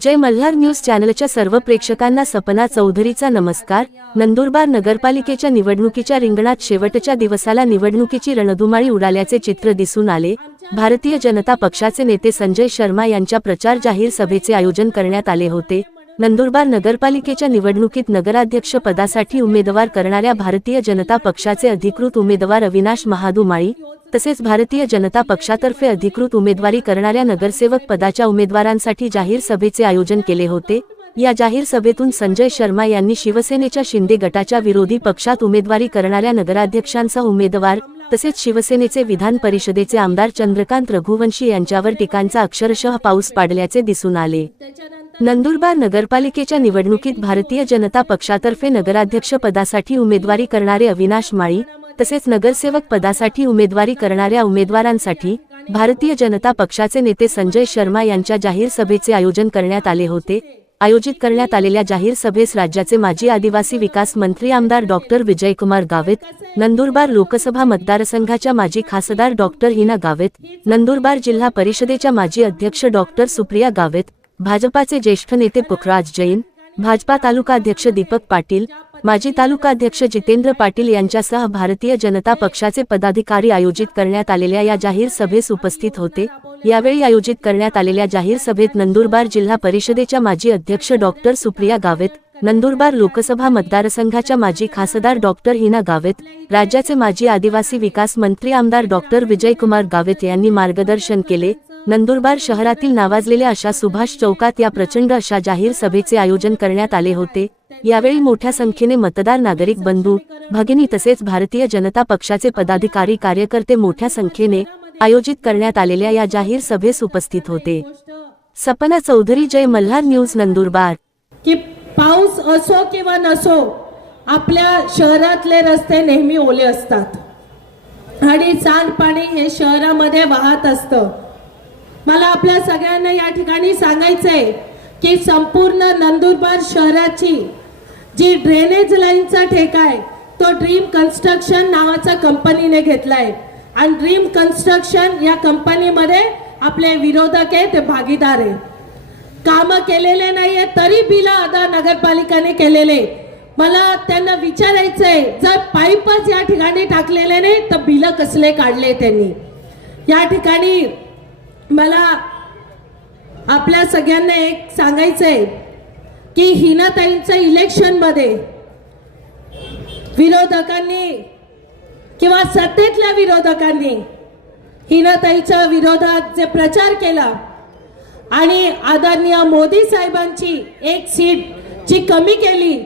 जय Malhar news चॅनलच्या सर्व प्रेक्षकांना सपना चौधरीचा नमस्कार। नंदुरबार नगरपालिकेच्या निवडणुकीच्या रिंगणात शेवटच्या दिवसाला निवडणुकीची रणधुमाळी उडाल्याचे चित्र दिसून आले। भारतीय जनता पक्षाचे नेते संजय शर्मा यांच्या प्रचार जाहीर सभेचे आयोजन करण्यात आले होते। नंदुरबार नगरपालिकेच्या निवडणुकीत नगराध्यक्ष पदासाठी उमेदवार करणाऱ्या भारतीय जनता पक्षाचे अधिकृत उमेदवार अविनाश महादू माळी तसेच भारतीय जनता पक्षातर्फे अधिकृत उमेदवारी करणाऱ्या नगरसेवक पदाच्या उमेदवारांसाठी जाहीर सभेचे आयोजन केले होते। या जाहीर सभेतून संजय शर्मा यांनी शिवसेनेच्या शिंदे गटाच्या विरोधी पक्षात उमेदवारी करणाऱ्या नगराध्यक्षांसह उमेदवार तसेच शिवसेनेचे विधान परिषदेचे आमदार चंद्रकांत रघुवंशी यांच्यावर टीकांचा अक्षरशः पाऊस पाडल्याचे दिसून आले। नंदुरबार नगरपालिकेच्या निवडणुकीत भारतीय जनता पक्षातर्फे नगराध्यक्ष पदासाठी उमेदवारी करणारे अविनाश माळी तसेच नगरसेवक पदासाठी उमेदवारी करणाऱ्या उमेदवारांसाठी भारतीय जनता पक्षाचे नेते संजय शर्मा यांच्या जाहीर सभेचे आयोजन करण्यात आले होते। आयोजित करण्यात आलेल्या जाहीर सभेस राज्याचे माजी आदिवासी विकास मंत्री आमदार डॉक्टर विजयकुमार गावित, नंदुरबार लोकसभा मतदारसंघाच्या माजी खासदार डॉक्टर हिना गावित, नंदुरबार जिल्हा परिषदेच्या माजी अध्यक्ष डॉक्टर सुप्रिया गावित, भाजपाचे ज्येष्ठ नेते पुखराज जैन, भाजपा तालुकाध्यक्ष दीपक पाटील, माजी तालुकाध्यक्ष जितेंद्र पाटील यांच्यासह भारतीय जनता पक्षाचे पदाधिकारी आयोजित करण्यात आलेल्या या जाहीर सभेस उपस्थित होते। यावेळी आयोजित करण्यात आलेल्या जाहीर सभेत नंदुरबार जिल्हा परिषदेच्या माजी अध्यक्ष डॉक्टर सुप्रिया गावित, नंदुरबार लोकसभा मतदारसंघाच्या माजी खासदार डॉक्टर हिना गावित, राज्याचे माजी आदिवासी विकास मंत्री आमदार डॉक्टर विजयकुमार गावित यांनी मार्गदर्शन केले। नंदुरबार शहरातील नावाजलेल्या अशा सुभाष चौकात या प्रचंड अशा जाहीर सभेचे आयोजन करण्यात आले होते। यावेळी मोठ्या संख्येने मतदार, नागरिक बंधू भगिनी तसेच भारतीय जनता पक्षाचे पदाधिकारी, कार्यकर्ते मोठ्या संख्येने आयोजित करण्यात आलेल्या या जाहीर सभेस उपस्थित होते। सपना चौधरी, जय मल्हार न्यूज, नंदुरबार। की पाऊस असो किंवा नसो, आपल्या शहरातले रस्ते नेहमी ओले असतात आणि सांडपाणी हे शहरामध्ये वाहत असतं। मला आपल्या सगळ्यांना या ठिकाणी सांगायचंय की संपूर्ण नंदुरबार शहराची जी ड्रेनेज लाईनचा ठेका आहे तो ड्रीम कन्स्ट्रक्शन नावाच्या कंपनीने घेतलाय आणि ड्रीम कन्स्ट्रक्शन या कंपनीमध्ये आपले विरोधक आहे, ते भागीदार आहे। काम केलेले नाहीये तरी बिल अदा नगरपालिकेने केलेले। मला त्यांना विचारायचंय, जर पाईपच या ठिकाणी टाकलेले नाही तर बिल कसले काढले त्यांनी? या ठिकाणी मला आपल्या सगळ्यांना एक सांगायचंय की हिनाताईंच्या इलेक्शन मध्ये विरोधकांनी किंवा सत्तेतल्या विरोधकांनी हिनाताईच्या विरोधात जे प्रचार केला आणि आदरणीय मोदी साहेबांची एक सीट जी कमी केली,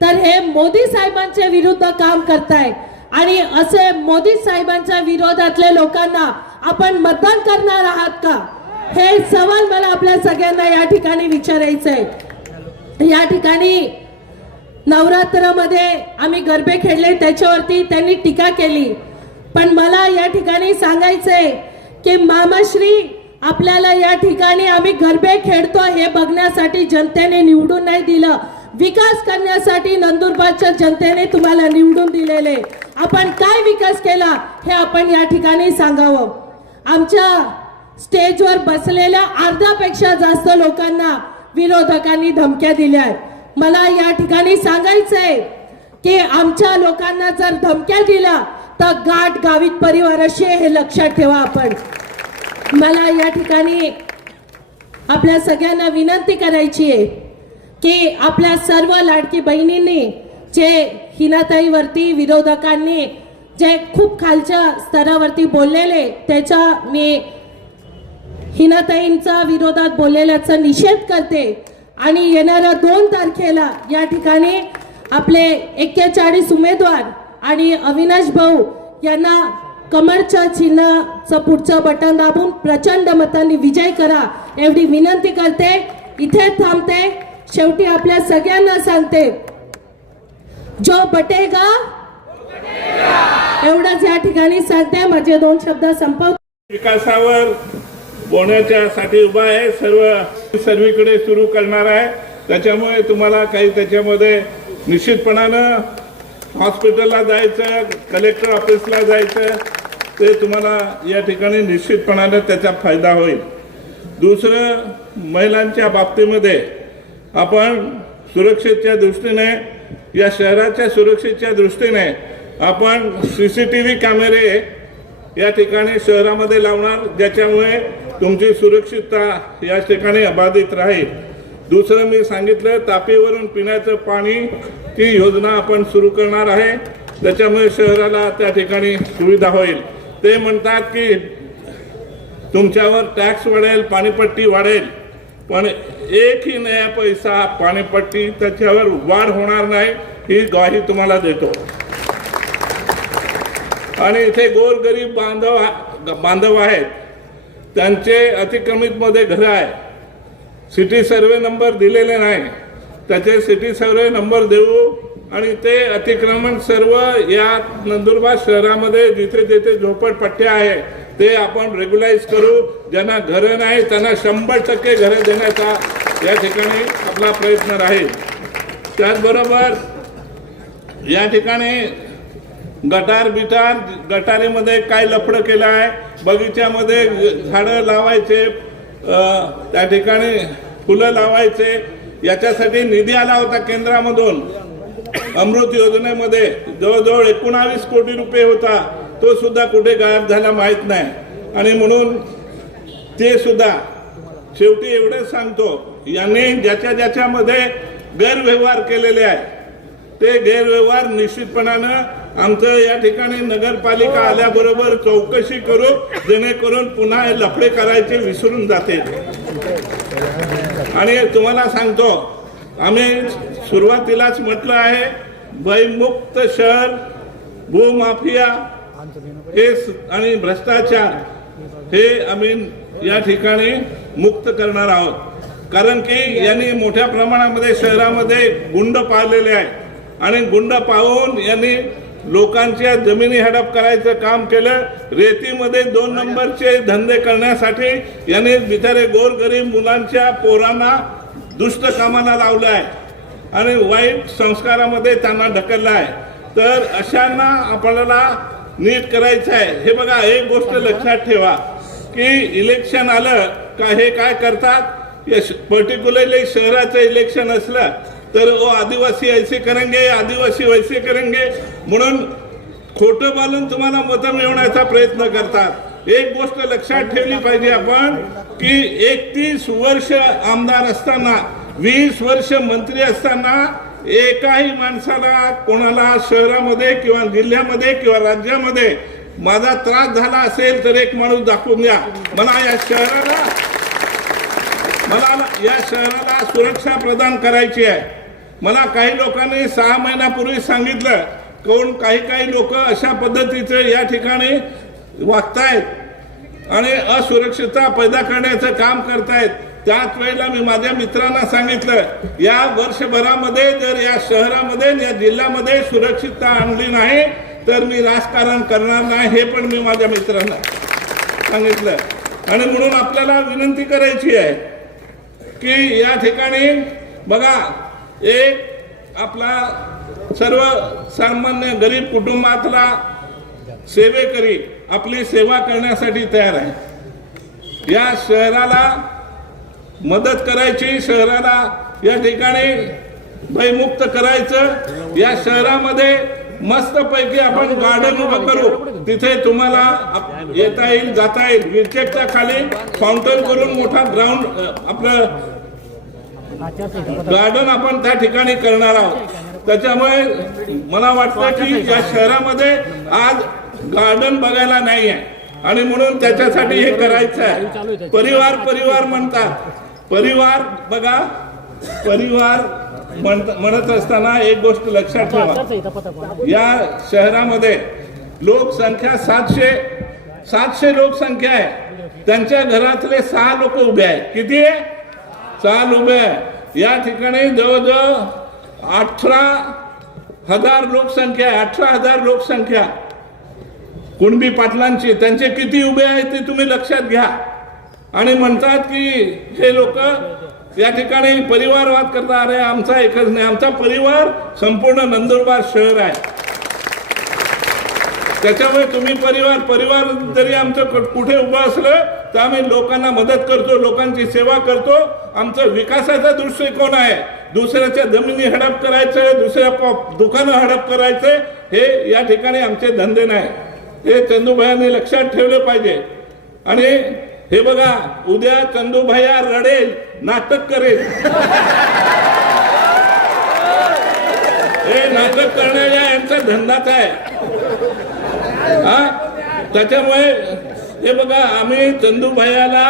तर हे मोदी साहेबांच्या विरुद्ध काम करताय आणि असे मोदी साहेबांच्या विरोधातले लोकांना आपण मतदान करणार आहात का, हे सवाल मला आपल्या सगळ्यांना या ठिकाणी विचारायचंय। या ठिकाणी नवरात्रामध्ये आम्ही गरबे खेळले, त्याच्यावरती त्यांनी टीका केली, पण मला या ठिकाणी सांगायचंय की मामाश्री, आपल्याला या ठिकाणी आम्ही गरबे खेळतो हे बघण्यासाठी जनतेने निवडून नाही दिलं, विकास करण्यासाठी नंदुरबारच्या जनतेने तुम्हाला निवडून दिलेले। आपण काय विकास केला हे आपण या ठिकाणी सांगावं। आमच्या स्टेजवर बसलेल्या अर्ध्यापेक्षा जास्त लोकांना विरोधकांनी धमक्या दिल्या आहेत। मला या ठिकाणी सांगायचंय की आमच्या लोकांना जर धमक्या दिल्या तर गाठ गावित परिवाराशी, हे लक्षात ठेवा आपण। मला या ठिकाणी आपल्या सगळ्यांना विनंती करायची आहे की आपल्या सर्व लाडकी बहिणींनी जे हिनाताईवरती विरोधकांनी जे खूप खालच्या स्तरावरती बोललेले, त्याचा मी हिनाताईंचा विरोधात बोललेल्याचा निषेध करते आणि येणाऱ्या 2 तारखेला या ठिकाणी आपले 41 उमेदवार आणि अविनाश भाऊ यांना कमळच्या चिन्हाचं पुढचं बटन दाबून प्रचंड मतांनी विजय करा, एवढी विनंती करते। इथे थांबते। शेवटी आपल्या सगळ्यांना सांगते, जो बटेगा एवढंच या ठिकाणी सांगते। माझे 2 शब्द संपवतो। विकासावर बोलण्यासाठी उभा आहे, सर्वीकडे सुरू करणार आहे। त्याच्यामुळे तुम्हाला काही त्याच्यामध्ये निश्चितपणानं हॉस्पिटलला जायचं, कलेक्टर ऑफिसला जायचं, ते तुम्हाला या ठिकाणी निश्चितपणाने त्याचा फायदा होईल। दुसरं, महिलांच्या बाबतीमध्ये आपण सुरक्षेच्या दृष्टीने, या शहराच्या सुरक्षेच्या दृष्टीने आपण CCTV कॅमेरे या ठिकाणी शहरामध्ये लावणार, ज्याच्यामुळे तुमची सुरक्षितता या ठिकाणी अबाधित राहील. दुसरं मी सांगितलं, तापीवरून पिण्याचं पाणी ती योजना आपण सुरू करणार आहे, त्याच्यामुळे शहराला त्या ठिकाणी सुविधा होईल. ते म्हणतात की तुमच्यावर टॅक्स वाढेल, पाणीपट्टी वाढेल, पण एकही नया पैसा पाणीपट्टी त्याच्यावर वाढ होणार नाही, ही ग्वाही तुम्हाला देतो. आणि इथे गोरगरीब बांधव आहेत, त्यांचे अतिक्रमित मध्ये घरं आहे, सिटी सर्वे नंबर दिलेले नाही, त्याचे सिटी सर्वे नंबर देऊ आणि ते अतिक्रमण सर्व या नंदुरबार शहरामध्ये जिथे जिथे झोपडपट्ट्या आहे ते आपण रेग्युलाइज करू. ज्यांना घरं नाही त्यांना 100% घरं देण्याचा या ठिकाणी आपला प्रयत्न राहील. त्याचबरोबर या ठिकाणी गटारीमध्ये काय लफडं केलं आहे, बगीच्यामध्ये झाडं लावायचे, त्या ठिकाणी फुलं लावायचे, याच्यासाठी निधी आला होता केंद्रामधून. अमृत योजनेमध्ये जवळजवळ 19 कोटी रुपये होता, तो सुद्धा कुठे गायब झाला माहीत नाही. आणि म्हणून ते सुद्धा शेवटी एवढंच सांगतो, यांनी ज्याच्यामध्ये गैरव्यवहार केलेले आहे ते गैरव्यवहार निश्चितपणानं आमचं या ठिकाणी नगरपालिका आल्याबरोबर चौकशी करू, जेणेकरून पुन्हा हे लफडे करायचे विसरून जाते. आणि तुम्हाला सांगतो, आम्ही सुरुवातीलाच म्हटलं आहे, भयमुक्त शहर, भूमाफिया हे आणि भ्रष्टाचार हे आम्ही या ठिकाणी मुक्त करणार आहोत. कारण की यांनी मोठ्या प्रमाणामध्ये शहरामध्ये गुंड पाळलेले आहे आणि गुंड पाहून यांनी लोकांच्या जमिनी हडप करायचं काम केलं. रेतीमध्ये 2 नंबरचे धंदे करण्यासाठी यांनी बिचारे गोरगरीब मुलांच्या पोरांना दुष्ट कामाला लावलं आहे आणि वाईट संस्कारामध्ये त्यांना ढकललं आहे. तर अशांना आपल्याला नीट करायचं आहे. हे बघा, एक गोष्ट लक्षात ठेवा की इलेक्शन आलं का हे काय करतात, पर्टिक्युलरली शहराचं इलेक्शन असलं तर वो आदिवासी ऐसे करेंगे, आदिवासी वैसे करेंगे म्हणून खोटं बोलून तुम्हाला मतं मिळवण्याचा प्रयत्न करतात. एक गोष्ट लक्षात ठेवली पाहिजे आपण की 31 वर्ष आमदार असताना, 20 वर्ष मंत्री असताना एकाही माणसाला, कोणाला शहरामध्ये किंवा जिल्ह्यामध्ये किंवा राज्यामध्ये माझा त्रास झाला असेल तर एक माणूस दाखवून द्या. मला या शहराला सुरक्षा प्रदान करायची आहे. मला काही लोकांनी 6 महिन्यापूर्वी सांगितलं, काही लोक अशा पद्धतीचं या ठिकाणी वागतायत आणि असुरक्षितता पैदा करण्याचं काम करतायत. त्याच वेळेला मी माझ्या मित्रांना सांगितलं, या वर्षभरामध्ये जर या शहरामध्ये या जिल्ह्यामध्ये सुरक्षितता आणली नाही तर मी राजकारण करणार नाही, हे पण मी माझ्या मित्रांना सांगितलं. आणि म्हणून आपल्याला विनंती करायची आहे की या ठिकाणी बघा, एक आपला सर्वसामान्य गरीब कुटुंबातला सेवेकरी आपली सेवा करण्यासाठी तयार आहे. या शहराला मदत करायची, शहराला या ठिकाणी भयमुक्त करायचं. या शहरामध्ये मस्तपैकी आपण गार्डन उभं करू, तिथे तुम्हाला येता येईल, जाता येईल. विचेकच्या खाली फाउंटन करून मोठा ग्राउंड आपलं गार्डन आपण त्या ठिकाणी करणार आहोत. त्याच्यामुळे मला वाटतं की या शहरामध्ये आज गार्डन बघायला नाही आहे आणि म्हणून त्याच्यासाठी हे करायचं आहे. परिवार म्हणतात, परिवार बघा, परिवार म्हणत असताना एक गोष्ट लक्षात ठेवा, या शहरामध्ये लोकसंख्या 700 लोकसंख्या आहे. त्यांच्या घरातले 6 लोक उभे आहेत. किती आहे? 6 उभे आहे. या ठिकाणी जवळजवळ 18,000 लोकसंख्या आहे. 18,000 लोकसंख्या कुणबी पाटलांची. त्यांचे किती उभे आहेत ते तुम्ही लक्षात घ्या. आणि म्हणतात की हे लोक या ठिकाणी परिवारवाद करतात. अरे आमचा एकच नाही, आमचा परिवार संपूर्ण नंदुरबार शहर आहे. त्याच्यामुळे तुम्ही परिवार जरी आमचं कुठे उभं असलं तर आम्ही लोकांना मदत करतो, लोकांची सेवा करतो. आमचं विकासाचा दृष्टिकोन आहे. दुसऱ्याच्या जमिनी हडप करायचं, दुसऱ्या दुकानं हडप करायचं, हे या ठिकाणी आमचे धंदे नाही. हे चंदूभाईंनी लक्षात ठेवले पाहिजे. आणि हे बघा, उद्या चंदूभाया रडेल, नाटक करेल. हे नाटक करणाऱ्या यांचा धंदाच आहे. त्याच्यामुळे हे बघा, आम्ही चंदूभायाला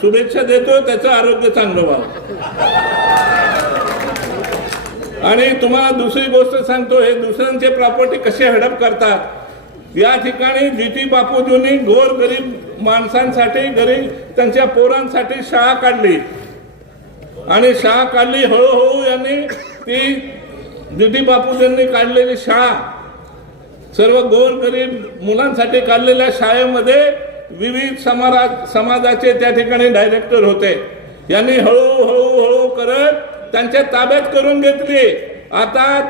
शुभेच्छा देतो, त्याचं आरोग्य चांगलं व्हावं. आणि तुम्हाला दुसरी गोष्ट सांगतो, हे दुसऱ्यांचे प्रॉपर्टी कसे हडप करतात. या ठिकाणी जीटी बापूजींनी गोर गरीब माणसांसाठी, गरीब त्यांच्या पोरांसाठी शाळा काढली. आणि शाळा काढली हळूहळू. यांनी ती जीटी बापूजींनी काढलेली शाळा, सर्व गोर गरीब मुलांसाठी काढलेल्या शाळेमध्ये विविध समाजाचे त्या ठिकाणी डायरेक्टर होते. यांनी हळूहळू करत त्यांच्या ताब्यात करून घेतली. आता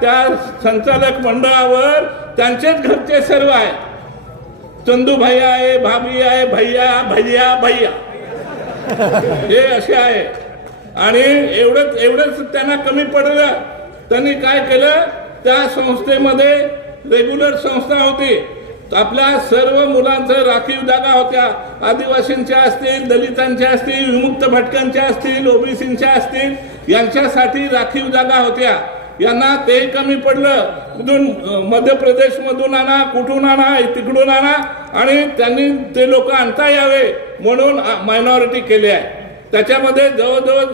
त्या संचालक मंडळावर त्यांचेच घरचे सर्व आहे. चंदूभाई आहे, भाभी आहे, भैया भैया भैया, हे असे आहे. आणि एवढंच त्यांना कमी पडलं. त्यांनी काय केलं, त्या संस्थेमध्ये रेग्युलर संस्था होती. आपल्या सर्व मुलांचं राखीव जागा होत्या. आदिवासींच्या असतील, दलितांच्या असतील, विमुक्त भटक्यांच्या असतील, ओबीसींच्या असतील, यांच्यासाठी राखीव जागा होत्या. यांना ते कमी पडलं. कुठून मध्य प्रदेश मधून आणा, कुठून आणा, तिकडून आणा. आणि त्यांनी ते लोक आणता यावे म्हणून मायनॉरिटी केली आहे. त्याच्यामध्ये जवळजवळ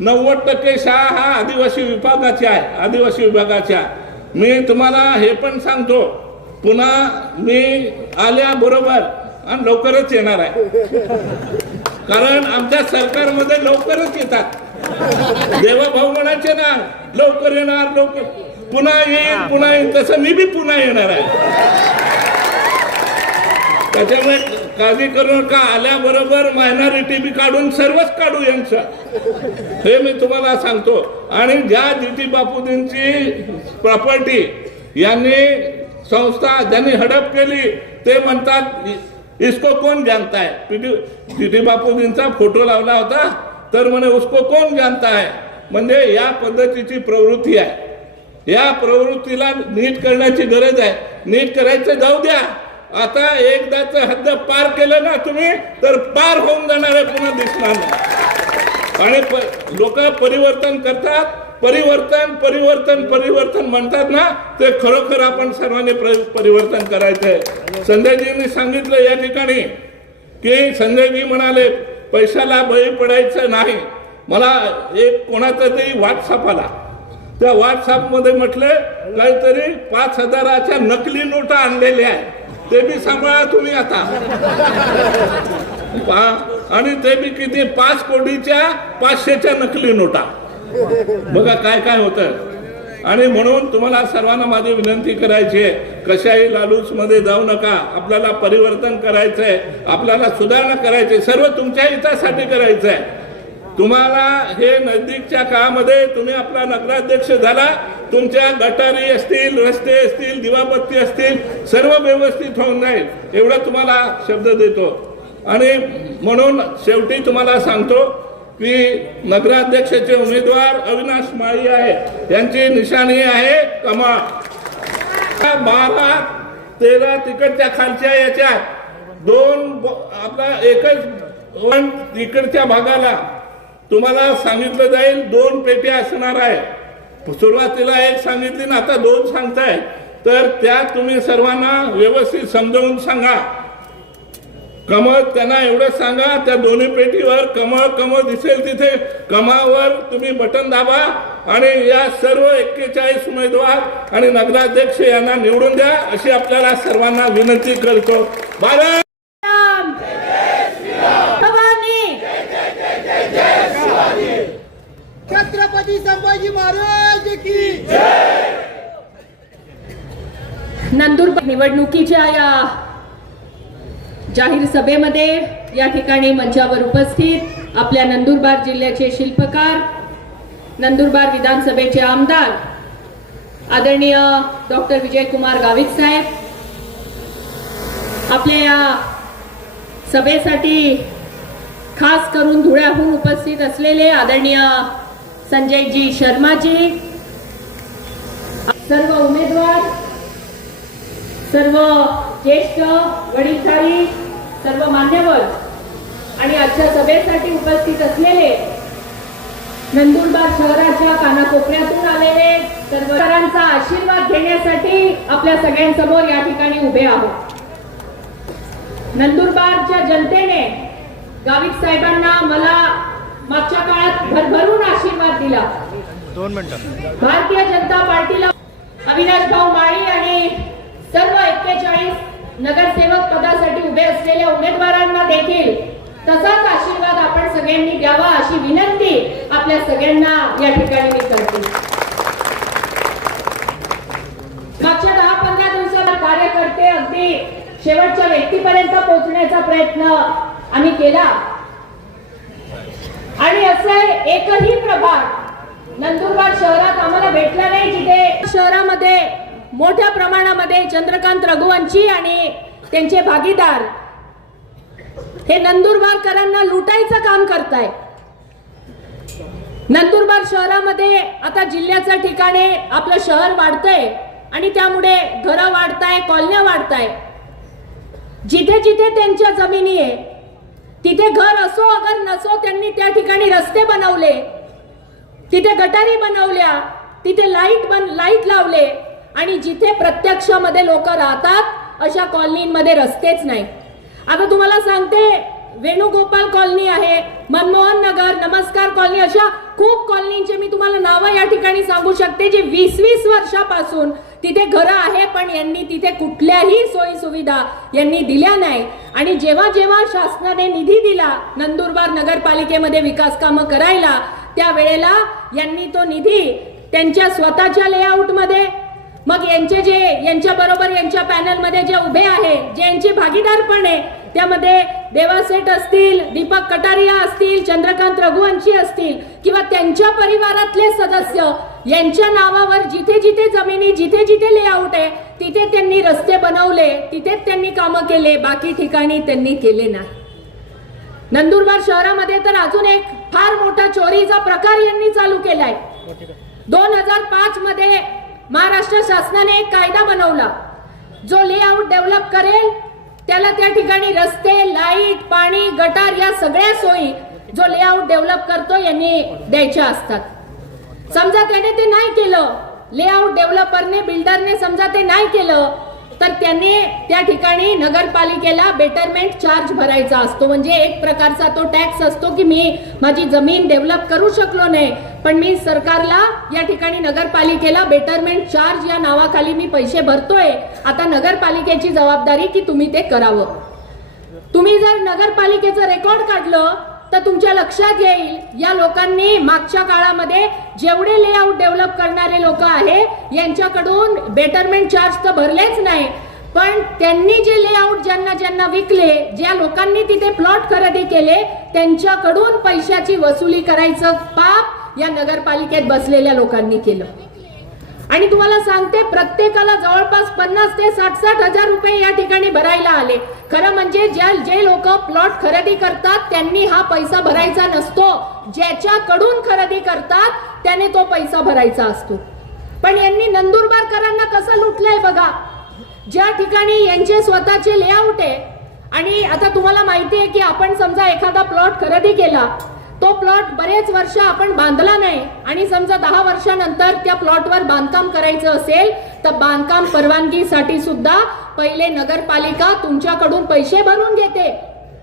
90% शाळा हा आदिवासी विभागाच्या आहे, आदिवासी विभागाच्या. मी तुम्हाला हे पण सांगतो, पुन्हा मी आल्याबरोबर आणि लवकरच येणार आहे. कारण आमच्या सरकारमध्ये लवकरच येतात. देवाभाऊ म्हणायचे ना, लवकर येणार, लवकर पुन्हा येईल, तसं मी बी पुन्हा येणार आहे. त्याच्यामुळे काळजी करू नका. आल्याबरोबर मायनॉरिटी बी काढून सर्वच काढू यांचं, हे मी तुम्हाला सांगतो. आणि ज्या जीटी बापूजींची प्रॉपर्टी यांनी संस्था ज्यांनी हडप केली, ते म्हणतात इसको कौन जानता है. जीटी बापूजींचा फोटो लावला होता, तर म्हणे उसको कौन जानता है. म्हणजे या पद्धतीची प्रवृत्ती आहे. या प्रवृत्तीला नीट करण्याची गरज आहे. नीट करायचं जाऊ द्या. आता एकदाच हद्द पार केलं ना तुम्ही, तर पार होऊन जाणार आहे, पुन्हा दिसणार नाही. आणि लोक परिवर्तन करतात. परिवर्तन म्हणतात ना, ते खरोखर आपण सर्वांनी परिवर्तन करायचंय. संजयजींनी सांगितलं या ठिकाणी की, संजयजी म्हणाले पैशाला बळी पडायचं नाही. मला एक कोणाचा तरी व्हॉट्सअप आला. त्या व्हॉट्सअप मध्ये म्हटलं काहीतरी 5,000च्या नकली नोटा आणलेल्या आहे, ते बी सांभाळा तुम्ही आता. आणि ते बी किती, 5 कोटीच्या 500च्या नकली नोटा. बघा काय काय होतं. आणि म्हणून तुम्हाला सर्वांना माझी विनंती करायची आहे, कशाही लालूच मध्ये जाऊ नका. आपल्याला परिवर्तन करायचंय, आपल्याला सुधारणा करायची, सर्व तुमच्या हितासाठी करायचंय. तुम्हाला हे नजदीकच्या काळामध्ये तुम्ही आपला नगराध्यक्ष झाला, तुमच्या गटारी असतील, रस्ते असतील, दिवाबत्ती असतील, सर्व व्यवस्थित होऊन जाईल, एवढं तुम्हाला शब्द देतो. आणि म्हणून शेवटी तुम्हाला सांगतो की नगराध्यक्षाचे उमेदवार अविनाश माळी आहे. यांची निशाणी आहे कमळ. 12-13 तिकडच्या खालच्या याच्यात 2 आपला एकच इकडच्या भागाला तुम्हाला सांगितलं जाईल 2 पेट्या असणार आहे. सुरुवातीला 1 सांगितली ना, आता 2 सांगताय. तर त्यात तुम्ही सर्वांना व्यवस्थित समजावून सांगा. कमळ त्यांना एवढं सांगा, त्या दोन्ही पेटीवर कमळ दिसेल तिथे कमळावर तुम्ही बटन दाबा आणि या सर्व 41 उमेदवार आणि नगराध्यक्ष यांना निवडून द्या, अशी आपल्याला सर्वांना विनंती करतो. भारत छत्रपती संभाजी महाराज की जय. नंदुरबार निवडणुकीच्या या जाहीर सभेमध्ये या ठिकाणी मंचावर उपस्थित आपल्या नंदुरबार जिल्ह्याचे शिल्पकार, नंदुरबार विधानसभेचे आमदार आदरणीय डॉक्टर विजयकुमार गावित साहेब, आपल्या या सभेसाठी खास करून धुळ्याहून उपस्थित असलेले आदरणीय संजयजी शर्माजी, सर्व उमेदवार, सर्व ज्येष्ठ वडीलधारी, सर्व मान्यवर आणि आजच्या सभेसाठी उपस्थित असलेले नंदुरबार शहराच्या कानाकोपऱ्यातून आलेले सर्वांचा आशीर्वाद घेण्यासाठी आपल्या सगळ्यांसमोर या ठिकाणी उभे आहोत. नंदुरबारच्या जनतेने गावित साहेबांना मला मागच्या काळात भरभरून आशीर्वाद दिला. 2 मिनिटं. भारतीय जनता पार्टीला अविनाश भाऊ माळी आणि सर्व 41 नगरसेवक पदासाठी उभे असलेल्या उमेदवारांना देखील तसाच आशीर्वाद आपण सगळ्यांनी द्यावा अशी विनंती आपल्या सगळ्यांना या ठिकाणी मी करते. मागच्या 10-15 दिवसात कार्यकर्ते अगदी शेवटच्या व्यक्तीपर्यंत पोहोचण्याचा प्रयत्न आम्ही केला आणि असे एकही प्रभाग नंदुरबार शहरात आम्हाला भेटला नाही जिथे शहरामध्ये मोठ्या प्रमाणामध्ये चंद्रकांत रघुवंशी आणि त्यांचे भागीदार हे नंदुरबारकरांना लुटायचं काम करताय. नंदुरबार शहरामध्ये आता जिल्ह्याच्या ठिकाणी आपलं शहर वाढतंय आणि त्यामुळे घरं वाढताय, कॉलन्या वाढताय. जिथे जिथे त्यांच्या जमिनी आहे तिथे घर असो अगर नसो त्यांनी त्या ठिकाणी रस्ते बनवले, तिथे गटारी बनवल्या, तिथे लाईट लावले आणि जिथे प्रत्यक्षामध्ये लोक राहतात अशा कॉलनीमध्ये रस्तेच नाही. आता तुम्हाला सांगते, वेणुगोपाल कॉलनी आहे, मनमोहन नगर, नमस्कार कॉलनी, अशा खूप कॉलनींचे मी तुम्हाला नावं या ठिकाणी सांगू शकते जे 20-20 वर्षापासून तिथे घरं आहे पण यांनी तिथे कुठल्याही सोयी सुविधा यांनी दिल्या नाही. आणि जेव्हा जेव्हा शासनाने निधी दिला नंदुरबार नगरपालिकेमध्ये विकास कामं करायला त्यावेळेला यांनी तो निधी त्यांच्या स्वतःच्या लेआउटमध्ये, मग यांच्या बरोबर यांच्या पॅनलमध्ये जे उभे आहे, जे यांचे भागीदार पण आहे, त्यामध्ये देवासेठ असतील, दीपक कटारिया असतील, चंद्रकांत रघुवंशी असतील किंवा त्यांच्या परिवारातले सदस्य यांच्या नावावर जिथे जिथे जमिनी, जिथे जिथे लेआउट आहे तिथे त्यांनी रस्ते बनवले, तिथेच त्यांनी कामं केले, बाकी ठिकाणी त्यांनी केले नाही. नंदुरबार शहरामध्ये तर अजून एक फार मोठा चोरीचा प्रकार यांनी चालू केलाय. 2005 मध्ये महाराष्ट्र शासनाने एक कायदा बनवला, जो लेआउट डेव्हलप करेल त्याला त्या ठिकाणी रस्ते, लाईट, पाणी, गटार या सगळ्या सोयी जो लेआउट डेव्हलप करतो यांनी द्यायच्या असतात. समजा त्याने ते नाही केलं, लेआउट डेव्हलपरने, बिल्डरने समजा ते नाही केलं तर त्याने त्या ठिकाणी नगरपालिकेला बेटरमेंट चार्ज भरायचा असतो. म्हणजे एक प्रकारचा तो टॅक्स असतो की मी माझी जमीन डेव्हलप करू शकलो नाही पण मी सरकारला या ठिकाणी नगरपालिकेला बेटरमेंट चार्ज या नावाखाली मी पैसे भरतोय. आता नगरपालिकेची जबाबदारी की तुम्ही ते करावं. तुम्ही जर नगरपालिकेचं रेकॉर्ड काढलं तर तुमच्या लक्षात येईल या लोकांनी मागच्या काळामध्ये जेवढे लेआउट डेव्हलप करणारे लोक आहे यांच्याकडून बेटरमेंट चार्ज तर भरलेच नाही, पण त्यांनी जे लेआउट ज्यांना ज्यांना विकले, ज्या लोकांनी तिथे प्लॉट खरेदी केले त्यांच्याकडून पैशाची वसुली करायचं पाप या नगरपालिकेत बसलेल्या लोकांनी केलं. आणि तुम्हाला सांगते, प्रत्येकाला जवळपास 50 ते 60 हजार रुपये या ठिकाणी भरायला आले. खरं म्हणजे जे लोक प्लॉट खरेदी करतात त्यांनी हा पैसा भरायचा नसतो, ज्याच्याकडून खरेदी करतात त्याने तो पैसा भरायचा असतो. पण यांनी नंदुरबारकरांना कसं लुटलंय बघा. ज्या ठिकाणी यांचे स्वतःचे लेआउट आहे आणि आता तुम्हाला माहिती आहे की आपण समजा एखादा प्लॉट खरेदी केला, तो प्लॉट बरेच वर्ष आपण बांधला नाही आणि समजा 10 वर्षानंतर त्या प्लॉटवर बांधकाम करायचं असेल तर बांधकाम परवानगीसाठी सुद्धा पहिले नगरपालिका तुमच्याकडून पैसे भरून घेते,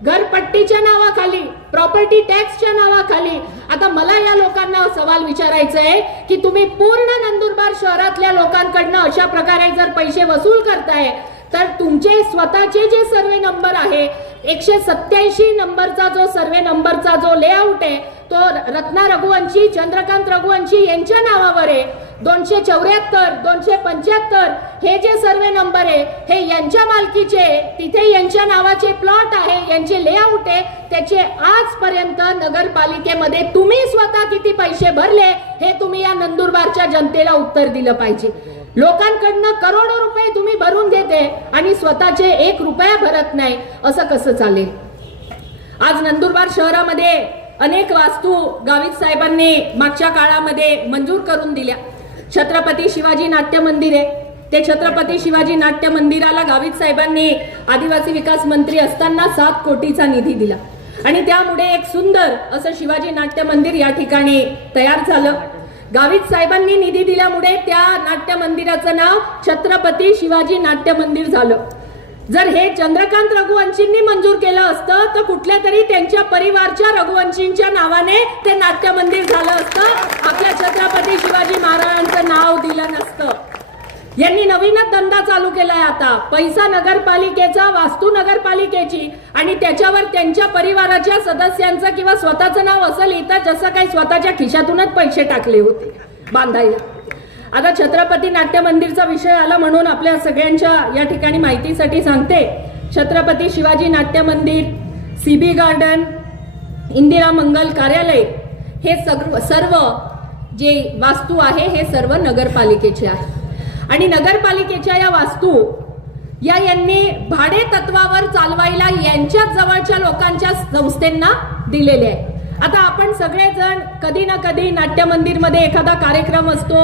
घरपट्टीच्या नावाखाली, प्रॉपर्टी टॅक्सच्या नावाखाली. आता मला या लोकांना सवाल विचारायचा आहे की तुम्ही पूर्ण नंदुरबार शहरातल्या लोकांकडनं अशा प्रकारे जर पैसे वसूल करताय तर तुमचे स्वतःचे जे सर्वे नंबर आहे, 187 नंबरचा जो सर्वे नंबरचा जो लेआउट आहे तो रत्ना रघुवंशी, चंद्रकांत रघुवंशी यांच्या नावावर आहे. 274, 275 हे जे सर्वे नंबर आहे हे यांच्या मालकीचे, तिथे यांच्या नावाचे प्लॉट आहे, यांचे लेआउट आहे. त्याचे आजपर्यंत नगरपालिकेमध्ये तुम्ही स्वतः किती पैसे भरले हे तुम्ही या नंदुरबारच्या जनतेला उत्तर दिलं पाहिजे. लोकांकडनं करोडो रुपये तुम्ही भरून घेते आणि स्वतःचे 1 रुपया भरत नाही, असं कसं चालेल. आज नंदुरबार शहरामध्ये अनेक वास्तू गावित साहेबांनी मागच्या काळामध्ये मंजूर करून दिल्या. छत्रपती शिवाजी नाट्य मंदिर आहे, ते छत्रपती शिवाजी नाट्य मंदिराला गावित साहेबांनी आदिवासी विकास मंत्री असताना 7 कोटीचा निधी दिला आणि त्यामुळे एक सुंदर असं शिवाजी नाट्य मंदिर या ठिकाणी तयार झालं. गावित साहेबांनी निधी दिल्यामुळे त्या नाट्य मंदिराचं नाव छत्रपती शिवाजी नाट्य मंदिर झालं. जर हे चंद्रकांत रघुवंशींनी मंजूर केलं असतं तर कुठल्या तरी त्यांच्या परिवारच्या रघुवंशींच्या नावाने ते नाट्य मंदिर झालं असतं, आपल्या छत्रपती शिवाजी महाराजांचं नाव दिलं नसतं. यांनी नवीनच धंदा चालू केलाय आता, पैसा नगरपालिकेचा, वास्तू नगरपालिकेची आणि त्याच्यावर त्यांच्या परिवाराच्या सदस्यांचं किंवा स्वतःचं नाव असं लिहितात जसं काही स्वतःच्या खिशातूनच पैसे टाकले होते बांधायला. आता छत्रपती नाट्य मंदिरचा विषय आला म्हणून आपल्या सगळ्यांच्या या ठिकाणी माहितीसाठी सांगते. छत्रपती शिवाजी नाट्य मंदिर, CB गार्डन, इंदिरा मंगल कार्यालय हे सर्व जे वास्तू आहे हे सर्व नगरपालिकेचे आहे आणि नगरपालिकेच्या या वास्तू यांनी भाडे तत्वावर चालवायला यांच्याच जवळच्या लोकांच्या संस्थेंना दिलेले आहे. आता आपण सगळेजण कधी ना कधी नाट्य मंदिरमध्ये एखादा कार्यक्रम असतो,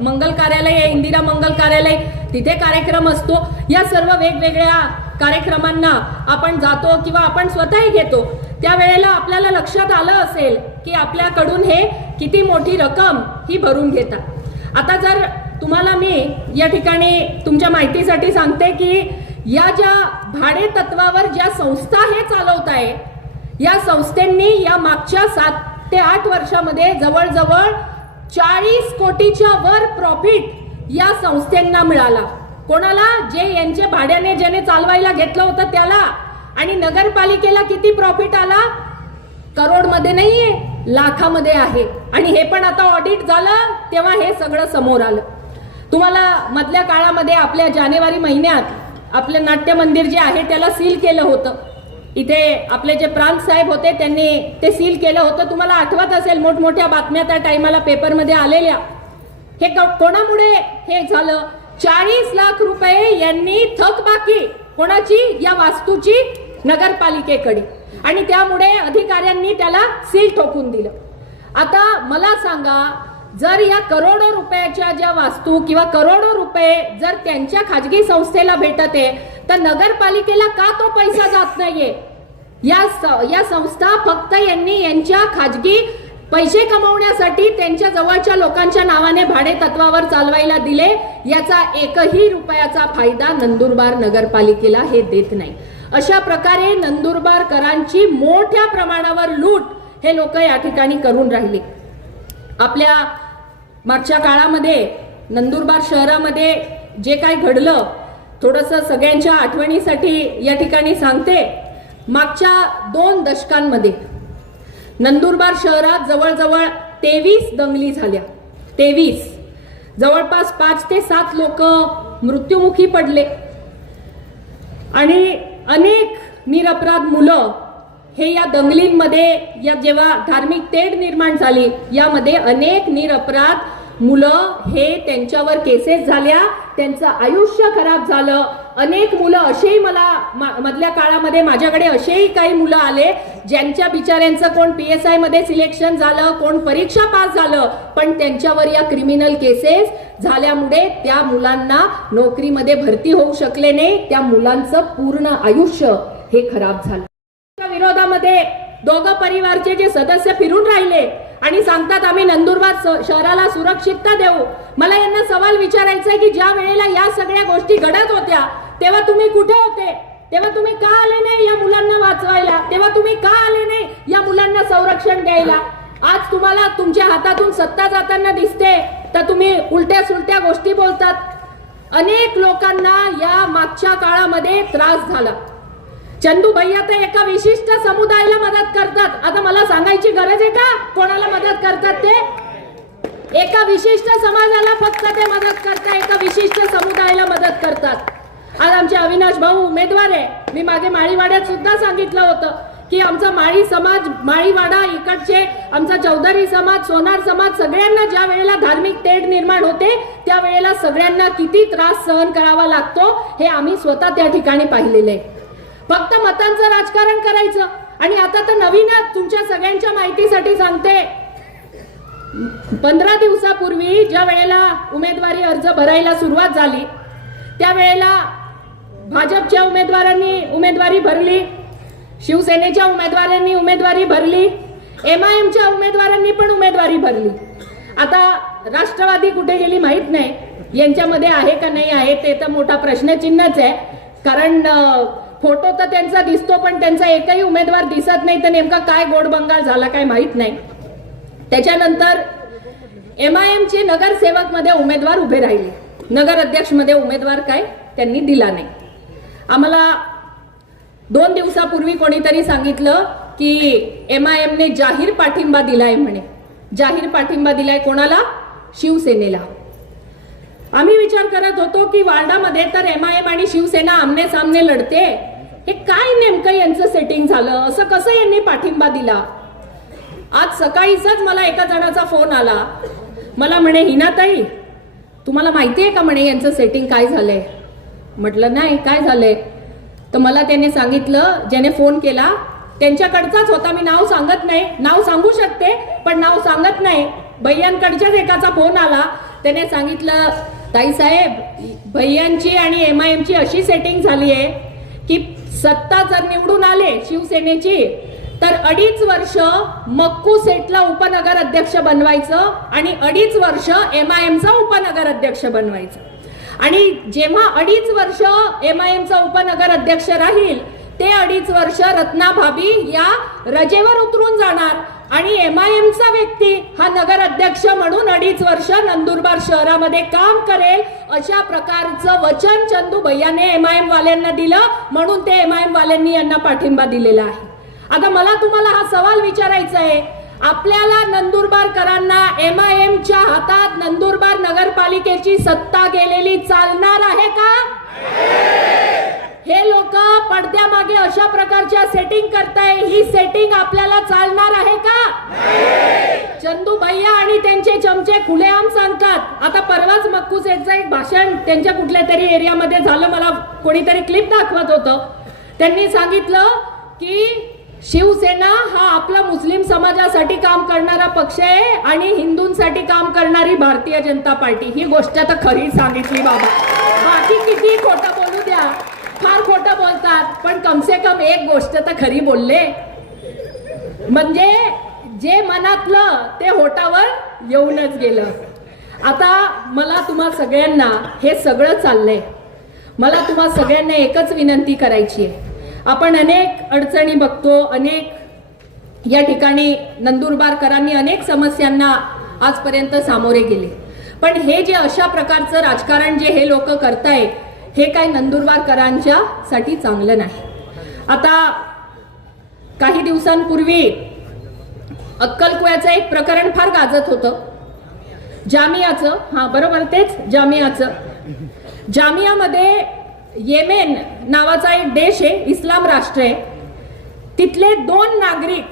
मंगल कार्यालय आहे, इंदिरा मंगल कार्यालय, तिथे कार्यक्रम असतो. या सर्व वेगवेगळ्या कार्यक्रमांना आपण जातो किंवा आपण स्वतःही घेतो. त्यावेळेला आपल्याला लक्षात आलं असेल की आपल्याकडून हे किती मोठी रक्कम ही भरून घेतात. आता जर तुम्हाला मी या ठिकाणी तुमच्या माहितीसाठी सांगते की या ज्या भाडे तत्वावर ज्या संस्था हे चालवत आहे या संस्थेंनी या मागच्या 7 ते 8 वर्षामध्ये जवळजवळ 40 कोटीच्या वर प्रॉफिट या संस्थेंना मिळाला. कोणाला? जे यांचे भाड्याने ज्याने चालवायला घेतलं होतं त्याला. आणि नगरपालिकेला किती प्रॉफिट आला? करोडमध्ये नाहीये, लाखामध्ये आहे. आणि हे पण आता ऑडिट झालं तेव्हा हे सगळं समोर आलं. तुम्हाला मधल्या काळामध्ये आपल्या जानेवारी महिन्यात आपलं नाट्य मंदिर जे आहे त्याला सील केलं होतं. इथे आपले जे प्रांत साहेब होते त्यांनी ते सील केलं होतं. तुम्हाला आठवत असेल, मोठमोठ्या बातम्या त्या टाइमाला पेपरमध्ये आलेल्या. हे कोणामुळे हे झालं? 40 लाख रुपये यांनी थकबाकी कोणाची? या वास्तूची नगरपालिकेकडे. आणि त्यामुळे अधिकाऱ्यांनी त्याला सील ठोकून दिलं. आता मला सांगा, जर या करोडो रुपयाच्या ज्या वास्तू किंवा करोडो रुपये जर त्यांच्या खाजगी संस्थेला भेटत आहे तर नगरपालिकेला का तो पैसा जात नाहीये? या संस्था फक्त यांनी यांच्या खाजगी पैसे कमवण्यासाठी त्यांच्या जवळच्या लोकांच्या नावाने भाडे तत्वावर चालवायला दिले. याचा 1ही रुपयाचा फायदा नंदुरबार नगरपालिकेला हे देत नाही. अशा प्रकारे नंदुरबारकरांची मोठ्या प्रमाणावर लूट हे लोक या ठिकाणी करून राहिले. आपल्या मागच्या काळामध्ये नंदुरबार शहरामध्ये जे काय घडलं थोडंसं सगळ्यांच्या आठवणीसाठी या ठिकाणी सांगते. मागच्या 2 दशकांमध्ये नंदुरबार शहरात जवळजवळ 23 दंगली झाल्या. 23, जवळपास 5 ते 7 लोक मृत्युमुखी पडले आणि अनेक निरपराध मुलं हे या दंगलींमध्ये, या जेव्हा धार्मिक तेढ निर्माण झाली यामध्ये अनेक निरपराध मुलं हे त्यांच्यावर केसेस झाल्या, त्यांचं आयुष्य खराब झालं. अनेक मुलं असेही मला मधल्या काळामध्ये माझ्याकडे असेही काही मुलं आले ज्यांच्या बिचाऱ्यांचं कोण PSI मध्ये सिलेक्शन झालं, कोण परीक्षा पास झालं, पण त्यांच्यावर या क्रिमिनल केसेस झाल्यामुळे त्या मुलांना नोकरीमध्ये भरती होऊ शकले नाही. त्या मुलांचं पूर्ण आयुष्य हे खराब झालं. विरोधामध्ये 2 परिवारचे जे सदस्य फिरून राहिले आणि सांगतात आम्ही नंदुरबार शहराला सुरक्षितता देऊ. मला यांना सवाल विचारायचा आहे की ज्या वेळेला या सगळ्या गोष्टी घडत होत्या तेव्हा तुम्ही कुठे होते? तेव्हा तुम्ही का आले नाही या मुलांना वाचवायला? तेव्हा तुम्ही का आले नाही या मुलांना संरक्षण द्यायला? आज तुम्हाला तुमच्या हातातून सत्ता जाताना दिसते तर तुम्ही उलट्या सुलट्या गोष्टी बोलतात. अनेक लोकांना या मागच्या काळामध्ये त्रास झाला. चंदू भैया तर एका विशिष्ट समुदायाला मदत करतात. आता मला सांगायची गरज आहे का कोणाला मदत करतात ते? एका विशिष्ट समाजाला फक्त ते मदत करतात, एका विशिष्ट समुदायाला मदत करतात. आज आमचे अविनाश भाऊ उमेदवार आहे. मी मागे माळीवाड्यात सुद्धा सांगितलं होतं की आमचा माळी समाज, माळीवाडा इकडचे आमचा चौधरी समाज, सोनार समाज, सगळ्यांना ज्या वेळेला धार्मिक तेढ निर्माण होते त्यावेळेला सगळ्यांना किती त्रास सहन करावा लागतो हे आम्ही स्वतः त्या ठिकाणी पाहिलेले आहे. फक्त मतांचं राजकारण करायचं आणि आता तर नवीनच तुमच्या सगळ्यांच्या माहितीसाठी सांगते, 15 दिवसापूर्वी ज्या वेळेला उमेदवारी अर्ज भरायला सुरुवात झाली त्यावेळेला भाजपच्या उमेदवारांनी उमेदवारी भरली, शिवसेनेच्या उमेदवारांनी उमेदवारी भरली, MIMच्या उमेदवारांनी पण उमेदवारी भरली. आता राष्ट्रवादी कुठे गेली माहित नाही, यांच्यामध्ये आहे का नाही आहे ते तर मोठा प्रश्नचिन्हच आहे. कारण फोटो तर त्यांचा दिसतो पण त्यांचा एकही उमेदवार दिसत नाही, तर नेमका काय गोडबंगाल झाला काय माहित नाही. त्याच्यानंतर MIMचे नगरसेवक मध्ये उमेदवार उभे राहिले, नगर अध्यक्ष मध्ये उमेदवार काय त्यांनी दिला नाही. आम्हाला 2 दिवसापूर्वी कोणीतरी सांगितलं की MIMने जाहीर पाठिंबा दिलाय म्हणे. जाहीर पाठिंबा दिलाय कोणाला? शिवसेनेला. आम्ही विचार करत होतो की वार्डामध्ये तर MIM आणि शिवसेना आमने सामने लढते, हे काय नेमकं यांचं सेटिंग झालं, असं कसं यांनी पाठिंबा दिला. आज सकाळीच मला एका जणाचा फोन आला, मला म्हणे हिनाताई तुम्हाला माहिती आहे का म्हणे यांचं सेटिंग काय झालंय. म्हटलं नाही काय झालंय. तर मला त्याने सांगितलं, ज्याने फोन केला त्यांच्याकडचाच होता, मी नाव सांगत नाही, नाव सांगू शकते पण नाव सांगत नाही. भैयांकडच्याच एकाचा फोन आला, त्याने सांगितलं ताई साहेब भैयांची आणि MIMची अशी सेटिंग झाली आहे की सत्ता जर निवडून आले शिवसेनेची तर 2.5 वर्ष मक्कू सेठला उपनगर अध्यक्ष बनवायचं आणि 2.5 वर्ष MIMचा उपनगर अध्यक्ष बनवायचं. आणि जेव्हा 2.5 वर्ष MIMचा उपनगर अध्यक्ष राहील ते 2.5 वर्ष रत्ना भाभी या रजेवर उतरून जाणार आणि MIMचा व्यक्ती हा नगर अध्यक्ष म्हणून 2.5 वर्ष नंदुरबार शहरामध्ये काम करेल, अशा प्रकारचं वचन चंदू भैयाने MIM वाल्यांना दिलं, म्हणून ते MIM वाल्यांनी यांना पाठिंबा दिलेला आहे. आता मला तुम्हाला हा सवाल विचारायचा आहे, आपल्याला नंदुरबारकरांना MIMच्या हातात नंदुरबार नगरपालिकेची सत्ता गेलेली चालणार आहे का? हे लोक पडद्यामागे अशा प्रकारच्या सेटिंग करताय, ही सेटिंग आपल्याला चालणार आहे का? चंदू भैया आणि त्यांचे चमचे खुलेआम सांगतात. आता परवाच मक्कू सेठचं एक भाषण त्यांच्या कुठल्या तरी एरियामध्ये झालं, मला कोणीतरी क्लिप दाखवत होतं. त्यांनी सांगितलं की शिवसेना हा आपला मुस्लिम समाजासाठी काम करणारा पक्ष आहे आणि हिंदूंसाठी काम करणारी भारतीय जनता पार्टी. ही गोष्ट तर खरी सांगितली बाबा, बाकी किती खोटं बोलू द्या, फार खोटं बोलतात पण कमसे कम एक गोष्ट तर खरी बोलले, म्हणजे जे मनातलं ते होटावर येऊनच गेलं. आता मला तुम्हा सगळ्यांना हे सगळं चाललंय, मला तुम्हा सगळ्यांना एकच विनंती करायची आहे. आपण अनेक अडचणी बघतो, अनेक या ठिकाणी नंदुरबारकरांनी अनेक समस्यांना आजपर्यंत सामोरे गेले, पण हे जे अशा प्रकारचं राजकारण जे हे लोक करतायत हे काय नंदुरबारकरांच्या साठी चांगलं नाही. आता काही दिवसांपूर्वी अक्कलकुव्याचं एक प्रकरण फार गाजत होतं, जामियाचं. हा बरोबर, तेच जामियाचं. जामियामध्ये येमेन नावाचा एक देश आहे, इस्लाम राष्ट्र आहे, तिथले 2 नागरिक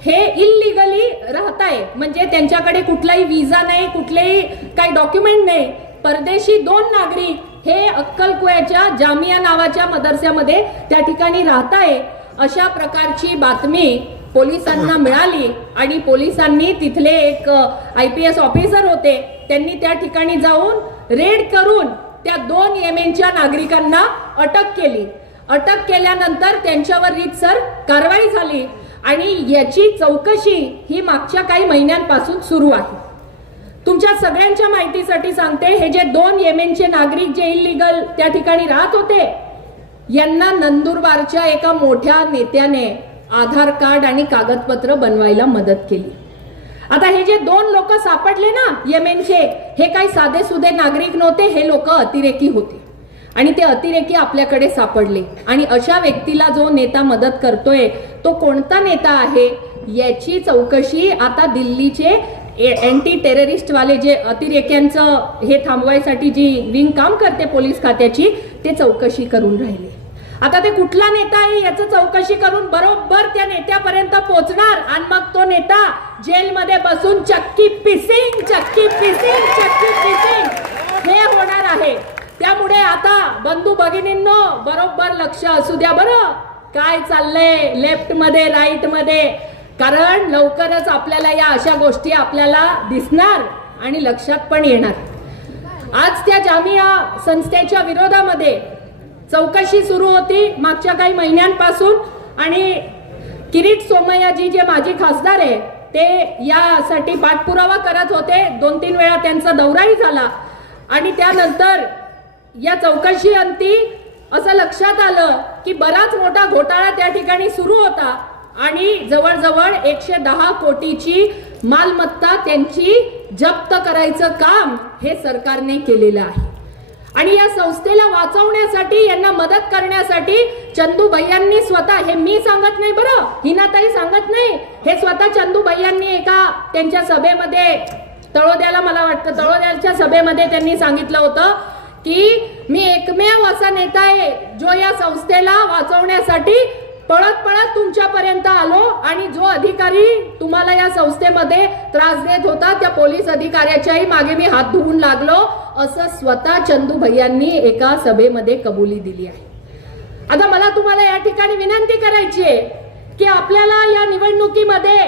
हे इल्लिगली राहताय, म्हणजे त्यांच्याकडे कुठलाही विजा नाही, कुठलेही काही डॉक्युमेंट नाही, परदेशी 2 नागरिक हे अक्कलकुव्याच्या जामिया नावाच्या मदरस्यामध्ये त्या ठिकाणी राहताय. अशा प्रकारची बातमी पोलिसांना मिळाली आणि पोलिसांनी तिथले एक IPS ऑफिसर होते, त्यांनी त्या ठिकाणी जाऊन रेड करून त्या 2 येमेनच्या नागरिकांना अटक केली. अटक केल्यानंतर त्यांच्यावर रीतसर कारवाई झाली आणि याची चौकशी ही मागच्या काही महिन्यांपासून सुरू आहे. तुमच्या सगळ्यांच्या माहितीसाठी सांगते, हे जे 2 येमेनचे नागरिक जे इल्लीगल त्या ठिकाणी राहत होते यांना नंदुरबारच्या एका मोठ्या नेत्याने आधार कार्ड आणि कागदपत्र बनवायला मदत केली. आता हे जे 2 लोक सापडले ना येमेनचे, हे काही साधे सुधे नागरिक नव्हते, हे लोक अतिरेकी होते आणि ते अतिरेकी आपल्याकडे सापडले. आणि अशा व्यक्तीला जो नेता मदत करतोय तो कोणता नेता आहे याची चौकशी आता दिल्लीचे अँटी टेररिस्ट वाले जे अतिरेक्यांचं हे थांबवायसाठी जी विंग काम करते पोलीस खात्याची, ते चौकशी करून राहिले. आता ते कुठला नेता आहे याचं चौकशी करून बरोबर त्या नेत्यापर्यंत पोहोचणार आणि मग तो नेता जेलमध्ये बसून चक्की पिसिंग हे होणार आहे. त्यामुळे आता बंधू भगिनींनो बरोबर लक्ष असू द्या बरं. काय चाललंय लेफ्ट मध्ये राईट मध्ये, कारण लवकरच आपल्याला या अशा गोष्टी आपल्याला दिसणार आणि लक्षात पण येणार। आज त्या जामिया संस्थेच्या विरोधामध्ये चौकशी सुरू होती मागच्या काही महिन्यांपासून आणि किरीट सोमय्याजी जे माजी खासदार आहे ते यासाठी पाठपुरावा करत होते। 2-3 वेळा त्यांचा दौराही झाला आणि त्यानंतर या चौकशी अंती असं लक्षात आलं की बराच मोठा घोटाळा त्या ठिकाणी सुरू होता आणि जवळजवळ 110 कोटीची मालमत्ता त्यांची जप्त करायचं काम हे सरकारने केलेलं आहे। आणि या संस्थेला वाचवण्यासाठी यांना मदत करण्यासाठी चंदू भैयांनी स्वतः, हे मी सांगत नाही बरं, हिनाताई सांगत नाही, हे स्वतः चंदू भैयांनी एका त्यांच्या सभेमध्ये तळोद्याला, मला वाटतं तळोद्याच्या सभेमध्ये त्यांनी सांगितलं होतं की मी एकमेव असा नेता आहे जो या संस्थेला वाचवण्यासाठी पळत पळत तुमच्यापर्यंत आलो आणि जो अधिकारी तुम्हाला या संस्थेमध्ये त्रास देत होता त्या पोलीस अधिकाऱ्याच्याही मागे मी हात धुवून लागलो, असं स्वतः चंदू भैयांनी एका सभेमध्ये कबुली दिली आहे। आता मला तुम्हाला या ठिकाणी विनंती करायची आहे की आपल्याला या निवडणुकीमध्ये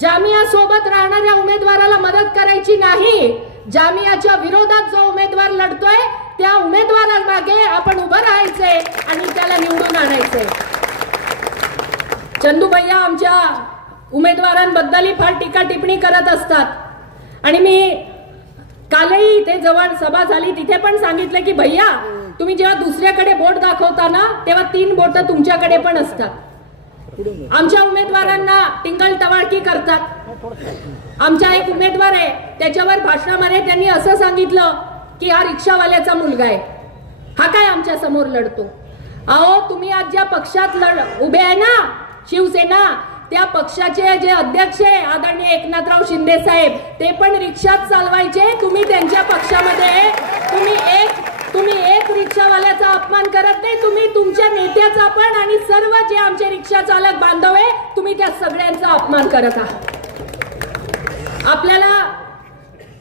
जामिया सोबत राहणाऱ्या उमेदवाराला मदत करायची नाही, जामियाच्या विरोधात जो उमेदवार लढतोय त्या उमेदवारामागे आपण उभं राहायचंय आणि त्याला निवडून आणायचंय। चंदू भैया आमच्या उमेदवारांबद्दलही फार टीका टिप्पणी करत असतात आणि मी कालही इथे जवळ सभा झाली तिथे पण सांगितलं की भैया तुम्ही जेव्हा दुसऱ्याकडे बोट दाखवता ना तेव्हा 3 बोट तुमच्याकडे पण असतात। आमच्या उमेदवारांना टिंगल टवाळकी करतात। आमचा एक उमेदवार आहे त्याच्यावर भाषणामध्ये त्यांनी असं सांगितलं की हा रिक्षावाल्याचा मुलगा आहे, हा काय आमच्या समोर लढतो। अहो तुम्ही आज ज्या पक्षात उभे आहे ना शिवसेना, त्या पक्षाचे जे अध्यक्ष आहे आदरणीय एकनाथराव शिंदे साहेब ते पण रिक्षाच चालवायचे, तुम्ही त्यांच्या पक्षामध्ये तुम्ही एक रिक्षावाल्याचा अपमान करत नाही, तुम्ही तुमच्या नेत्याचा पण आणि सर्व जे आमचे रिक्षा चालक बांधव आहे तुम्ही त्या सगळ्यांचा अपमान करत आहात। आपल्याला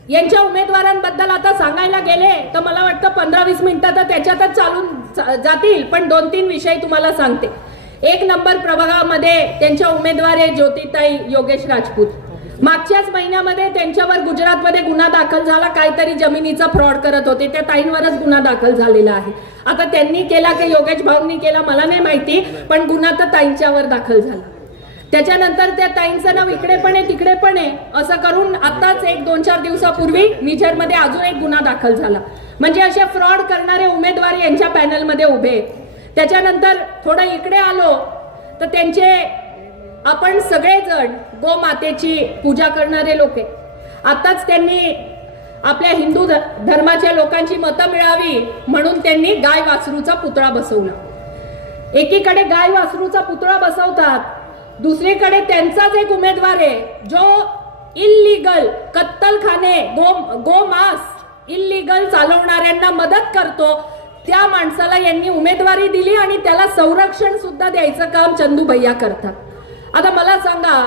यांच्या उमेदवारांबद्दल आता सांगायला गेले तर मला वाटतं 15-20 मिनिटं तर त्याच्यातच चालून जातील, पण 2-3 विषय तुम्हाला सांगते। 1 नंबर प्रभागामध्ये त्यांच्या उमेदवार आहे ज्योतिताई योगेश राजपूत। मागच्याच महिन्यामध्ये त्यांच्यावर गुजरातमध्ये गुन्हा दाखल झाला, काहीतरी जमिनीचा फ्रॉड करत होते, त्या ताईंवरच गुन्हा दाखल झालेला आहे। आता त्यांनी केला की योगेश भाऊंनी केला मला नाही माहिती, पण गुन्हा तर ताईंच्यावर दाखल झाला। त्याच्यानंतर त्या ताईंचं नाव इकडे पण आहे तिकडे पण आहे असं करून आताच 1-2-4 दिवसापूर्वी निझरमध्ये अजून एक गुन्हा दाखल झाला। म्हणजे असे फ्रॉड करणारे उमेदवार यांच्या पॅनलमध्ये उभे। त्याच्यानंतर थोडं इकडे आलो तर त्यांचे आपण सगळेजण गोमातेची पूजा करणारे लोक आहे। आताच त्यांनी आपल्या हिंदू धर्माच्या लोकांची मतं मिळावी म्हणून त्यांनी गाय वासरूचा पुतळा बसवला। एकीकडे गाय वासरूचा पुतळा बसवतात, दुसरीकडे त्यांचाच एक उमेदवार आहे जो इल्लीगल कत्तलखाने गोमांस इल्लीगल चालवणाऱ्यांना मदत करतो, त्या माणसाला यांनी उमेदवारी दिली आणि त्याला संरक्षण सुद्धा द्यायचं काम चंदू भैया करतात। आता मला सांगा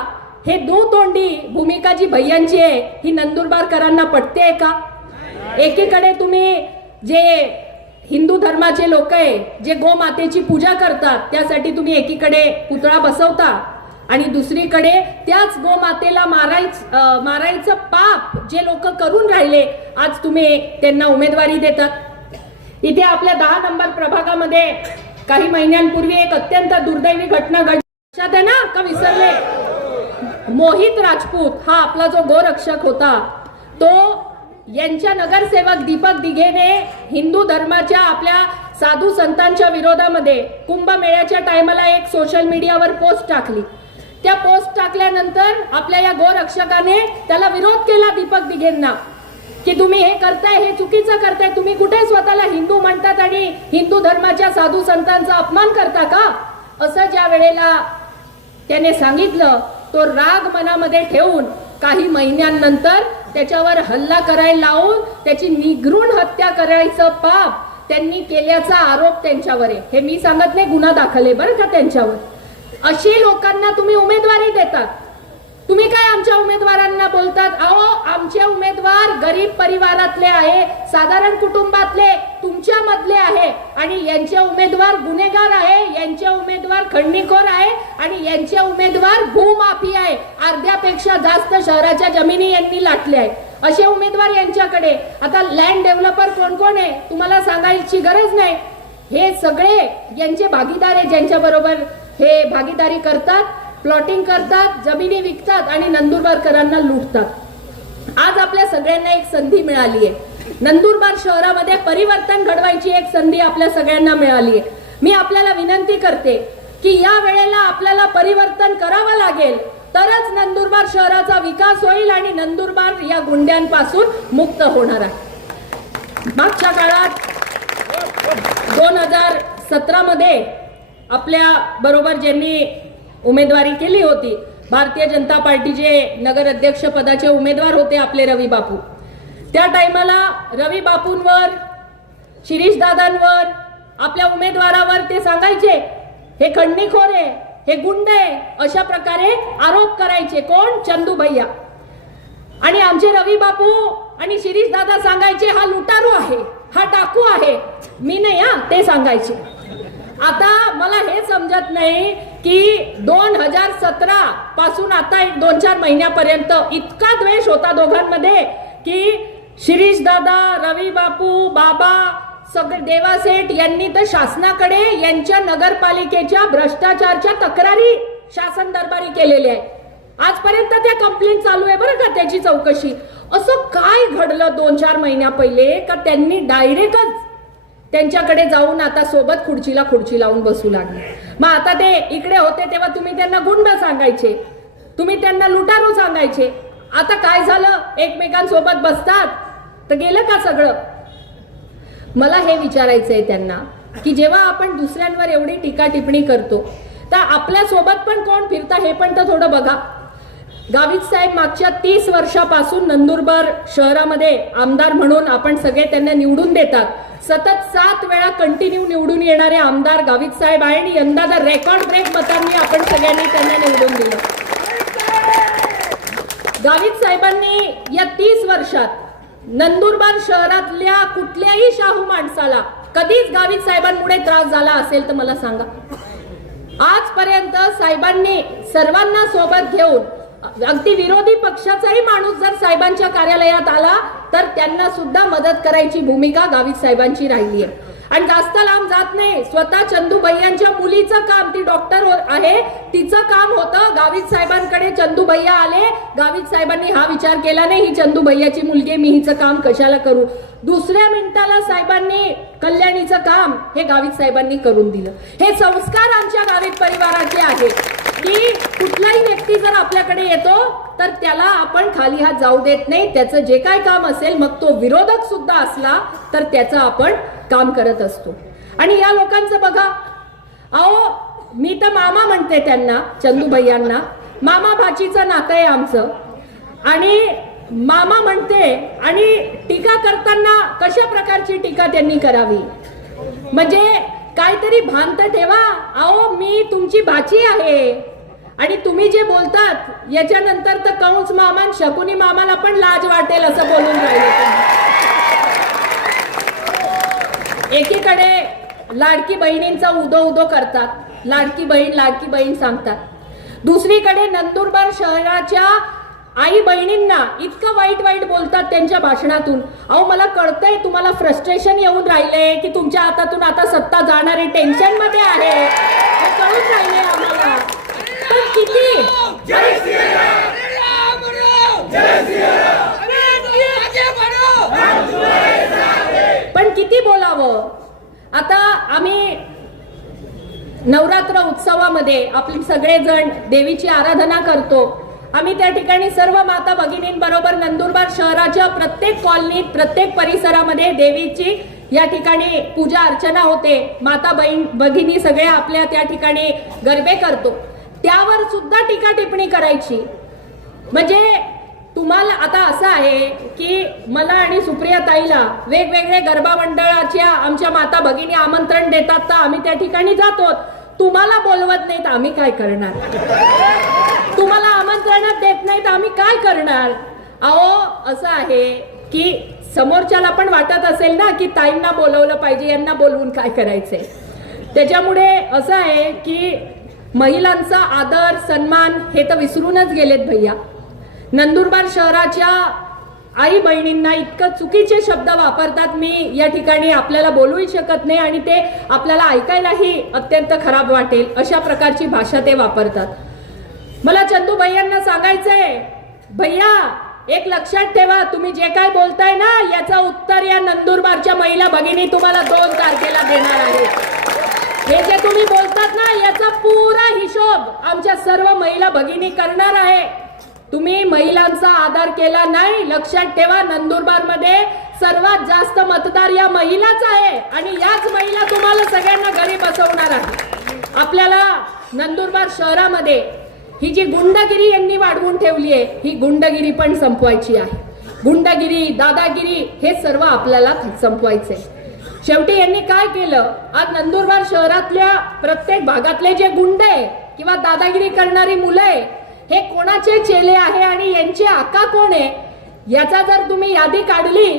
हे दुतोंडी भूमिका जी भैयांची आहे ही नंदुरबारकरांना पटते का? एकीकडे तुम्ही जे हिंदू धर्माचे लोक आहे जे गोमातेची पूजा करतात त्यासाठी तुम्ही एकीकडे पुतळा बसवता आणि दुसरीकडे त्याच गोमातेला मारायचं पाप जे लोक करून राहिले आज तुम्ही त्यांना उमेदवारी देतात। इथे आपल्या 10 नंबर प्रभागामध्ये काही महिन्यांपूर्वी एक अत्यंत दुर्दैवी घटना घडली, लक्षात आहे ना का विसरले? मोहित राजपूत हा आपला जो गोरक्षक होता तो यांच्या नगरसेवक दीपक दिघेने हिंदू धर्माच्या आपल्या साधू संतांच्या विरोधामध्ये कुंभमेळ्याच्या टायमाला एक सोशल मीडियावर पोस्ट टाकली। त्या पोस्ट टाकल्यानंतर आपल्या या गोरक्षकाने त्याला विरोध केला दीपक दिघेंना की तुम्ही हे करताय हे चुकीचं करताय, तुम्ही कुठे स्वतःला हिंदू म्हणतात आणि हिंदू धर्माच्या साधू संतांचा अपमान करता का? असं ज्या वेळेला त्याने सांगितलं तो राग मनामध्ये ठेवून काही महिन्यांनंतर त्याच्यावर हल्ला करायला लावून त्याची निघृण हत्या करायचं पाप त्यांनी केल्याचा आरोप त्यांच्यावर आहे। हे मी सांगत नाही, गुन्हा दाखल आहे बरं का त्यांच्यावर। अशी लोकांना तुम्ही उमेदवारी देतात, तुम्ही काय आमच्या उमेदवारांना बोलतात? अहो, आमचे उमेदवार गरीब परिवारातले आहे, साधारण कुटुंबातले तुमच्या मधले आहे, आणि यांचे उमेदवार गुन्हेगार आहे, यांचे उमेदवार खंडणीखोर आहे, आणि यांचे उमेदवार भूमाफी आहे. अर्ध्यापेक्षा जास्त शहराच्या जमिनी यांनी लाटल्या आहे. असे उमेदवार यांच्याकडे. आता लँड डेव्हलपर कोण कोण आहे तुम्हाला सांगायची गरज नाही. हे सगळे यांचे भागीदार आहे, ज्यांच्या बरोबर हे भागीदारी करतात, प्लॉटिंग करतात, जमिनी विकतात आणि नंदुरबारकरांना लुटतात. आज आपल्या सगळ्यांना एक संधी मिळाली आहे. नंदुरबार शहरामध्ये परिवर्तन घडवायची एक संधी आपल्या सगळ्यांना मिळाली आहे. मी आपल्याला विनंती करते की या वेळेला आपल्याला परिवर्तन करावं लागेल, तरच नंदुरबार शहराचा विकास होईल आणि नंदुरबार या गुंड्यांपासून मुक्त होणार आहे. मागच्या काळात 2017 मध्ये आपल्या बरोबर ज्यांनी उमेदवारी केली होती, भारतीय जनता पार्टीचे नगर अध्यक्ष पदाचे उमेदवार होते आपले रवी बापू. त्या टाइमाला रवी बापूंवर, शिरीष दादांवर, आपल्या उमेदवारावर ते सांगायचे हे खंडणीखोर आहे, हे गुंड आहे, अशा प्रकारे आरोप करायचे. कोण? चंदू भैया. आणि आमचे रवी बापू आणि शिरीष दादा सांगायचे हा लुटारू आहे, हा डाकू आहे. मी नाही, हा ते सांगायचे. आता मला हे समजत नाही की 2017 पासून आता एक 2-4 महिन्यापर्यंत इतका द्वेष होता दोघांमध्ये की शिरीष दादा, रवी बापू, बाबा, सगळे देवासेठ यांनी तर शासनाकडे यांच्या नगरपालिकेच्या भ्रष्टाचारच्या तक्रारी शासन दरबारी केलेल्या आहे. आजपर्यंत त्या कंप्लेंट चालू आहे बरं का, त्याची चौकशी. असं काय घडलं 2-4 महिन्या पहिले का त्यांनी डायरेक्टच त्यांच्याकडे जाऊन आता सोबत खुर्ची लावून बसू लागले. मग आता ते इकडे होते तेव्हा तुम्ही त्यांना गुंड सांगायचे, तुम्ही त्यांना लुटारू सांगायचे. आता काय झालं? एकमेकांसोबत बसतात तर गेलं का सगळं? मला हे विचारायचंय त्यांना की जेव्हा आपण दुसऱ्यांवर एवढी टीका टिप्पणी करतो तर आपल्या सोबत पण कोण फिरता हे पण तर थोडं बघा. गावित साहेब मागच्या 30 वर्षापासून नंदुरबार शहरामध्ये आमदार म्हणून आपण सगळे त्यांना निवडून देतात. सतत 7 वेळा कंटिन्यू निवडून येणारे आमदार गावित साहेब आहे आणि यंदा तर रेकॉर्ड ब्रेक मतांनी आपण सगळ्यांनी त्यांना निवडून दिलं. गावित साहेबांनी या 30 वर्षात नंदुरबार शहरातल्या कुठल्याही शाहू माणसाला कधीच गावित साहेबांमुळे त्रास झाला असेल तर मला सांगा. आजपर्यंत साहेबांनी सर्वांना सोबत घेऊन, अगदी विरोधी पक्षाचाही माणूस जर साहेबांच्या कार्यालयात आला तर त्यांना सुद्धा मदत करायची भूमिका गावित साहेबांची राहिली आहे. आणि जास्त लांब जात नाही, स्वतः चंदू भैयांच्या मुलीचं काम, ती डॉक्टर आहे, तिचं काम होतं. गावित साहेबांकडे चंदू भैया आले, गावित साहेबांनी हा विचार केला नाही ही चंदू भैयाची मुलगी, मी हिचं काम कशाला करू. दुसऱ्या मिनिटाला साहेबांनी कल्याणीचं काम हे गावित साहेबांनी करून दिलं. हे संस्कार आमच्या गावित परिवाराचे आहेत की कुठलाही व्यक्ती जर आपल्याकडे येतो तर त्याला आपण खाली हात जाऊ देत नाही. त्याचं जे काय काम असेल, मग तो विरोधक सुद्धा असला तर त्याचं आपण काम करत असतो. आणि या लोकांचं बघा, अहो मी तर मामा म्हणते त्यांना, चंदू भैयांना. मामा भाचीचं नातं आहे आमचं, आणि मामा म्हणते. आणि टीका करताना कशा प्रकारची टीका त्यांनी करावी, म्हणजे काहीतरी भान तर ठेवा. अहो मी तुमची भाची आहे आणि तुम्ही जे बोलतात याच्यानंतर तर कंस मामा, शकुनी मामाला पण लाज वाटेल असं बोलून राहिले. एकीकडे लाडकी बहिणींचा उदो करतात, लाडकी बहीण सांगतात. दुसरीकडे नंदुरबार शहराच्या आई बहिणींना इतकं वाईट बोलतात त्यांच्या भाषणातून. अहो मला कळतंय तुम्हाला फ्रस्ट्रेशन येऊन राहिले की तुमच्या हातातून आता सत्ता जाणारे टेन्शन मध्ये आहे, हे कळून राहिले आम्हाला. पण किती किती बोलावं. आता आम्ही नवरात्र उत्सवामध्ये आपले सगळेजण देवीची आराधना करतो. आम्ही त्या ठिकाणी सर्व माता भगिनींबरोबर नंदुरबार शहराच्या प्रत्येक कॉलनीत, प्रत्येक परिसरामध्ये देवीची या ठिकाणी पूजा अर्चना होते. माता भगिनी सगळ्या आपल्या त्या ठिकाणी गरबे करतो. त्यावर सुद्धा टीका टिप्पणी करायची. म्हणजे तुम्हाला आता असं आहे की मला आणि सुप्रिया ताईला वेगवेगळे गरबा मंडळाच्या आमच्या माता भगिनी आमंत्रण देतात तर आम्ही त्या ठिकाणी जातो. तुम्हाला बोलवत नाहीत आम्ही काय करणार? तुम्हाला आमंत्रणच देत नाहीत आम्ही काय करणार? अहो असं आहे की समोरच्याला पण वाटत असेल ना की ताईंना बोलवलं पाहिजे, यांना बोलवून काय करायचंय. त्याच्यामुळे असं आहे की महिलांचा आदर सन्मान हे तर विसरूनच गेलेत भैया. नंदुरबार शहराच्या आई बहिणींना इतकं चुकीचे शब्द वापरतात, मी या ठिकाणी आपल्याला बोलूही शकत नाही आणि ते आपल्याला ऐकायलाही अत्यंत खराब वाटेल अशा प्रकारची भाषा ते वापरतात. मला चंदू भैयांना सांगायचंय, भैया एक लक्षात ठेवा, तुम्ही जे काय बोलताय ना याचं उत्तर या नंदुरबारच्या महिला भगिनी तुम्हाला 2 तारखेला देणार आहेत. हे जे तुम्ही बोलतात ना याचा पुरा हिशोब आमच्या सर्व महिला भगिनी करणार आहे. तुम्ही महिलांचा आदर केला नाही, लक्षात ठेवा नंदुरबार मध्ये सर्वात जास्त मतदार या महिलाच आहे आणि याच महिला तुम्हाला सगळ्यांना घरी बसवणार आहे. आपल्याला नंदुरबार शहरामध्ये ही जी गुंडगिरी यांनी वाढवून ठेवली आहे ही गुंडगिरी पण संपवायची आहे. गुंडगिरी दादागिरी हे सर्व आपल्याला संपवायचे. शेवटी यांनी काय केलं, आज नंदुरबार शहरातल्या प्रत्येक भागातले जे गुंड आहे किंवा दादागिरी करणारी मुलं आहे हे कोणाचे चेले आहे आणि यांचे आका कोण आहे याचा जर तुम्ही यादी काढली,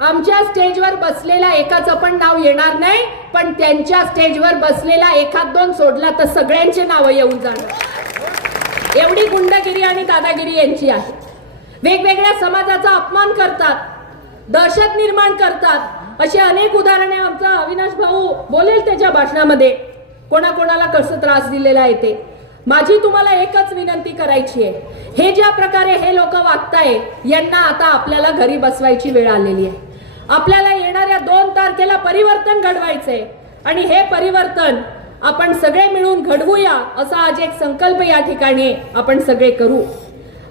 आमच्या स्टेजवर बसलेला एकाचं पण नाव येणार नाही, पण त्यांच्या स्टेजवर बसलेला एखाद 2 सोडला तर सगळ्यांचे नाव येऊन जाणार. एवढी गुंडगिरी आणि दादागिरी यांची आहे. वेगवेगळ्या समाजाचा अपमान करतात, दहशत निर्माण करतात. अशी अनेक उदाहरणे आमचा अविनाश भाऊ बोलेल त्याच्या भाषणामध्ये, कोणाकोणाला कसं त्रास दिलेला आहे ते. माझी तुम्हाला एकच विनंती करायची आहे, हे ज्या प्रकारे हे लोक वागताय यांना आता आपल्याला घरी बसवायची वेळ आलेली आहे. आपल्याला येणाऱ्या 2 तारखेला परिवर्तन घडवायचंय आणि हे परिवर्तन आपण सगळे मिळून घडवूया असा आज एक संकल्प या ठिकाणी आपण सगळे करू.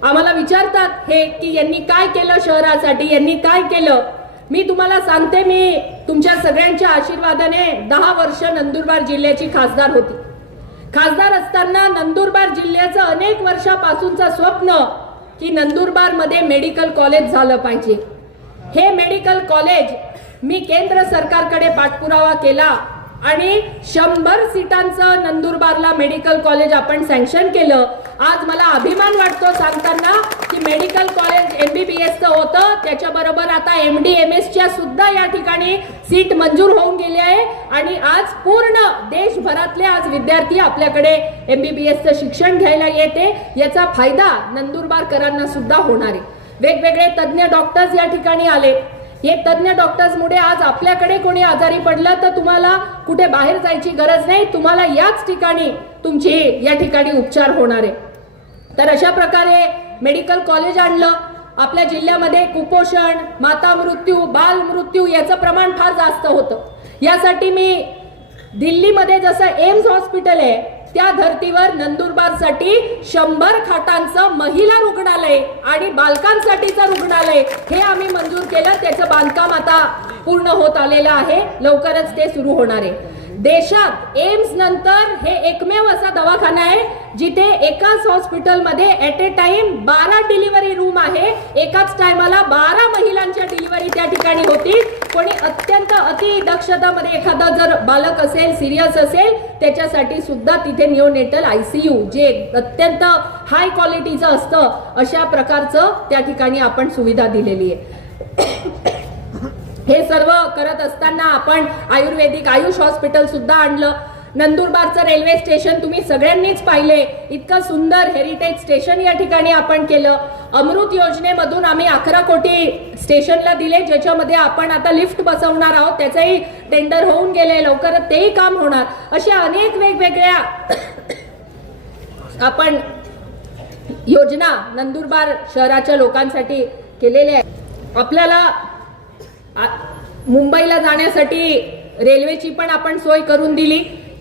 आम्हाला विचारतात हे की यांनी काय केलं शहरासाठी, यांनी काय केलं. मी तुम्हाला सांगते, मी तुमच्या सगळ्यांच्या आशीर्वादाने 10 वर्ष नंदुरबार जिल्ह्याची खासदार होती. खासदार असताना नंदुरबार जिल्ह्याचं अनेक वर्षापासूनचं स्वप्न की नंदुरबार मध्ये मेडिकल कॉलेज झालं पाहिजे. हे मेडिकल कॉलेज मी केंद्र सरकारकडे पाठपुरावा केला आणि 100 सीटांचं नंदुरबारला मेडिकल कॉलेज आपण सँक्शन केलं. आज मला अभिमान वाटतो सांगताना की मेडिकल कॉलेज MBBSचं होतं, त्याच्याबरोबर आता MD MS सुद्धा या ठिकाणी सीट मंजूर होऊन गेली आहे आणि आज पूर्ण देशभरातले आज विद्यार्थी आपल्याकडे MBBSचं शिक्षण घ्यायला येते. याचा फायदा नंदुरबारकरांना सुद्धा होणार आहे. वेगवेगळे तज्ज्ञ डॉक्टर्स या ठिकाणी आले. हे तज्ज्ञ डॉक्टर्समुळे आज आपल्याकडे कोणी आजारी पडलं तर तुम्हाला कुठे बाहेर जायची गरज नाही, तुम्हाला याच ठिकाणी तुमची या ठिकाणी उपचार होणार आहे. तर अशा प्रकारे मेडिकल कॉलेज आणलं. आपल्या जिल्ह्यामध्ये कुपोषण, माता मृत्यू, बाल मृत्यू याचं प्रमाण फार जास्त होतं. यासाठी मी दिल्लीमध्ये जसं एम्स हॉस्पिटल आहे त्या धर्तीवर नंदुरबारसाठी 100 खाटांचं महिला रुग्णालय आणि बालकांसाठीचं रुग्णालय हे आम्ही मंजूर केलं. त्याचं बांधकाम आता पूर्ण होत आलेलं आहे, लवकरच ते सुरू होणार आहे. देशात एम्स नंतर हे एकमेव असा दवाखाना आहे जिथे एकाच हॉस्पिटलमध्ये at A time 12 delivery room आहे. एकाच टायमाला 12 महिलांच्या डिलिव्हरी त्या ठिकाणी होती. कोणी अत्यंत अति दक्षतामध्ये एखादा जर बालक असेल, सिरियस असेल, त्याच्यासाठी सुद्धा तिथे निओनेटल ICU जे अत्यंत हाय क्वालिटीचं असतं अशा प्रकारचं त्या ठिकाणी आपण सुविधा दिलेली आहे. हे सर्व करत असताना आपण आयुर्वेदिक आयुष हॉस्पिटल सुद्धा आणलं. नंदुरबारचं रेल्वे स्टेशन तुम्ही सगळ्यांनीच पाहिले, इतकं सुंदर हेरिटेज स्टेशन या ठिकाणी आपण केलं. अमृत योजनेमधून आम्ही 11 कोटी स्टेशनला दिले, ज्याच्यामध्ये आपण आता लिफ्ट बसवणार आहोत. त्याचंही टेंडर होऊन गेले, लवकरच तेही काम होणार. अशा अनेक वेगवेगळ्या आपण योजना नंदुरबार शहराच्या लोकांसाठी केलेल्या आहेत. आपल्याला मुंबईला जाण्यासाठी रेल्वेची पण आपण सोय करून दिली.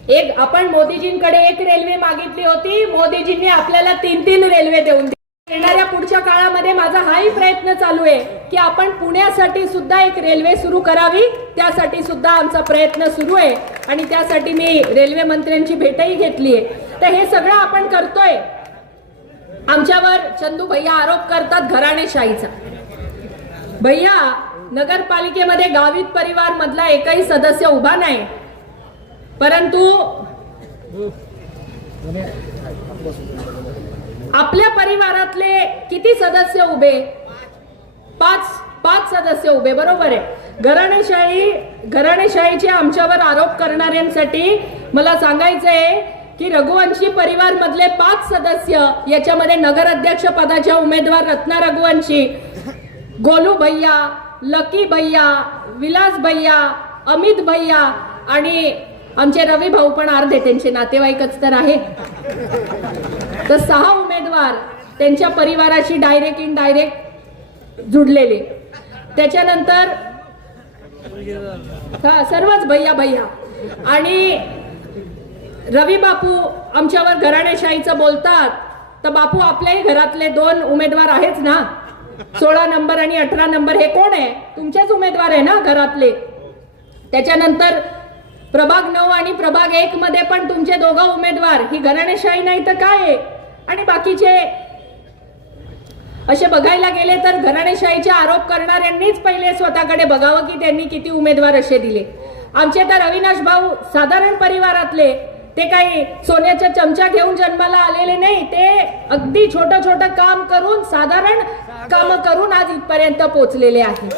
एक आपण मोदीजींकडे एक रेल्वे मागितली होती, मोदीजींनी आपल्याला 3 रेल्वे देऊन दिली. येणाऱ्या पुढच्या काळामध्ये माझा हाही प्रयत्न चालू आहे की आपण पुण्यासाठी सुद्धा एक रेल्वे सुरू करावी. त्यासाठी सुद्धा आमचा प्रयत्न सुरू आहे आणि त्यासाठी मी रेल्वे मंत्र्यांची भेटही घेतली आहे. तर हे सगळं आपण करतोय. आमच्यावर चंदू भैया आरोप करतात घराणेशाहीचा. भैया, नगरपालिकेमध्ये गावित परिवार मधला एकही सदस्य उभा नाही, परंतु आपल्या परिवारातले किती सदस्य उभे? पाच सदस्य उभे, बरोबर आहे. घराणेशाहीचे आमच्यावर आरोप करणाऱ्यांसाठी मला सांगायचंय की रघुवंशी परिवार मधले 5 सदस्य, याच्यामध्ये नगराध्यक्ष पदाच्या उमेदवार रत्ना रघुवंशी, गोलू भैया, लकी भैया, विलास भैया, अमित भैया आणि आमचे रवी भाऊ पण अर्धे त्यांचे नातेवाईकच तर आहे. तर 6 उमेदवार त्यांच्या परिवाराशी डायरेक्ट इनडायरेक्ट जुडलेले. त्याच्यानंतर सर्वच भैया आणि रवी बापू आमच्यावर घराणेशाहीचं बोलतात. तर बापू, आपल्याही घरातले 2 उमेदवार आहेच ना, 16 नंबर आणि 18 नंबर, हे कोण आहे? तुमचेच उमेदवार आहे ना घरातले. त्याच्यानंतर प्रभाग 9 आणि प्रभाग 1 मध्ये पण तुमचे 2 उमेदवार. ही घराणेशाही नाही तर काय आहे? आणि बाकीचे असे बघायला गेले तर घराणेशाहीचे आरोप करणाऱ्यांनीच पहिले स्वतःकडे बघावं की त्यांनी किती उमेदवार असे दिले. आमचे तर अविनाश भाऊ साधारण परिवारातले, ते काही सोन्याच्या चमचा घेऊन जन्माला आलेले नाही. ते अगदी छोटं काम करून, साधारण काम करून आज इथपर्यंत पोहोचलेले आहेत.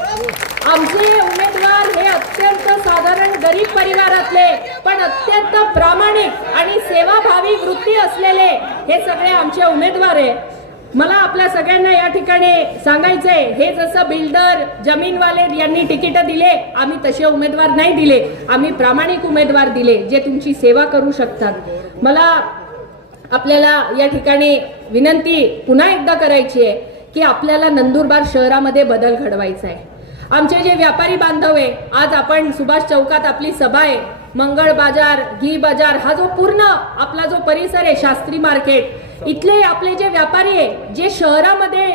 आमचे उमेदवार हे अत्यंत साधारण गरीब परिवारातले पण अत्यंत प्रामाणिक आणि सेवाभावी वृत्ती असलेले हे सगळे आमचे उमेदवार आहे. मला आपल्या सगळ्यांना या ठिकाणी सांगायचंय, हे जसं बिल्डर, जमीनवाले यांनी तिकीट दिले, आम्ही तसे उमेदवार नाही दिले. आम्ही प्रामाणिक उमेदवार दिले जे तुमची सेवा करू शकतात. मला आपल्याला या ठिकाणी विनंती पुन्हा एकदा करायची आहे की आपल्याला नंदुरबार शहरामध्ये बदल घडवायचा आहे. आमचे जे व्यापारी बांधव आहे, आज आपण सुभाष चौकात आपली सभा आहे, मंगळ बाजार, घी बाजार, हा जो पूर्ण आपला जो परिसर आहे, शास्त्री मार्केट, इथले आपले जे व्यापारी आहे, जे शहरामध्ये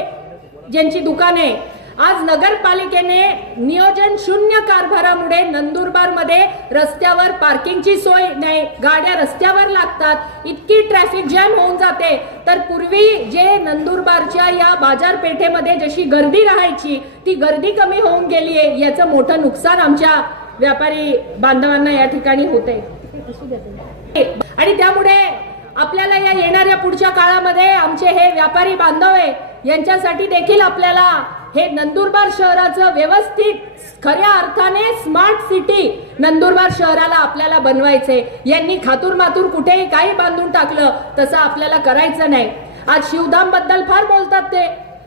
ज्यांची दुकाने आहे, आज नगरपालिकेने नियोजन शून्य कारभारामुळे नंदुरबार मध्ये रस्त्यावर पार्किंगची सोय नाही, गाड्या रस्त्यावर लागतात, इतकी ट्रॅफिक जॅम होऊन जाते. तर पूर्वी जे नंदुरबारच्या या बाजारपेठेमध्ये जशी गर्दी राहायची, ती गर्दी कमी होऊन गेली आहे. याचं मोठं नुकसान आमच्या व्यापारी बांधवांना या ठिकाणी होते. आणि त्यामुळे आपल्याला या येणाऱ्या पुढच्या काळामध्ये आमचे हे व्यापारी बांधव आहे, यांच्यासाठी देखील आपल्याला हे नंदुरबार शहराचं व्यवस्थित, खऱ्या अर्थाने स्मार्ट सिटी नंदुरबार शहराला आपल्याला बनवायचे. यांनी खातूर मातूर कुठेही काही बांधून टाकलं तसं आपल्याला करायचं नाही. आज शिवधाम बद्दल फार बोलतात ते.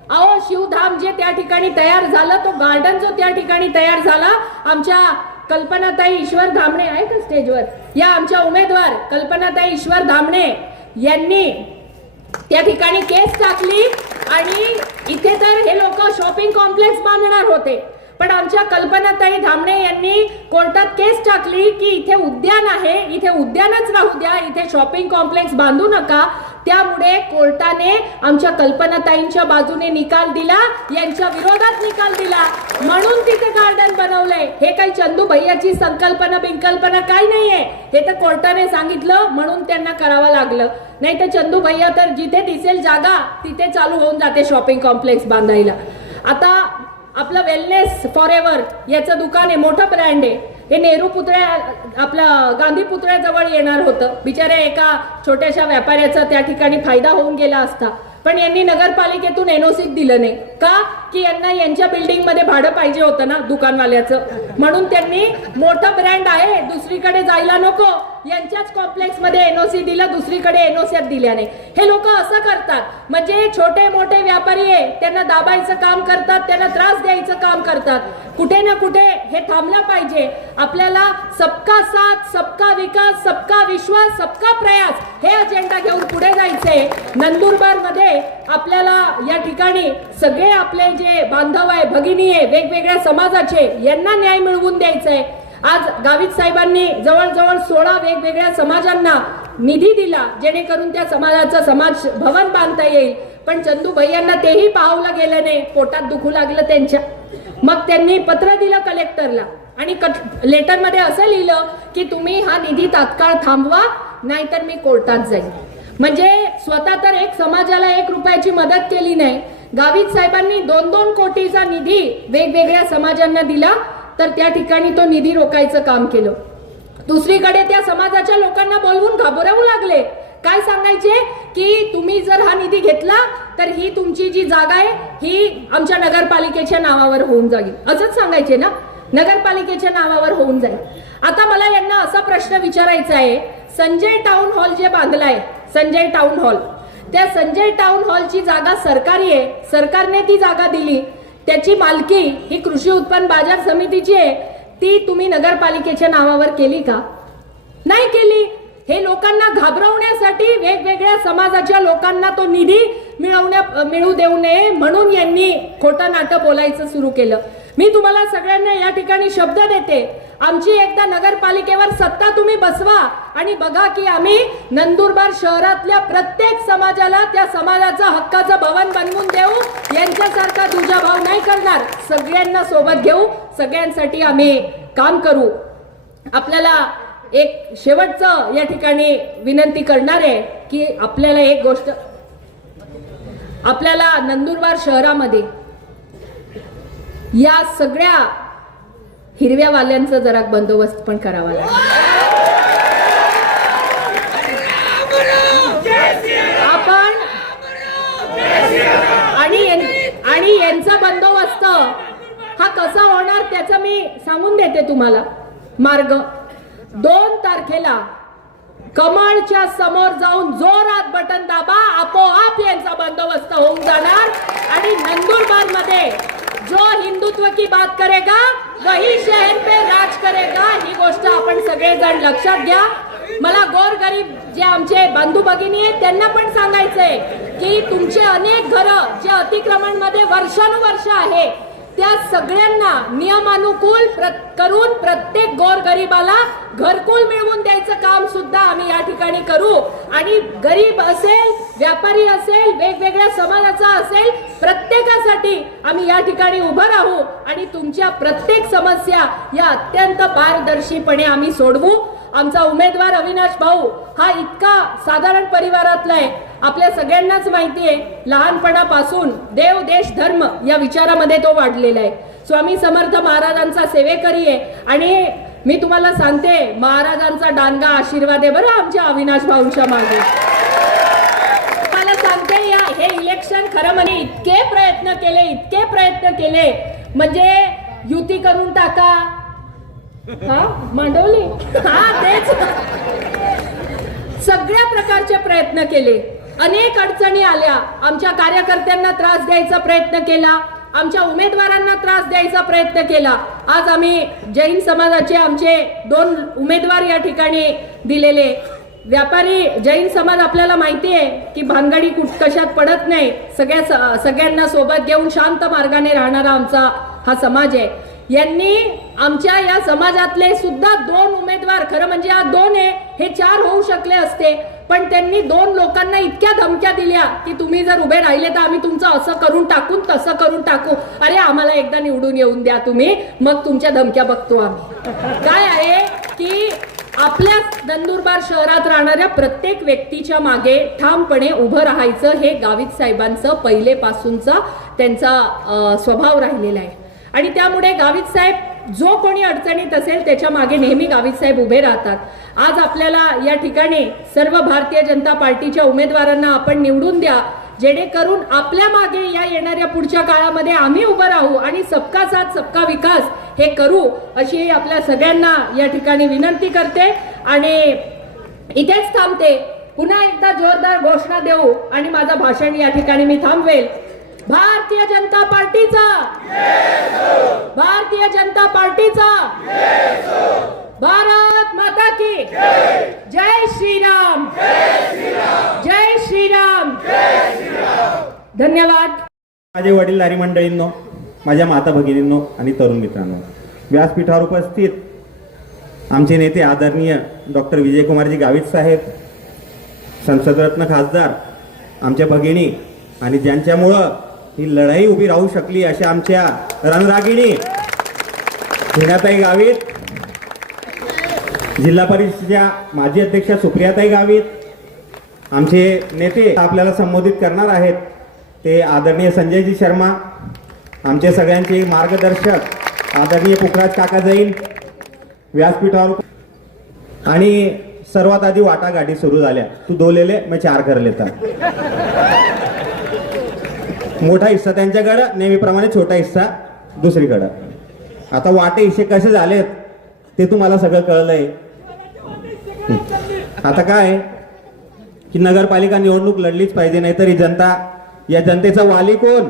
अहो, शिवधाम जे त्या ठिकाणी तयार झालं, तो गार्डन जो त्या ठिकाणी तयार झाला, आमच्या कल्पनाताई ईश्वर धामणे आहे का स्टेजवर, या आमच्या उमेदवार कल्पनाताई ईश्वर धामणे यांनी त्या ठिकाणी केस टाकली आणि इथे तर हे लोक शॉपिंग कॉम्प्लेक्स बांधणार होते. पण आमच्या कल्पनाताई धामणे यांनी कोर्टात केस टाकली की इथे उद्यान आहे, इथे उद्यानच राहू द्या, इथे शॉपिंग कॉम्प्लेक्स बांधू नका. त्यामुळे कोर्टाने आमच्या कल्पनाताईंच्या बाजूने निकाल दिला, यांच्या विरोधात निकाल दिला, म्हणून तिथे गार्डन बनवलंय. हे काही चंदू भैयाची संकल्पना काही नाहीये, हे तर कोर्टाने सांगितलं म्हणून त्यांना करावं लागलं. नाही तर चंदू भैया तर जिथे दिसेल जागा तिथे चालू होऊन जाते शॉपिंग कॉम्प्लेक्स बांधायला. आता आपलं वेलनेस फॉरएव्हर याचं दुकान आहे, मोठं ब्रँड आहे. हे नेहरू पुतळ्या, आपला गांधी पुतळ्याजवळ येणार होतं. बिचारे एका छोट्याशा व्यापाऱ्याचा त्या ठिकाणी फायदा होऊन गेला असता, पण यांनी नगरपालिकेतून एनओसी दिलं नाही. का? की यांना यांच्या बिल्डिंग मध्ये भाडं पाहिजे होतं ना दुकानवाल्याचं, म्हणून त्यांनी मोठं ब्रँड आहे दुसरीकडे जायला नको, यांच्याच कॉम्प्लेक्स मध्ये एनओसी दिलं, दुसरीकडे एनओसी दिल्या नाही. हे लोक असं करतात, म्हणजे छोटे मोठे व्यापारी आहे त्यांना दाबायचं काम करतात, त्यांना त्रास द्यायचं काम करतात. कुठे ना कुठे हे थांबलं पाहिजे. आपल्याला सबका साथ, सबका विकास, सबका विश्वास, सबका प्रयास हे अजेंडा घेऊन पुढे जायचंय. नंदुरबार मध्ये आपल्याला या ठिकाणी सगळे आपले जे बांधव आहे, भगिनी आहे, वेगवेगळ्या समाजाचे, यांना न्याय मिळवून द्यायचा आहे. आज गावित साहेबांनी जवळजवळ 16 वेगवेगळ्या समाजांना निधी दिला, जेणेकरून त्या समाजाचं समाज भवन बांधता येईल. पण चंदू भैयांना तेही पाहवलं गेलं नाही, पोटात दुखू लागलं त्यांच्या. मग त्यांनी पत्र दिलं कलेक्टरला आणि लेटरमध्ये असं लिहिलं की तुम्ही हा निधी तात्काळ थांबवा, नाहीतर मी कोर्टात जाईन. म्हणजे स्वतः तर एक समाजाला 1 रुपयाची मदत केली नाही, गावित साहेबांनी 2-2 कोटीचा निधी वेगवेगळ्या समाजांना दिला, तर त्या ठिकाणी तो निधी रोखायचं काम केलं. दुसरीकडे त्या समाजाच्या लोकांना बोलवून घाबरवू लागले. काय सांगायचे की तुम्ही जर हा निधी घेतला तर ही तुमची जी जागा आहे ही आमच्या नगरपालिकेच्या नावावर होऊन जाईल, असंच सांगायचे ना, नगरपालिकेच्या नावावर होऊन जाईल. आता मला यांना असा प्रश्न विचारायचा आहे, संजय टाउन हॉल जे बांधलाय, संजय टाउन हॉल, त्या संजय टाउन हॉलची जागा सरकारी आहे, सरकारने ती जागा दिली, त्याची मालकी ही कृषी उत्पन्न बाजार समितीची आहे, ती तुम्ही नगरपालिकेच्या नावावर केली का? नाही केली. हे लोकांना घाबरवण्यासाठी वेगवेगळ्या समाजाच्या लोकांना तो निधी मिळू देऊ नये म्हणून यांनी खोटं नाटक बोलायचं सुरू केलं. मी तुम्हाला सगळ्यांना या ठिकाणी शब्द देते, आमची एकदा नगरपालिकेवर सत्ता तुम्ही बसवा आणि बघा की आम्ही नंदुरबार शहरातल्या प्रत्येक समाजाला त्या समाजाचं हक्काचं भवन बनवून देऊ. यांच्यासारखा दुजाभाव नाही करणार, सगळ्यांना सोबत घेऊ, सगळ्यांसाठी आम्ही काम करू. आपल्याला एक शेवटचं या ठिकाणी विनंती करणार आहे की आपल्याला एक गोष्ट, आपल्याला नंदुरबार शहरामध्ये या सगळ्या हिरव्या वाल्यांचा जरा बंदोबस्त पण करावा लागेल. आपण आणि यांचा बंदोबस्त हा कसा होणार त्याचं मी सांगून देते तुम्हाला मार्ग. 2 तारखेला कमळच्या समोर जाऊन जोरात बटन दाबा, आपोआप यांचा बंदोबस्त होऊन जाणार आणि नंदुरबार मध्ये जो हिंदुत्व की बात करेगा वही शहर पे राज करेगा, ही गोष्ट आपण सगळेजण लक्षात घ्या. मला गोरगरीब जे आमचे बंधू भगिनी आहेत त्यांना पण सांगायचंय की तुमचे अनेक घरं जे अतिक्रमण मध्ये वर्षानुवर्ष आहे त्या सगळ्यांना नियमानुकूल करून प्रत्येक गोरगरिबाला घरकुल मिळवून द्यायचं काम सुद्धा आम्ही या ठिकाणी करू. आणि गरीब असेल, व्यापारी असेल, वेगवेगळ्या समाजाचा असेल, प्रत्येकासाठी आम्ही या ठिकाणी उभं राहू आणि तुमच्या प्रत्येक समस्या या अत्यंत पारदर्शीपणे आम्ही सोडवू. आमचा उमेदवार अविनाश भाऊ हा इतका साधारण परिवारातला आहे, आपल्या सगळ्यांनाच माहिती आहे, लहानपणापासून देव देश धर्म या विचारामध्ये तो वाढलेला आहे. स्वामी समर्थ महाराजांचा सेवेकरी आहे आणि मी तुम्हाला सांगते महाराजांचा डांगा आशीर्वाद आहे बरं आमच्या अविनाश भाऊंच्या मागे. मला सांगते हे इलेक्शन खरं म्हणजे इतके प्रयत्न केले म्हणजे युती करून टाका, हा मांडवली, हा तेच, सगळ्या प्रकारचे प्रयत्न केले, अनेक अडचणी आल्या, आमच्या कार्यकर्त्यांना त्रास द्यायचा प्रयत्न केला, आमच्या उमेदवारांना त्रास द्यायचा प्रयत्न केला. आज आम्ही जैन समाजाचे आमचे 2 उमेदवार या ठिकाणी दिलेले. व्यापारी जैन समाज आपल्याला माहिती आहे की भानगडी कशात पडत नाही, सगळ्यांना सोबत घेऊन शांत मार्गाने राहणारा आमचा हा समाज आहे. यांनी आमच्या या समाजातले सुद्धा 2 उमेदवार, खरं म्हणजे हा 2 आहे, हे 4 होऊ शकले असते, पण त्यांनी 2 लोकांना इतक्या धमक्या दिल्या की तुम्ही जर उभे राहिले तर आम्ही तुमचं असं करून टाकू, तसं करून टाकू. अरे आम्हाला एकदा निवडून येऊन द्या तुम्ही, मग तुमच्या धमक्या बघतो आम्ही. काय आहे की आपल्या नंदुरबार शहरात राहणाऱ्या प्रत्येक व्यक्तीच्या मागे ठामपणे उभं राहायचं हे गावित साहेबांचं पहिलेपासूनचा त्यांचा स्वभाव राहिलेला आहे. आणि त्यामुळे गावित साहेब जो कोणी अडचणीत असेल त्याच्या मागे नेहमी गावित साहेब उभे राहतात. आज आपल्याला या ठिकाणी सर्व भारतीय जनता पार्टीच्या उमेदवारांना आपण निवडून द्या, जेणेकरून आपल्या मागे या येणाऱ्या पुढच्या काळामध्ये आम्ही उभं राहू आणि सबका साथ सबका विकास हे करू, अशी आपल्या सगळ्यांना या ठिकाणी विनंती करते आणि इथेच थांबते. पुन्हा एकदा जोरदार घोषणा देऊ आणि माझं भाषण या ठिकाणी मी थांबवेल. भारतीय जनता पार्टीचा, भारतीय जनता पार्टीचा, भारत माता की जय श्रीराम, जय श्रीराम. धन्यवाद. माझे वडीलधारी मंडळींनो, माझ्या माता भगिनींनो आणि तरुण मित्रांनो, व्यासपीठावर उपस्थित आमचे नेते आदरणीय डॉक्टर विजयकुमारजी गावित साहेब, संसदरत्न खासदार आमच्या भगिनी आणि ज्यांच्यामुळं ही लढाई उभी राहू शकली अशा आमच्या रणरागिणी हिनाताई गावित, जिल्हा परिषदेच्या माजी अध्यक्षा सुप्रियाताई गावित, आमचे नेते आपल्याला संबोधित करणार आहेत ते आदरणीय संजयजी शर्मा, आमचे सगळ्यांचे मार्गदर्शक आदरणीय पुखराज काका जैन व्यासपीठावर आणि सर्वात आधी वाटा गाडी सुरू झाल्या, तू 2 ले ले मैं 4 कर लेता. मोठा हिस्सा त्यांच्याकडं, नेहमीप्रमाणे छोटा हिस्सा दुसरीकडं. आता वाटे हिस्से कसे झालेत ते तुम्हाला सगळं कळलंय. आता काय की नगरपालिका निवडणूक लढलीच पाहिजे, नाहीतर ही जनता, या जनतेचा वाली कोण?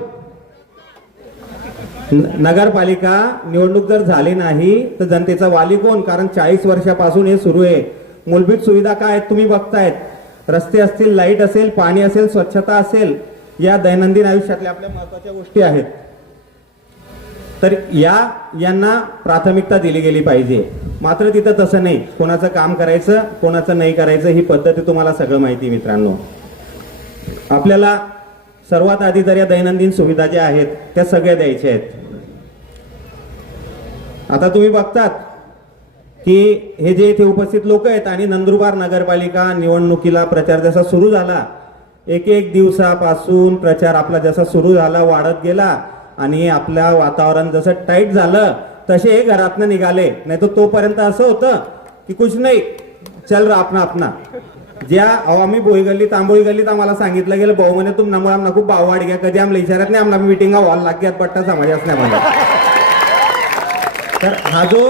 नगरपालिका निवडणूक जर झाली नाही तर जनतेचा वाली कोण? कारण 40 वर्षापासून हे सुरू आहे. मूलभूत सुविधा काय आहेत तुम्ही बघतायत. रस्ते असतील, लाईट असेल, पाणी असेल, स्वच्छता असेल, या दैनंदिन आयुष्यातल्या आपल्या महत्वाच्या गोष्टी आहेत. तर यांना प्राथमिकता दिली गेली पाहिजे. मात्र तिथं तसं नाही. कोणाचं काम करायचं, कोणाचं नाही करायचं, ही पद्धती तुम्हाला सगळं माहिती मित्रांनो. आपल्याला सर्वात आधी तर या दैनंदिन सुविधा ज्या आहेत त्या सगळ्या द्यायच्या आहेत. आता तुम्ही बघतात की हे जे इथे उपस्थित लोक आहेत आणि नंदुरबार नगरपालिका निवडणुकीला प्रचार जसा सुरू झाला, एक दिवसापासून प्रचार आपला जसा सुरू झाला, वाढत गेला आणि आपल्या वातावरण जसं टाईट झालं तसे हे घरातनं निघाले. नाही तर तोपर्यंत असं होतं की कुछ नाही, चल रहा अपना अपना. ज्या आम्ही बोई गल्लीत, आंबोळी गल्लीत आम्हाला सांगितलं गेलं, भाऊ म्हणे तुम नंबर आमना खूप भाव वाढ घ्या, कधी आम्हाला विचारत नाही, आम्हाला मिटिंगा व्हायला लागतात, पट्टा समाज असण्यामध्ये. तर हा जो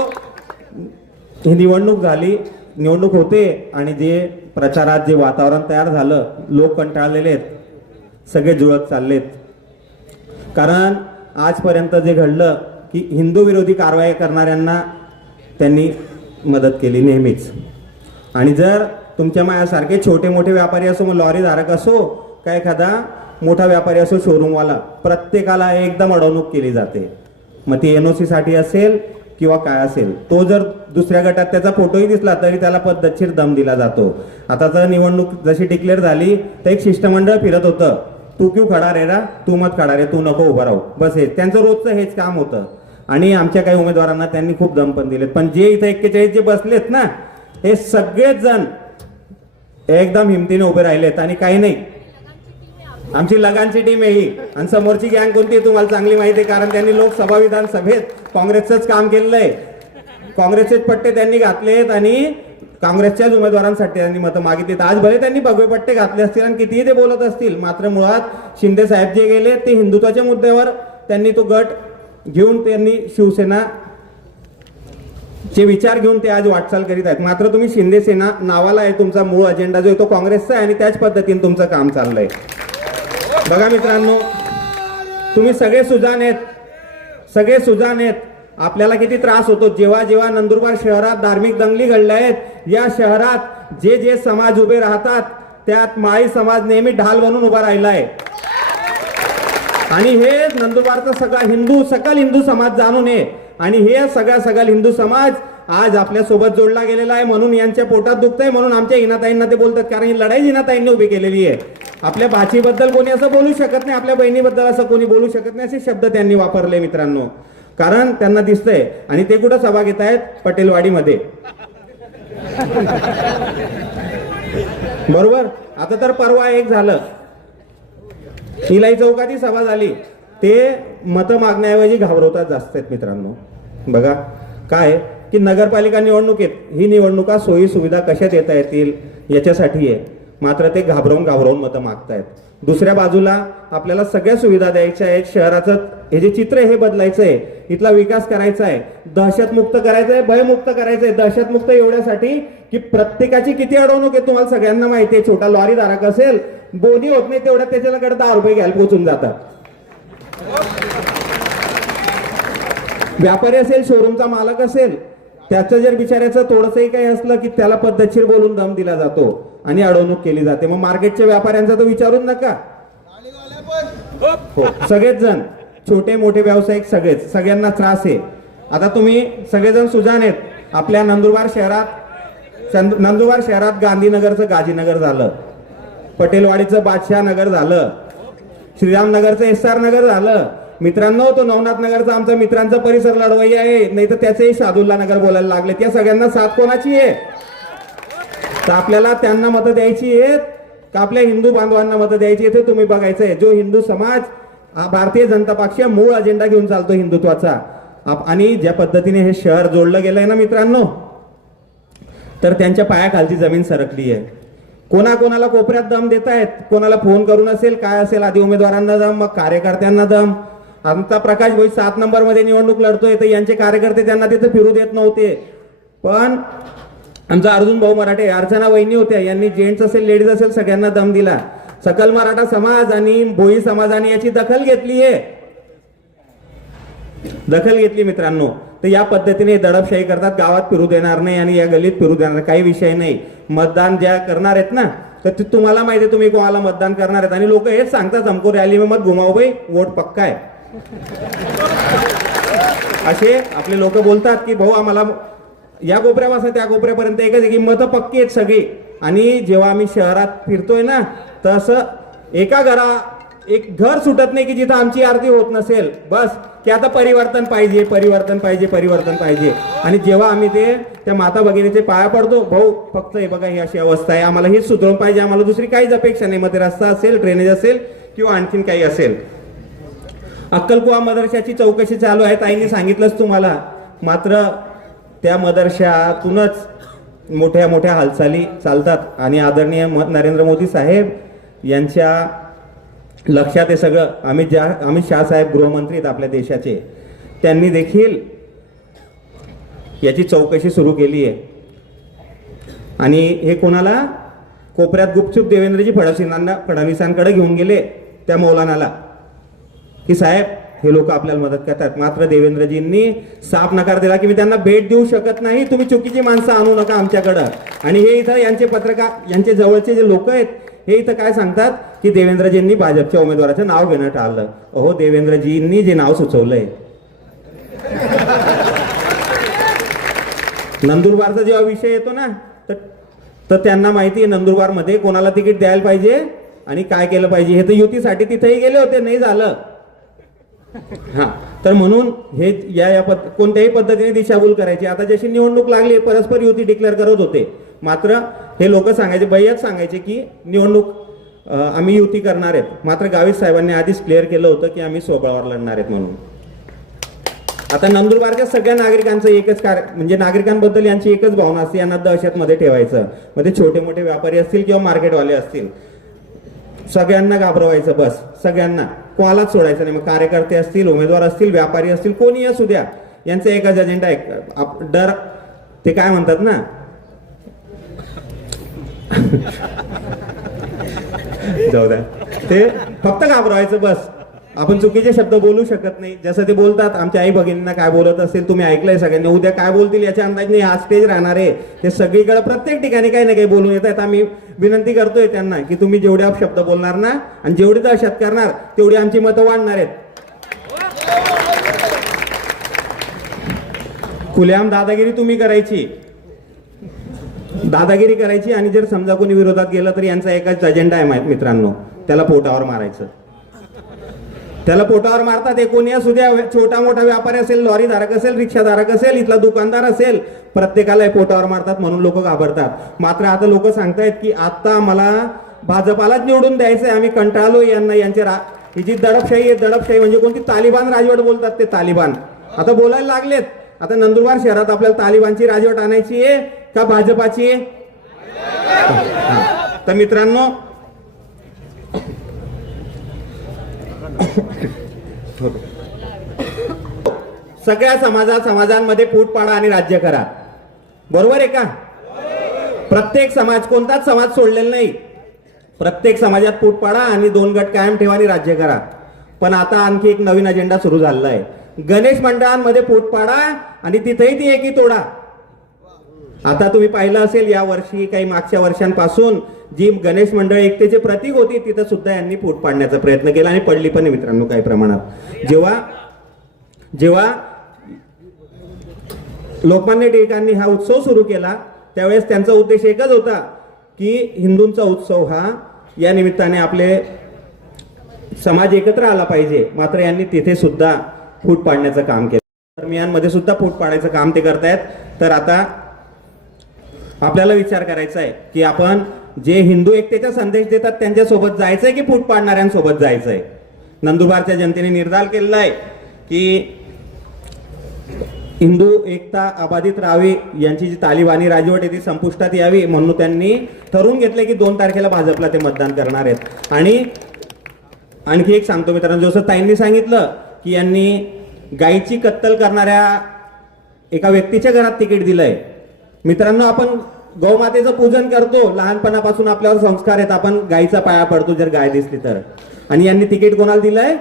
ही निवडणूक झाली, निवडणूक होते आणि जे प्रचारात जे वातावरण तयार झालं, लोक कंटाळलेले आहेत, सगळे जुळत चाललेत. कारण आजपर्यंत जे घडलं की हिंदू विरोधी कारवाई करणाऱ्यांना त्यांनी मदत केली नेहमीच. आणि जर तुमच्या मायासारखे छोटे मोठे व्यापारी असो, मग लॉरी धारक असो, का एखादा मोठा व्यापारी असो, शोरूमवाला, प्रत्येकाला एकदम अडवणूक केली जाते. मग ती NOC साठी असेल किंवा काय असेल, तो जर दुसऱ्या गटात त्याचा फोटोही दिसला तरी त्याला पद्धतशीर दम दिला जातो. आता जर निवडणूक जशी डिक्लेअर झाली तर एक शिष्टमंडळ फिरत होतं, तू क्यू खडा रे रा, तू मत खडा रे, तू नको उभा राहू, बस हे त्यांचं रोजचं हेच काम होतं. आणि आमच्या काही उमेदवारांना त्यांनी खूप दम पण दिलेत. पण जे इथं 41 जे बसलेत ना, हे सगळेच जण एकदम हिमतीने उभे राहिलेत. आणि काही नाही, आमची लगानची टीम आहे ही. आणि समोरची गँग कोणती आहे तुम्हाला चांगली माहिती आहे, कारण त्यांनी लोकसभा विधानसभेत काँग्रेसचंच काम केलेलं आहे. काँग्रेसचेच पट्टे त्यांनी घातलेत आणि काँग्रेसच्याच उमेदवारांसाठी त्यांनी मतं मागितलीत. आज भले त्यांनी भगवे पट्टे घातले असतील आणि कितीही ते बोलत असतील, मात्र मुळात शिंदे साहेब जे गेले ते हिंदुत्वाच्या मुद्द्यावर त्यांनी तो गट घेऊन त्यांनी शिवसेना चे विचार घेऊन ते आज वाटचाल करीत आहेत. मात्र तुम्ही शिंदे सेना नावाला आहे, तुमचा मूळ अजेंडा जो आहे तो काँग्रेसचा आहे आणि त्याच पद्धतीने तुमचं काम चाललंय. बघा मित्रांनो, तुम्ही सगळे सुजाण आहेत, सगळे सुजाण आहेत. आपल्याला किती त्रास होतो जेव्हा जेव्हा नंदुरबार शहरात धार्मिक दंगली घडल्या आहेत. या शहरात जे जे समाज उभे राहतात त्यात माळी समाज नेहमी ढाल बनून उभा राहिला आहे. आणि हे नंदुरबारचा सगळा सकल हिंदू समाज जाणून आहे. आणि हे सकल हिंदू समाज आज आपल्या सोबत जोडला गेलेला आहे. म्हणून यांच्या पोटात दुखतंय, म्हणून आमच्या हिनाताईंना ते बोलतात, कारण ही लढाई हिनाताईंनी उभी केलेली आहे. आपल्या भाचीबद्दल कोणी असं बोलू शकत नाही, आपल्या बहिणीबद्दल असं कोणी बोलू शकत नाही, असे शब्द त्यांनी वापरले मित्रांनो. कारण त्यांना दिसतंय. आणि ते कुठं सभा घेत आहेत? पटेलवाडीमध्ये. बरोबर. आता तर परवा एक झालं, शिलाई चौकाती सभा झाली. ते मतं मागण्याऐवजी घाबरवतात जास्त आहेत मित्रांनो. बघा काय की नगरपालिका निवडणुकीत ही निवडणुका सोयी सुविधा कशा देता येतील याच्यासाठी आहे, मात्र ते घाबरवून मतं मागतायत. दुसऱ्या बाजूला आपल्याला सगळ्या सुविधा द्यायच्या आहेत. शहराचं हे जे चित्र आहे हे बदलायचं आहे, इथला विकास करायचा आहे, दहशतमुक्त करायचं आहे, भयमुक्त करायचं आहे. दहशतमुक्त एवढ्यासाठी की प्रत्येकाची किती अडवणूक आहे तुम्हाला सगळ्यांना माहिती आहे. छोटा लॉरी धारक असेल, बोनी होत नाही तेवढ्यात त्याच्याकडे 10 रुपये घ्यायला पोचून जातात. व्यापारी असेल, शोरूमचा मालक असेल, त्याचं जर बिचाऱ्याचं थोडंसंही काही असलं की त्याला पद्धतशीर बोलून दम दिला जातो आणि अडवणूक केली जाते. मग मार्केटच्या व्यापाऱ्यांचा तर विचारून नका. हो, सगळेच जण, छोटे मोठे व्यावसायिक सगळेच, सगळ्यांना त्रास आहे. आता तुम्ही सगळेजण सुजाण आहेत. आपल्या नंदुरबार शहरात गांधीनगरचं गाजीनगर झालं, पटेलवाडीचं बादशाह नगर झालं, श्रीरामनगरचं SR नगर झालं. मित्रांनो, तो नवनाथ नगरचा आमचा मित्रांचा परिसर लढवई आहे, नाही तर त्याचेही शादुल्ला नगर बोलायला लागले. त्या सगळ्यांना साथ कोणाची आहे? तर आपल्याला त्यांना मतं द्यायची आहेत का आपल्या हिंदू बांधवांना मतं द्यायची आहे? तुम्ही बघायचं आहे. जो हिंदू समाज हा भारतीय जनता पक्ष मूळ अजेंडा घेऊन चालतो हिंदुत्वाचा. आणि ज्या पद्धतीने हे शहर जोडलं गेलंय ना मित्रांनो, तर त्यांच्या पायाखालची जमीन सरकली आहे. कोणाकोणाला कोपऱ्यात दम देत आहेत, कोणाला फोन करून असेल काय असेल, आधी उमेदवारांना दम, मग कार्यकर्त्यांना दम. आमचा प्रकाश भाई 7 नंबरमध्ये निवडणूक लढतोय तर यांचे कार्यकर्ते त्यांना तिथे फिरू देत नव्हते. पण आमचा अर्जुन भाऊ मराठे, अर्चना वहिनी होत्या, यांनी जेंट्स असेल लेडीज असेल सगळ्यांना दम दिला. सकल मराठा समाज आणि भोई समाजाने याची दखल घेतली आहे, दखल घेतली मित्रांनो. तर या पद्धतीने दडपशाही करतात, गावात फिरू देणार नाही आणि या गल्लीत फिरू देणार, काही विषय नाही. मतदान ज्या करणार आहेत ना, तर ते तुम्हाला माहिती आहे तुम्ही कोणाला मतदान करणार आहेत. आणि लोक हेच सांगतात हमको रॅली में मत घुमाओ भाई, वोट पक्का आहे. असे आपले लोक बोलतात की भाऊ आम्हाला या कोपऱ्यापासून त्या कोपऱ्यापर्यंत एकच आहे की मतं पक्की आहेत सगळी. आणि जेव्हा आम्ही शहरात फिरतोय ना, तर असं एक घर सुटत नाही की जिथं आमची आरती होत नसेल. बस की आता परिवर्तन पाहिजे, परिवर्तन पाहिजे, परिवर्तन पाहिजे. आणि जेव्हा आम्ही त्या माता भगिनीचे पाया पडतो, भाऊ फक्त हे बघा ही अशी अवस्था आहे, आम्हाला हीच सुधरवून पाहिजे, आम्हाला दुसरी काहीच अपेक्षा नाही. मग ते रस्ता असेल, ड्रेनेज असेल किंवा आणखीन काही असेल. अक्कलकुवा मदरशाची चौकशी चालू आहे, ताईंनी सांगितलंच तुम्हाला. मात्र त्या मदरशातूनच मोठ्या मोठ्या हालचाली चालतात. आणि आदरणीय नरेंद्र मोदी साहेब यांच्या लक्षात हे सगळं. अमित शाह साहेब गृहमंत्री आहेत आपल्या देशाचे, त्यांनी देखील याची चौकशी सुरू केली आहे. आणि हे कोणाला कोपऱ्यात गुपचूप देवेंद्रजी फडणवीसांकडे घेऊन गेले त्या मौलानाला की साहेब हे लोक आपल्याला मदत करतात. मात्र देवेंद्रजींनी साफ नकार दिला की मी त्यांना भेट देऊ शकत नाही, तुम्ही चुकीची माणसं आणू नका आमच्याकडं. आणि हे इथं यांचे पत्रकार, यांचे जवळचे जे लोक आहेत हे इथं काय सांगतात की देवेंद्रजींनी भाजपच्या उमेदवाराचं नाव घेणं टाळलं. अहो देवेंद्रजींनी जे नाव सुचवलंय, नंदुरबारचा जेव्हा विषय येतो ना, तर त्यांना माहिती आहे नंदुरबारमध्ये कोणाला तिकीट द्यायला पाहिजे आणि काय केलं पाहिजे. हे तर युतीसाठी तिथेही गेले होते, नाही झालं. हा, तर म्हणून हे कोणत्याही पद्धतीने दिशाभूल करायची. आता जशी निवडणूक लागली परस्पर युती डिक्लेअर करत होते. मात्र हे लोक सांगायचे, भैयाच सांगायचे की निवडणूक आम्ही युती करणार आहेत. मात्र गावित साहेबांनी आधीच क्लिअर केलं होतं की आम्ही स्वबळावर लढणार आहेत म्हणून. आता नंदुरबारच्या सगळ्या नागरिकांचं एकच म्हणजे नागरिकांबद्दल यांची एकच भावना असते, यांना दहशतमध्ये ठेवायचं. मग ते छोटे मोठे व्यापारी असतील किंवा मार्केटवाले असतील, सगळ्यांना घाबरवायचं. बस सगळ्यांना, कोणालाच सोडायचं नाही. मग कार्यकर्ते असतील, उमेदवार असतील, व्यापारी असतील, कोणी असू द्या, यांचा एकच अजेंडा आहे. डर ते काय म्हणतात ना, जाऊ द्या, ते फक्त घाबरवायचं. बस आपण चुकीचे शब्द बोलू शकत नाही. जसं ते बोलतात, आमच्या आई भगिनींना काय बोलत असेल तुम्ही ऐकलंय सगळ्यांनी. उद्या काय बोलतील याच्या अंदाज नाही. हा स्टेज राहणार आहे, ते सगळीकडे प्रत्येक ठिकाणी काही ना काही बोलून येत आहेत. आम्ही विनंती करतोय त्यांना की तुम्ही जेवढे शब्द बोलणार ना आणि जेवढी दहशत करणार तेवढी आमची मतं वाढणार आहेत. खुलेआम दादागिरी तुम्ही करायची, दादागिरी करायची. आणि जर समजा कोणी विरोधात गेलं तर यांचा एकच अजेंडा आहे मित्रांनो, त्याला पोटावर मारायचं. त्याला पोटावर मारतात. हे कोणी असू द्या, छोटा मोठा व्यापारी असेल, लॉरी धारक असेल, रिक्षाधारक असेल, इथला दुकानदार असेल, प्रत्येकाला पोटावर मारतात म्हणून लोक घाबरतात. मात्र आता लोक सांगतायत की आता मला भाजपालाच निवडून द्यायचंय, आम्ही कंटाळलो यांना. ही जी दडपशाही आहे, दडपशाही म्हणजे कोणती तालिबान राजवट बोलतात ते तालिबान आता बोलायला लागलेत. आता नंदुरबार शहरात आपल्याला तालिबानची राजवट आणायची आहे का भाजपाची? तर मित्रांनो, सगळ्या समाजांमध्ये फूट पाडा आणि राज्य करा. बरोबर आहे का? प्रत्येक समाज, कोणताच समाज सोडलेला नाही. प्रत्येक समाजात फूट पाडा आणि 2 गट कायम ठेवा आणि राज्य करा. पण आता आणखी एक नवीन अजेंडा सुरू झालेला आहे. गणेश मंडळांमध्ये फूट पाडा आणि तिथेही ती एकी तोडा. आता तुम्ही पाहिलं असेल या वर्षी काही मागच्या वर्षांपासून जी गणेश मंडळ एकतेचे प्रतीक होती तिथं सुद्धा यांनी फूट पाडण्याचा प्रयत्न केला आणि पडली पण मित्रांनो काही प्रमाणात. जेव्हा लोकमान्य टिळकांनी हा उत्सव सुरू केला त्यावेळेस त्यांचा उद्देश एकच होता की हिंदूंचा उत्सव हा या निमित्ताने आपले समाज एकत्र आला पाहिजे. मात्र यांनी तिथे सुद्धा फूट पाडण्याचं काम केलं. दरम्यानमध्ये सुद्धा फूट पाडायचं काम ते करतायत. तर आता आपल्याला विचार करायचा आहे की आपण जे हिंदू एकतेचा संदेश देतात त्यांच्यासोबत जायचंय की फूट पाडणाऱ्यांसोबत जायचंय. नंदुरबारच्या जनतेने निर्धार केलेला आहे की हिंदू एकता अबाधित राहावी, यांची जी तालिबानी राजवट आहे ती संपुष्टात यावी म्हणून त्यांनी ठरवून घेतले की 2 तारखेला भाजपला ते मतदान करणार आहेत. आणि आणखी एक सांगतो मित्रांनो, जसं ताईंनी सांगितलं की यांनी गायीची कत्तल करणाऱ्या एका व्यक्तीच्या घरात तिकीट दिलंय. मित्रांनो, आपण गौमातेचं पूजन करतो, लहानपणापासून आपल्यावर संस्कार आहेत, आपण गायीचा पाया पडतो जर गाय दिसली तर. आणि यांनी तिकीट कोणाला दिलंय?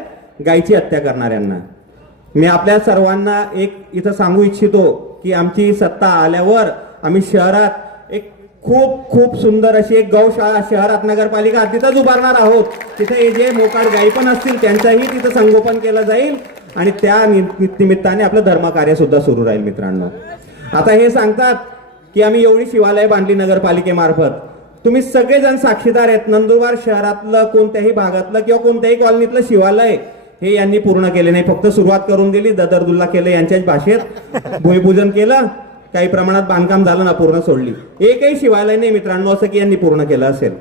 गायीची हत्या करणाऱ्यांना. मी आपल्या सर्वांना एक इथं सांगू इच्छितो की आमची सत्ता आल्यावर आम्ही शहरात एक खूप खूप सुंदर अशी एक गौशाळा शहरात नगरपालिका तिथंच उभारणार आहोत. तिथे जे मोकाट गायी पण असतील त्यांचंही तिथं संगोपन केलं जाईल आणि त्या निमित्ताने आपलं धर्मकार्य सुद्धा सुरू राहील. मित्रांनो, आता हे सांगतात की आम्ही एवढी शिवालय बांधली नगरपालिकेमार्फत. तुम्ही सगळेजण साक्षीदार आहेत. नंदुरबार शहरातलं कोणत्याही भागातलं किंवा कोणत्याही कॉलनीतलं शिवालय हे यांनी पूर्ण केले नाही. फक्त सुरुवात करून दिली, ददरदुल्ला केलं यांच्याच भाषेत, भूमिपूजन केलं, काही प्रमाणात बांधकाम झालं ना, पूर्ण सोडली. एकही शिवालय नाही मित्रांनो असं की यांनी पूर्ण केलं असेल.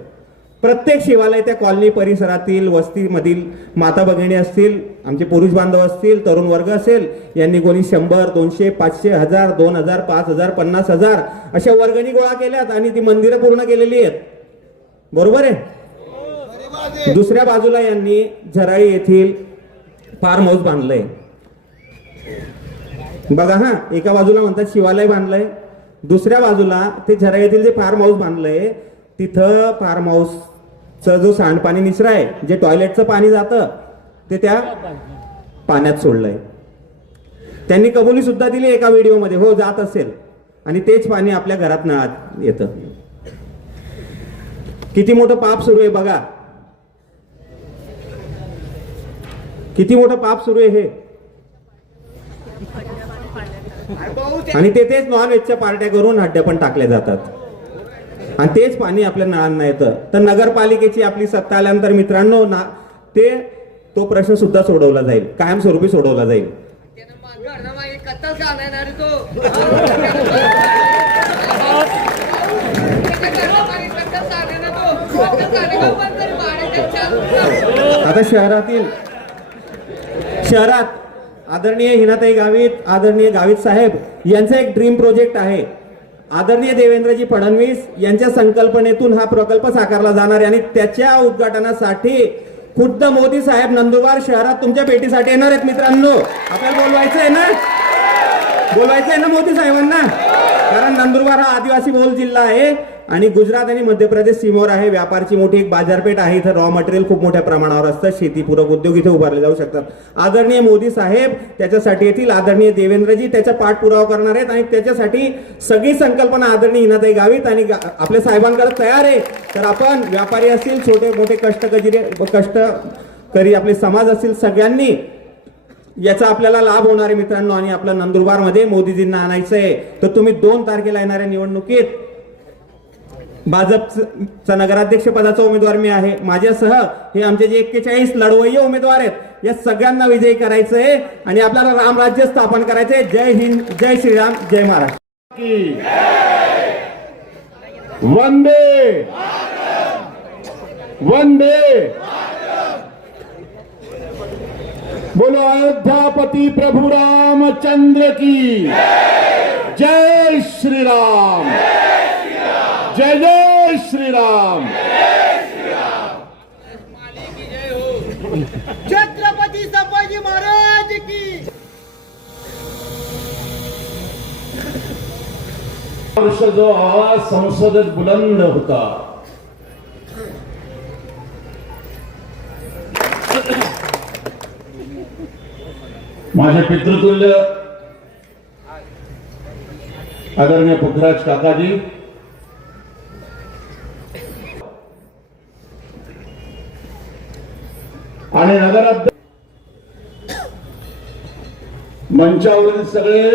प्रत्येक शिवालय त्या कॉलनी परिसरातील वस्तीमधील माता भगिनी असतील, आमचे पुरुष बांधव असतील, तरुण वर्ग असेल, यांनी कोणी 100, 200, 500, 1000, 2000, 5000, 50,000 अशा वर्गणी गोळा केल्यात आणि ती मंदिरं पूर्ण केलेली आहेत. बरोबर आहे. दुसऱ्या बाजूला यांनी झराळी येथील फार्म हाऊस बांधलंय. बघा हा, एका बाजूला म्हणतात शिवालय बांधलंय, दुसऱ्या बाजूला ते झराळी येथील जे फार्म हाऊस बांधलंय तिथं फार्म हाऊसचं जो सांडपाणी निचरा आहे, जे टॉयलेटचं पाणी जातं ते त्या पाण्यात सोडलंय. त्यांनी कबुली सुद्धा दिली एका व्हिडिओमध्ये, हो जात असेल, आणि तेच पाणी आपल्या घरात नळात येतं. किती मोठं पाप सुरू आहे बघा, किती मोठं पाप सुरू आहे हे. आणि तेच नॉनव्हेजच्या पार्ट्या करून हड्ड्या पण टाकल्या जातात आणि तेच पाणी आपल्या नळांना येतं. तर नगरपालिकेची आपली सत्ता आल्यानंतर मित्रांनो तो प्रश्न सुद्धा सोडवला जाईल, कायमस्वरूपी सोडवला जाईल. आता शहरात आदरणीय हिनाताई गावित, आदरणीय गावित साहेब यांचा एक ड्रीम प्रोजेक्ट आहे. आदरणीय देवेंद्रजी फडणवीस यांच्या संकल्पनेतून हा प्रकल्प साकारला जाणार आहे आणि त्याच्या उद्घाटनासाठी खुद्द मोदी साहेब नंदुरबार शहरात तुमच्या भेटीसाठी येणार आहेत. मित्रांनो, आपल्याला बोलवायचं आहे ना मोदी साहेबांना, कारण नंदुरबार हा आदिवासी बहुल जिल्हा आहे आणि गुजरात आणि मध्य प्रदेश सीमेवर आहे. व्यापारची मोठी एक बाजारपेठ आहे. इथं रॉ मटेरियल खूप मोठ्या प्रमाणावर असतं. शेतीपूरक उद्योग इथे उभारले जाऊ शकतात. आदरणीय मोदी साहेब त्याच्यासाठी येतील, आदरणीय देवेंद्रजी त्याचा पाठपुरावा करणार आहेत आणि त्याच्यासाठी सगळी संकल्पना आदरणीय हिनाताई गावित आणि आपल्या साहेबांकडे तयार आहे. तर आपण व्यापारी असतील, छोटे मोठे कष्टकरी आपले समाज असतील, सगळ्यांनी याचा आपल्याला लाभ होणार आहे मित्रांनो. आणि आपल्या नंदुरबारमध्ये मोदीजींना आणायचंय. तर तुम्ही 2 तारखेला येणाऱ्या निवडणुकीत भाजपचा नगराध्यक्ष पदाचा उमेदवार मी आहे, माझ्यासह हे आमचे जे 41 लढवय्ये उमेदवार आहेत, या सगळ्यांना विजयी करायचंय आणि आपल्याला रामराज्य स्थापन करायचंय. जय हिंद, जय श्रीराम, जय महाराष्ट्र. वंदे वंदे बोलो अयोध्यापति प्रभु रामचंद्र की जय श्री राम, जय जय श्री राम. छत्रपती संभाजी महाराज की. वर्ष जो आवाज संसदेत बुलंद होता, माझे पितृतुल्य आदरणीय पृथ्वीराज काकाजी, आणि नगराध्यक्ष मंचावरील सगळे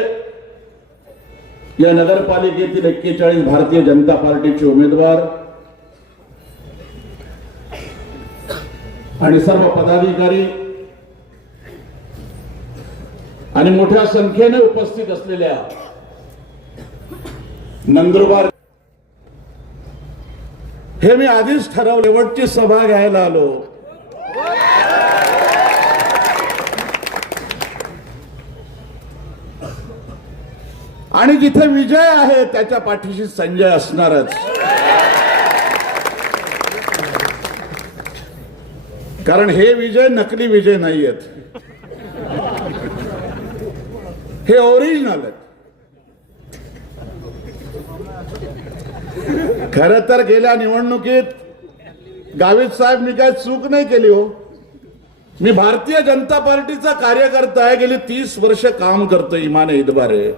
या नगरपालिकेतील 41 भारतीय जनता पार्टीचे उमेदवार आणि सर्व पदाधिकारी आणि मोठ्या संख्येने उपस्थित असलेल्या नंदुरबार, हे मी आधीच ठरवले शेवटची सभा घ्यायला आलो. आणि जिथे विजय आहे त्याच्या पाठीशी संजय असणारच. कारण हे विजय नकली विजय नाही आहेत, हे ओरिजिनल आहेत. खर तर गेल्या निवडणुकीत गावित साहेब मी काय चूक नाही केली हो. मी भारतीय जनता पार्टीचा कार्यकर्ता आहे, गेली 30 वर्ष काम करतो इमाने इतबारे.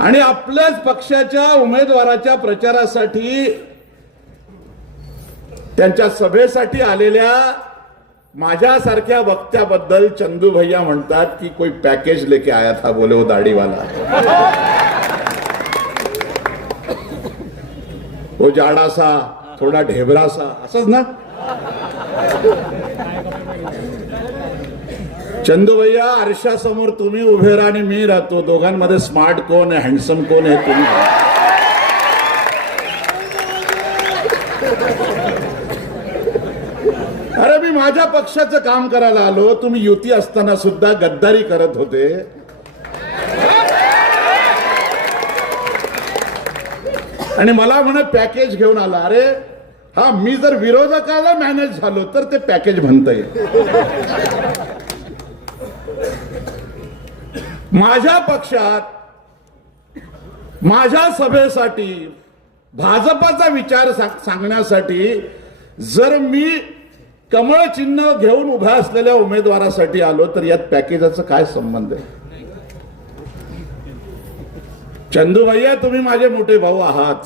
आणि आपल्याच पक्षाच्या उमेदवाराच्या प्रचारासाठी त्यांच्या सभेसाठी आलेल्या माझ्यासारख्या वक्त्याबद्दल चंदू भैया म्हणतात की कोई पॅकेज लेके आया था बोले वो दाढीवाला, वो जाडासा थोडा ढेबरासा, असंच ना. चंदू भैया आरशासमोर तुम्ही उभे राहा आणि मी राहतो, दोघांमध्ये स्मार्ट कोण आहे, हँडसम कोण आहे तुम्ही. अरे मी माझ्या पक्षाचं काम करायला आलो, तुम्ही युती असताना सुद्धा गद्दारी करत होते. आणि मला म्हणे पॅकेज घेऊन आला. अरे हा, मी जर विरोधकाला मॅनेज झालो तर ते पॅकेज म्हणता येईल. माझ्या पक्षात माझ्या सभेसाठी भाजपाचा विचार सांगण्यासाठी जर मी कमळ चिन्ह घेऊन उभ्या असलेल्या उमेदवारासाठी आलो तर यात पॅकेजाचा काय संबंध आहे. चंदू भैया तुम्ही माझे मोठे भाऊ आहात.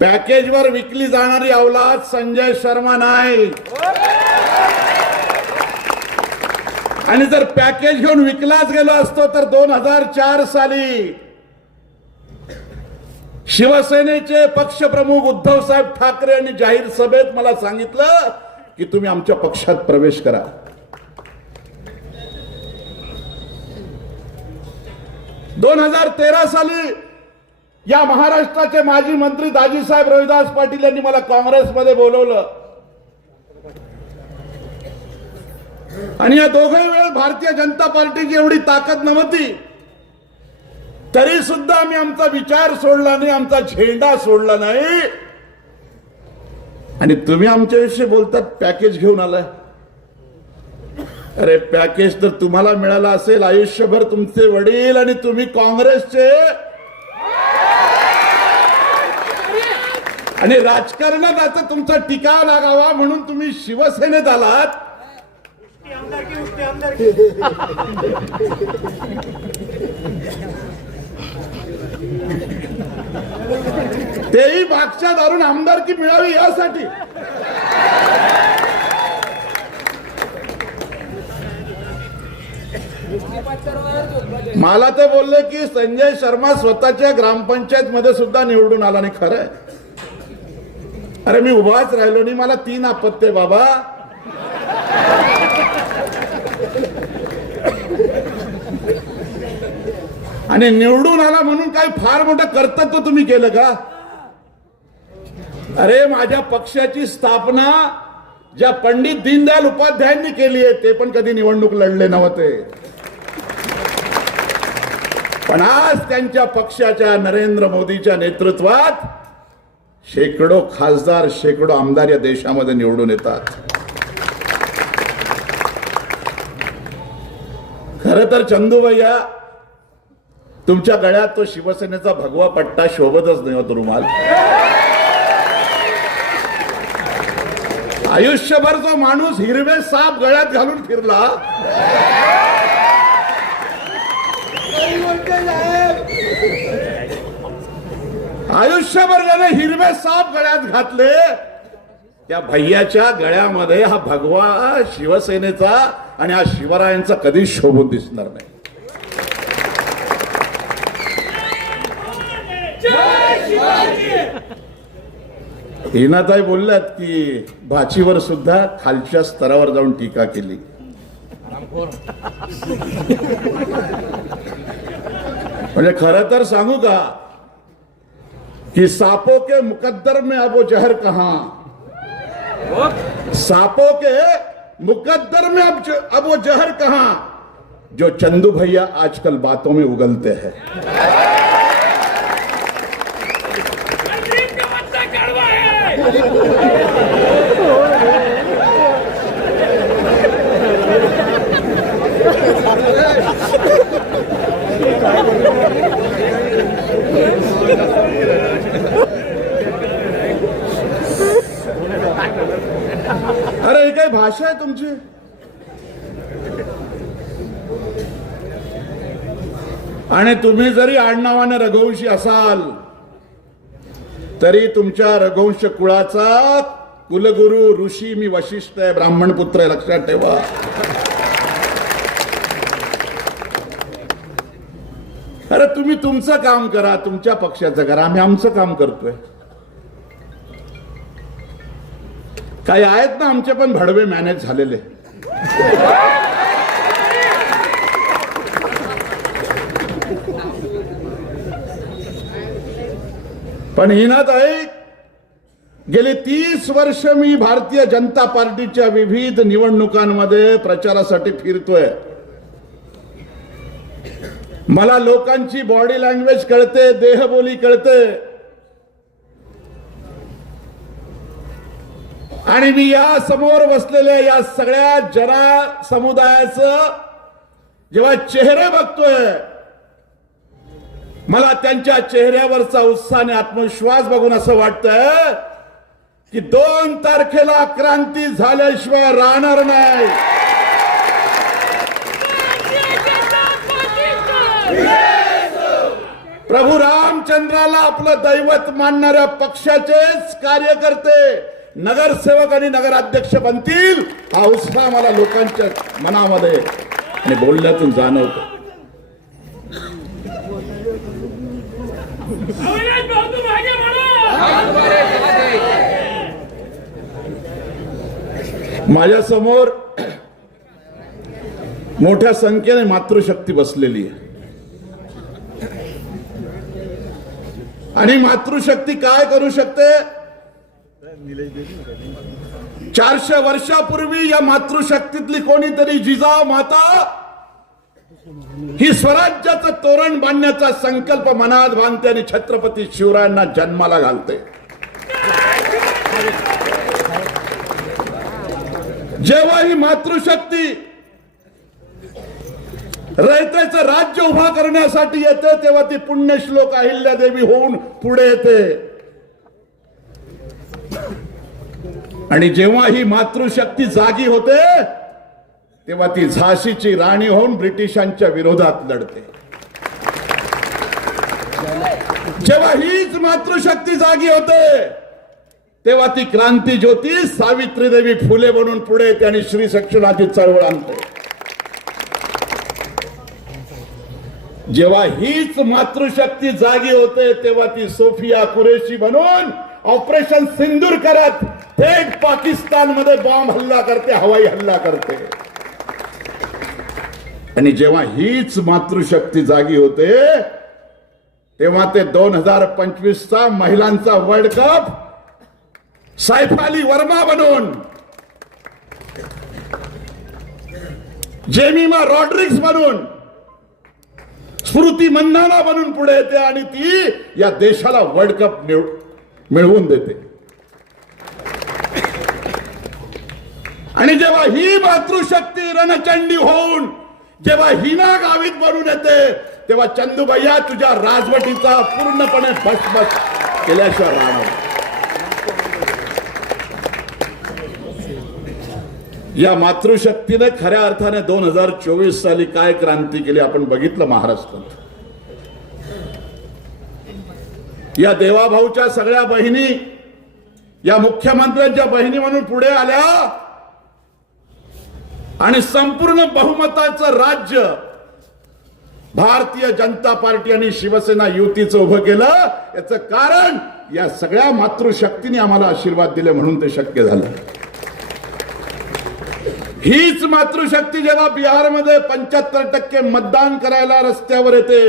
पॅकेजवर विकली जाणारी अवलाद संजय शर्मा नाही. आणि जर पॅकेज घेऊन विकलाच गेलो असतो तर 2004 साली शिवसेनेचे पक्षप्रमुख उद्धव साहेब ठाकरे यांनी जाहीर सभेत मला सांगितलं की तुम्ही आमच्या पक्षात प्रवेश करा. दोन 2013 साली या महाराष्ट्राचे माजी मंत्री दाजीसाहेब रविदास पाटील यांनी मला काँग्रेसमध्ये बोलवलं. आणि या दोघही वेळ भारतीय जनता पार्टीची एवढी ताकद नव्हती, तरी सुद्धा आम्ही आमचा विचार सोडला नाही, आमचा झेंडा सोडला नाही. आणि तुम्ही आमच्याविषयी बोलतात पॅकेज घेऊन आलाय. अरे पॅकेज तर तुम्हाला मिळाला असेल आयुष्यभर, तुमचे वडील आणि तुम्ही काँग्रेसचे. आणि राजकारणात आता तुमचा टीका लागावा म्हणून तुम्ही शिवसेनेत आलात. तेही मागच्या दारून आमदारकी मिळावी यासाठी. मला ते बोलले की संजय शर्मा स्वतःच्या ग्रामपंचायत मध्ये सुद्धा निवडून आला. नाही खरंय. अरे मी उभाच राहिलो नाही, मला 3 अपत्य बाबा. आणि निवडून आला म्हणून काही फार मोठं कर्तव्य तुम्ही केलं का. अरे माझ्या पक्षाची स्थापना ज्या पंडित दीनदयाल उपाध्यायांनी केली आहे ते पण कधी निवडणूक लढले नव्हते. पण आज त्यांच्या पक्षाच्या नरेंद्र मोदीच्या नेतृत्वात शेकडो खासदार, शेकडो आमदार या देशामध्ये निवडून येतात. खरं तर चंदू भैया तुमच्या गळ्यात तो शिवसेनेचा भगवा पट्टा शोभतच नाही होता रुमाल. आयुष्यभर जो माणूस हिरवे साप गळ्यात घालून फिरला, आयुष्यभर ज्याने हिरवे साप गळ्यात घातले, त्या भैयाच्या गळ्यामध्ये हा भगवा शिवसेनेचा आणि हा शिवरायांचा कधी शोभून दिसणार नाही. हिनाताई बोलल्यात की भाचीवर सुद्धा खालच्या स्तरावर जाऊन टीका केली. म्हणजे खरं तर सांगू का कि सांपों के मुकद्दर में अब वो जहर कहां, सांपों के मुकद्दर में अब वो जहर कहां. जो चंदू भैया आजकल बातों में उगलते हैं। अरे ही काय भाषा आहे तुमची? आणि तुम्ही जरी आडनावाने रघुवंशी असाल तरी तुमच्या रघुवंश कुळाचा कुलगुरु ऋषी मी वशिष्ठ आहे, ब्राह्मण पुत्र आहे, लक्षात ठेवा। अरे तुम्ही तुमचं काम करा, तुमच्या पक्षाचं करा, आम्ही आमचं काम करतोय। काही आहेत ना आमचे पण भडवे मॅनेज झालेले। पण हिनात आहे, गेली 30 वर्ष मी भारतीय जनता पार्टीच्या विविध निवडणुकांमध्ये प्रचारासाठी फिरतोय। मला लोकांची बॉडी लँग्वेज कळते, देहबोली कळते, आणि मी या समोर बसलेल्या या सगळ्या जना समुदायाचं जेव्हा चेहरे बघतोय, मला त्यांच्या चेहऱ्यावरचा उत्साह आणि आत्मविश्वास बघून असं वाटतंय की 2 तारखेला क्रांती झाल्याशिवाय राहणार नाही। प्रभू रामचंद्राला आपलं दैवत मानणाऱ्या पक्षाचेच कार्यकर्ते नगरसेवक आणि नगराध्यक्ष बनतील, हा उत्साह मला लोकांच्या मनामध्ये आणि बोलण्यातून जाणवतो। माझ्या समोर मोठ्या संख्येने मातृशक्ती बसलेली आहे, आणि मातृशक्ती काय करू शकते? 400 वर्षापूर्वी या मातृशक्तीतली कोणीतरी जिजाऊ माता ही स्वराज्याचं तोरण बांधण्याचा संकल्प मनात बांधते आणि छत्रपती शिवरायांना जन्माला घालते। जेव्हा ही मातृशक्ती रयतेचं राज्य उभा करण्यासाठी येते, तेव्हा ती पुण्यश्लोक अहिल्यादेवी होऊन पुढे येते, आणि जेव्हा ही मातृशक्ती जागी होते तेव्हा ती झाशीची राणी होऊन ब्रिटिशांच्या विरोधात लढते। जेव्हा हीच मातृशक्ती जागी होते तेव्हा ती क्रांती ज्योती सावित्रीदेवी फुले बनून पुढे येते आणि श्री शिक्षणाची चळवळ आणते। जेव्हा हीच मातृशक्ती जागी होते तेव्हा ती सोफिया कुरेशी बनून ऑपरेशन सिंदूर करत थेट पाकिस्तान मध्ये बॉम्ब हल्ला करते, हवाई हल्ला करते। आणि जेव्हा हीच मातृशक्ती जागी होते तेव्हा ते 2025 चा महिलांचा वर्ल्ड कप सैफाली वर्मा बनून, जेमिमा रॉड्रिग्स बनून, स्मृती मंदाना बनून पुढे येते आणि ती या देशाला वर्ल्ड कप मिळवून देते। आणि जेव्हा ही मातृशक्ती रणचंडी होऊन जेव्हा हिना गावीत बनून येते तेव्हा चंदूभैया तुझ्या राजवटीचा पूर्णपणे भस्मस केल्याशिवाय राहणार। या मातृशक्तीने खऱ्या अर्थाने 2024 साली काय क्रांती केली आपण बघितलं महाराष्ट्रात। या देवाभाऊच्या सगळ्या बहिणी या मुख्यमंत्र्यांच्या बहिणी म्हणून पुढे आल्या आणि संपूर्ण बहुमताचं राज्य भारतीय जनता पार्टी आणि शिवसेना युतीचं उभं केलं। याचं कारण या सगळ्या मातृशक्तीने आम्हाला आशीर्वाद दिले म्हणून ते शक्य झालं। हीच मातृशक्ती जेव्हा बिहारमध्ये 75% मतदान करायला रस्त्यावर येते,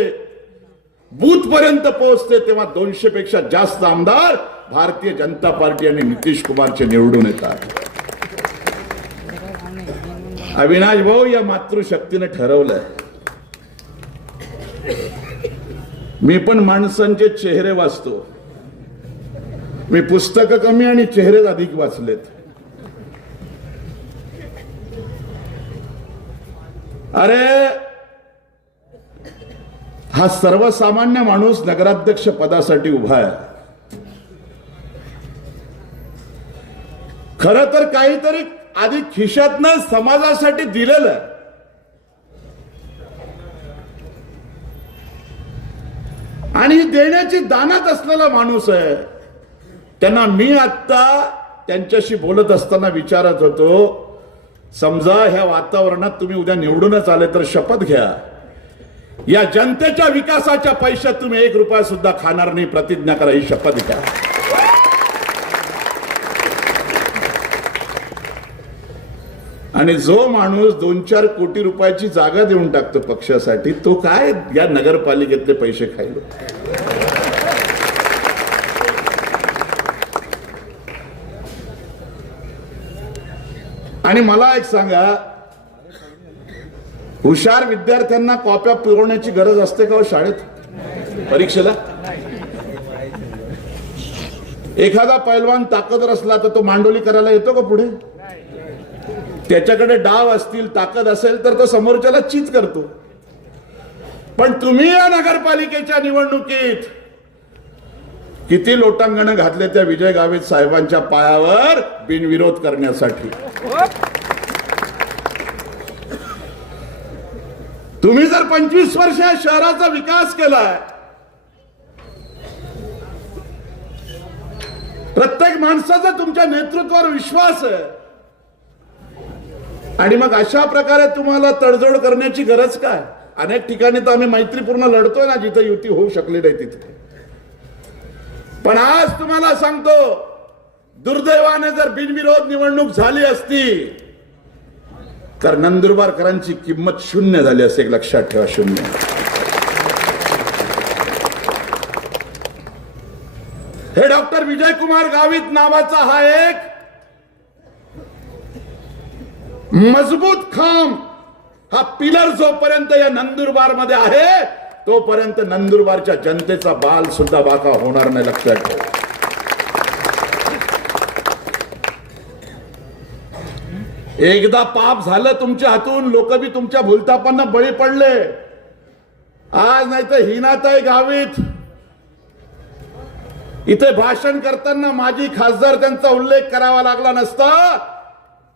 बूथ पर्यंत पोहोचते, तेव्हा 200 पेक्षा जास्त आमदार भारतीय जनता पार्टी आणि नितीश कुमारचे निवडून येतात। अविनाश भाऊ या मातृशक्तीने ठरवलंय, मी पण माणसांचे चेहरे वाचतो. मी पुस्तकं कमी आणि चेहरे अधिक वाचलेत. अरे हा सर्वसामान्य माणूस नगराध्यक्ष पदासाठी उभा आहे. खर तर काहीतरी आधी खिशातनं समाजासाठी दिलेलं आहे. आणि देण्याची दानात असलेला माणूस आहे. त्यांना मी आता त्यांच्याशी बोलत असताना विचारत होतो, समजा ह्या वातावरणात तुम्ही उद्या निवडूनच आले तर शपथ घ्या, या जनतेच्या विकासाच्या पैशात तुम्ही 1 रुपया सुद्धा खाणार नाही, प्रतिज्ञा करा, ही शपथ घ्या. आणि जो माणूस 2-4 कोटी रुपयाची जागा देऊन टाकतो पक्षासाठी, तो काय या नगरपालिकेतले पैसे खायलो. आणि मला एक सांगा, हुशार विद्यार्थ्यांना कॉप्या पुरवण्याची गरज असते का हो शाळेत परीक्षेला? एखादा पैलवान ताकदवर असला तर तो मांडोली करायला येतो का पुढे? त्याच्याकडे डाव असतील, ताकद असेल तर तो समोरच्याला चीज करतो. पण तुम्ही या नगरपालिकेच्या निवडणुकीत किती लोटांगण घातले त्या विजय गावित साहेबांच्या पायावर बिनविरोध करण्यासाठी. तुम्ही जर 25 वर्ष शहराचा विकास केलाय, प्रत्येक माणसाचा तुमच्या नेतृत्वावर विश्वास आहे, आणि मग अशा प्रकारे तुम्हाला तडजोड करण्याची गरज काय? अनेक ठिकाणी तर आम्ही मैत्रीपूर्ण लढतोय ना, जिथे युती होऊ शकली नाही तिथे. पण आज तुम्हाला सांगतो, दुर्दैवाने जर बिनविरोध निवडणूक झाली असती तर नंदुरबारकरांची किंमत 0 झाली असते. लक्षात ठेवा, 0. हे डॉक्टर विजयकुमार गावित नावाचा हा एक मजबूत खांब, हा पिलर जोपर्यंत या नंदुरबार मध्ये आहे, तोपर्यंत नंदुरबारच्या जनतेचा बाल सुद्धा बाका होणार नाही. लक्षात ठेवा. एकदा पाप झालं तुमच्या हातून, लोक बी तुमच्या भूलथापांना बळी पडले. आज नाही तर हिनाताई गावित इथे भाषण करताना माजी खासदार त्यांचा उल्लेख करावा लागला नसता,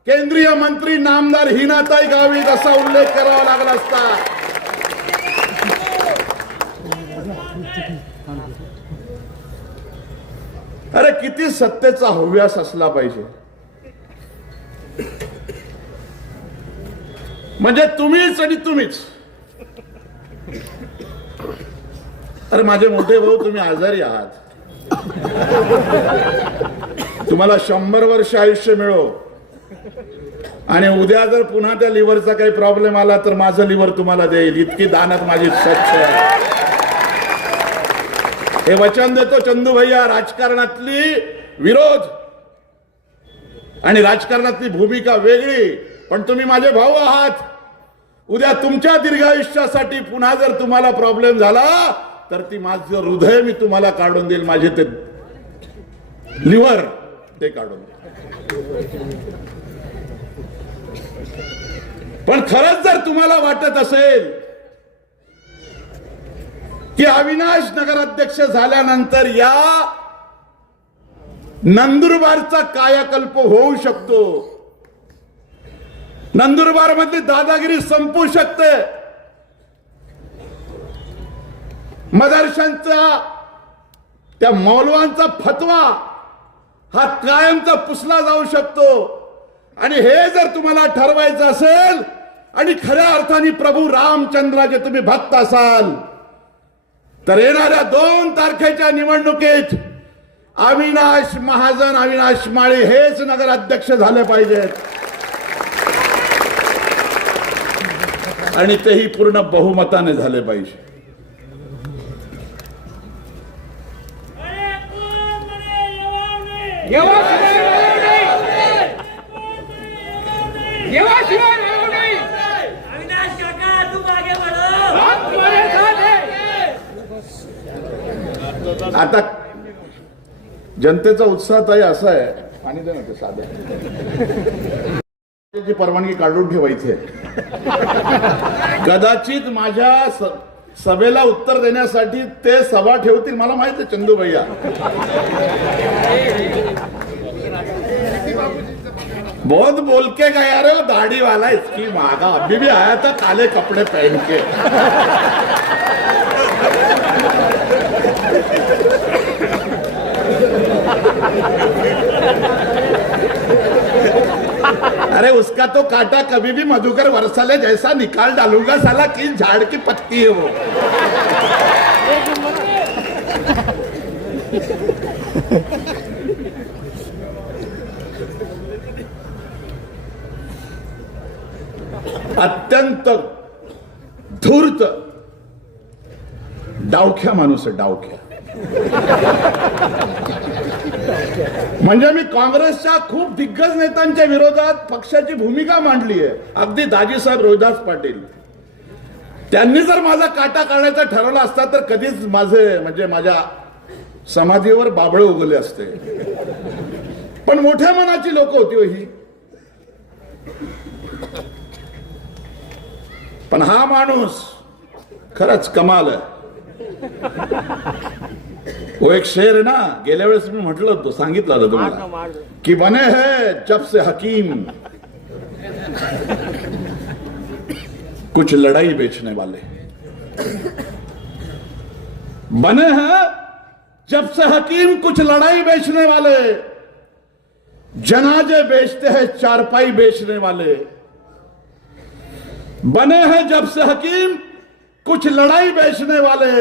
केंद्रीय मंत्री नामदार हिनाताई गावित असा उल्लेख करावा लागला असता. अरे किती सत्तेचा हव्यास असला पाहिजे. म्हणजे तुम्हीच आणि तुम्हीच. अरे माझे मोठे भाऊ, तुम्ही आजारी आहात, तुम्हाला 100 वर्ष आयुष्य मिळो, आणि उद्या जर पुन्हा त्या लिव्हरचा काही प्रॉब्लेम आला तर माझं लिव्हर तुम्हाला देईल, इतकी दानत माझी स्वच्छ आहे. हे वचन देतो चंदू भैया. राजकारणातली विरोध आणि राजकारणातली भूमिका वेगळी, पण तुम्ही माझे भाऊ आहात. उद्या तुमच्या दीर्घायुष्यासाठी पुन्हा जर तुम्हाला प्रॉब्लेम झाला तर ती माझं हृदय मी तुम्हाला काढून देईल, माझे ते लिव्हर ते काढून देईल. पण खरंच जर तुम्हाला वाटत असेल की अविनाश नगराध्यक्ष झाल्यानंतर या नंदुरबारचा कायाकल्प होऊ शकतो, नंदुरबार मधली दादागिरी संपू शकते, मदरशांचा त्या मौलवांचा फतवा हा कायमचा पुसला जाऊ शकतो. आणि हे जर तुम्हाला ठरवायचं असेल आणि खऱ्या अर्थाने प्रभू रामचंद्राचे तुम्ही भक्त असाल तर येणाऱ्या 2 तारखेच्या निवडणुकीत अविनाश महाजन, अविनाश माळी हेच नगराध्यक्ष झाले पाहिजेत, आणि तेही पूर्ण बहुमताने झाले पाहिजे. येवा शिवाय आता जनतेचा उत्साह ताई असा आहे, पाणी दे ना ते साधं, ची परवानगी काढून ठेवायची आहे. कदाचित माझ्या सभेला उत्तर देण्यासाठी ते सभा ठेवतील, मला माहित आहे चंदू भैया. बहुत बोल के गया रे दाढ़ी वाला, इसकी मागा अभी भी आया था काले कपड़े पहन के. अरे उसका तो काटा कभी भी मधुकर वर्षाले जैसा निकाल डालूंगा साला, किस झाड़ की पत्ती है वो. अत्यंत धूर्त डावख्या माणूस आहे, डावख्या. म्हणजे मी काँग्रेसच्या खूप दिग्गज नेत्यांच्या विरोधात पक्षाची भूमिका मांडली आहे. अगदी दाजीसाहेब रोहिदास पाटील त्यांनी जर माझा काटा काढायचा ठरवला असता तर कधीच माझे म्हणजे माझ्या समाधीवर बाबळे उगवले असते. पण मोठ्या मनाची लोक होती हो ही. पण हा माणूस खरंच कमाल आहे. वो एक शेर है ना, गेल्या वेळेस मी म्हटलं होतं, सांगितलं होतं तुम्हाला की बने है जब से हकीम कुछ लड़ाई बेचने वाले, बने हैं जब से हकीम कुछ लड़ाई बेचने वाले, जनाजे बेचते हैं चारपाई बेचने वाले. बने हैं जब से हकीम कुछ लड़ाई बेचने वाले,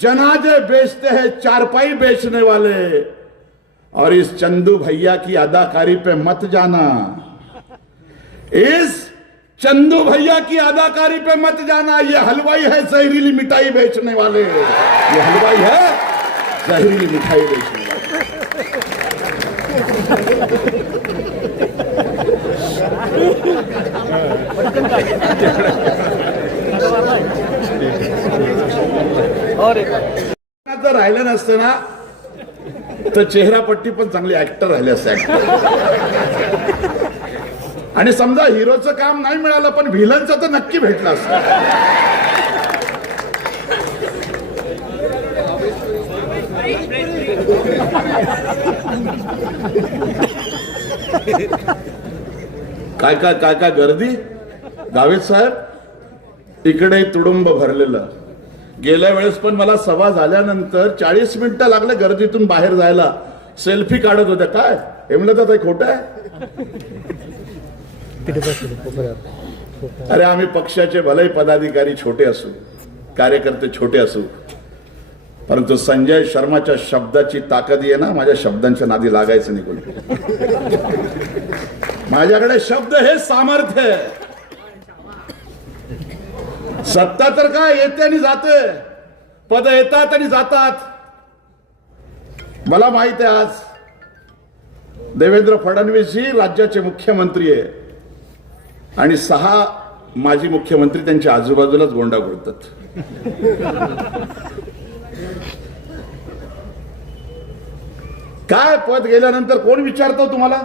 जनाजे बेचते हैं चारपाई बेचने वाले. और इस चंदू भैया की अदाकारी पे मत जाना, इस चंदू भैया की अदाकारी पे मत जाना. ये हलवाई है जहरीली मिठाई बेचने वाले, ये हलवाई है जहरीली मिठाई बेचने वाले. जर राहिलं नसतं ना तर चेहरापट्टी पण चांगली ऍक्टर राहिले असते. आणि समजा हिरोचं काम नाही मिळालं पण व्हिलनचं तर नक्की भेटलं असतं. काय काय काय काय गर्दी गावित साहेब, इकडे तुडुंब भरलेलं. गेल्या वेळेस पण मला सभा झाल्यानंतर 40 मिनिटं लागले गर्दीतून बाहेर जायला. सेल्फी काढत होत्या. काय हेमलता खोट आहे. अरे आम्ही पक्षाचे भले पदाधिकारी छोटे असू, कार्यकर्ते छोटे असू, परंतु संजय शर्माच्या शब्दाची ताकद आहे ना, माझ्या शब्दांच्या नादी लागायचं नाही कोणी. माझ्याकडे शब्द हे सामर्थ्य आहे. सत्ता तर काय येते आणि जाते, पद येतात आणि जातात. मला माहित आहे आज देवेंद्र फडणवीस जी राज्याचे मुख्यमंत्री आहे आणि 6 माजी मुख्यमंत्री त्यांच्या आजूबाजूलाच गोंडा घोळतात. काय पद गेल्यानंतर कोण विचारतो तुम्हाला?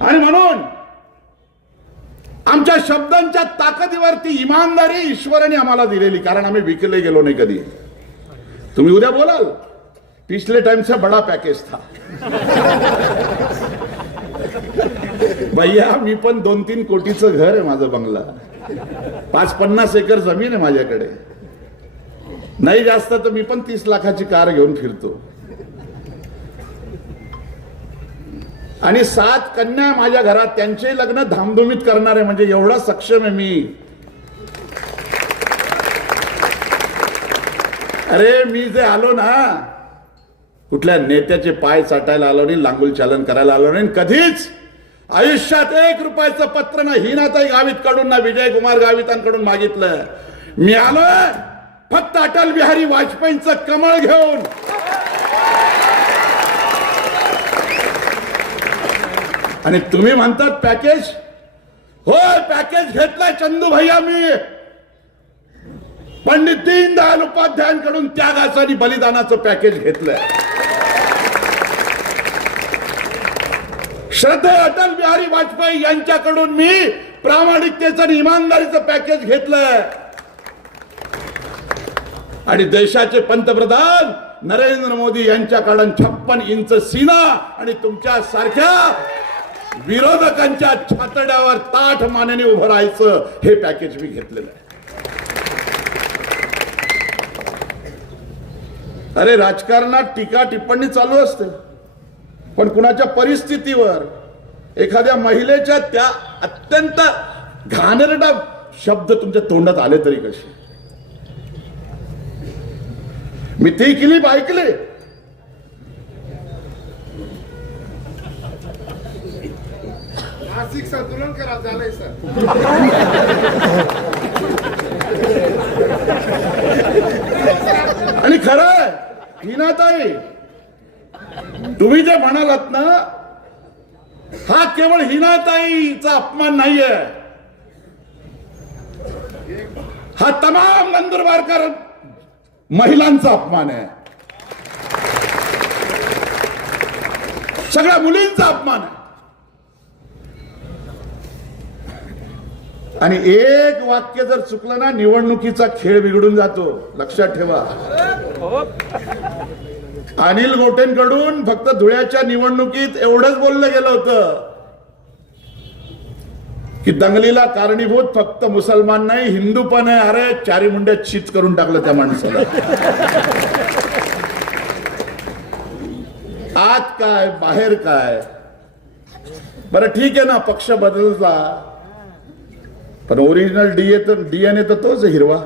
आणि म्हणून आमच्या शब्दांच्या ताकदीवरती इमानदारी ईश्वराने आम्हाला दिलेली, कारण आम्ही विकले गेलो नाही कधी. तुम्ही उद्या बोलाल पिछले टाइम से बड़ा पॅकेज था. भैया मी पण 2-3 कोटीचं घर आहे माझं, बंगला, 5-50 एकर जमीन आहे माझ्याकडे. नाही जास्त तर मी पण 30 लाखाची कार घेऊन फिरतो. आणि 7 कन्या माझ्या घरात, त्यांचे लग्न धामधुमीत करणार आहे. म्हणजे एवढा सक्षम आहे मी. अरे मी जे आलो ना, कुठल्या नेत्याचे पाय चाटायला आलो नाही, लांगुल चालन करायला आलो नाही. कधीच आयुष्यात 1 रुपयाचं पत्र ना हिनाताई गावित कडून ना विजयकुमार गावितांकडून मागितलं. मी आलोय फक्त अटल बिहारी वाजपेयींचं कमळ घेऊन. आणि तुम्ही म्हणतात पॅकेज. होय पॅकेज घेतलाय चंदू भैया मी. पंडित दीनदयाल उपाध्यायांकडून त्यागाचं आणि बलिदानाचं पॅकेज घेतलंय. श्रद्धेय अटल बिहारी वाजपेयी यांच्याकडून मी प्रामाणिकतेचं आणि इमानदारीचं पॅकेज घेतलंय. आणि देशाचे पंतप्रधान नरेंद्र मोदी यांच्याकडून 56 इंच सीना आणि तुमच्या सारख्या विरोधकांच्या छातड्यावर ताठ मानेने उभं राहायचं हे पॅकेज मी घेतलेलं आहे. अरे राजकारणात टीका टिप्पणी चालू असते, पण कुणाच्या परिस्थितीवर एखाद्या महिलेच्या त्या अत्यंत घाणेरडा शब्द तुमच्या तोंडात आले तरी कसे. मी ती क्लिप ऐकली. मासिक संतुलन करा झालंय सर. आणि खरं आहे हिनाताई, तुम्ही जे म्हणालात ना, हा केवळ हिनाताईचा अपमान नाहीये, हा तमाम नंदुरबारकर महिलांचा अपमान आहे, सगळ्या मुलींचा अपमान आहे. आणि एक वाक्य जर चुकलं ना, निवडणुकीचा खेळ बिघडून जातो. लक्षात ठेवा. अनिल गोटेंकडून फक्त धुळ्याच्या निवडणुकीत एवढंच बोललं गेलं होतं की दंगलीला कारणीभूत फक्त मुसलमान नाही, हिंदू पण आहे. अरे चारी मुंड्यात चित करून टाकलं त्या माणसाला. आत काय बाहेर काय. बरं ठीक आहे ना, पक्ष बदलला, पण ओरिजिनल डीएनए तर तोच आहे, हिरवा.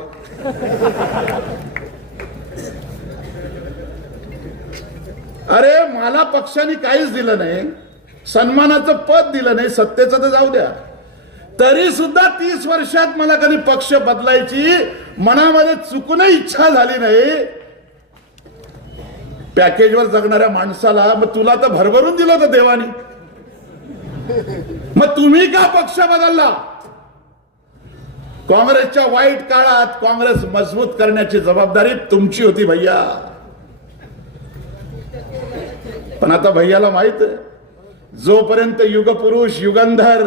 अरे मला पक्षाने काहीच दिलं नाही, सन्मानाचं पद दिलं नाही, सत्तेचं तर जाऊ द्या, तरी सुद्धा 30 वर्षात मला कधी पक्ष बदलायची मनामध्ये चुकूनही इच्छा झाली नाही. पॅकेजवर जगणाऱ्या माणसाला मग तुला तर भरभरून दिलं होतं देवानी, मग तुम्ही का पक्ष बदलला? काँग्रेसच्या वाईट काळात काँग्रेस मजबूत करण्याची जबाबदारी तुमची होती भैया. पण आता भैयाला माहित आहे, जोपर्यंत युगपुरुष युगंधर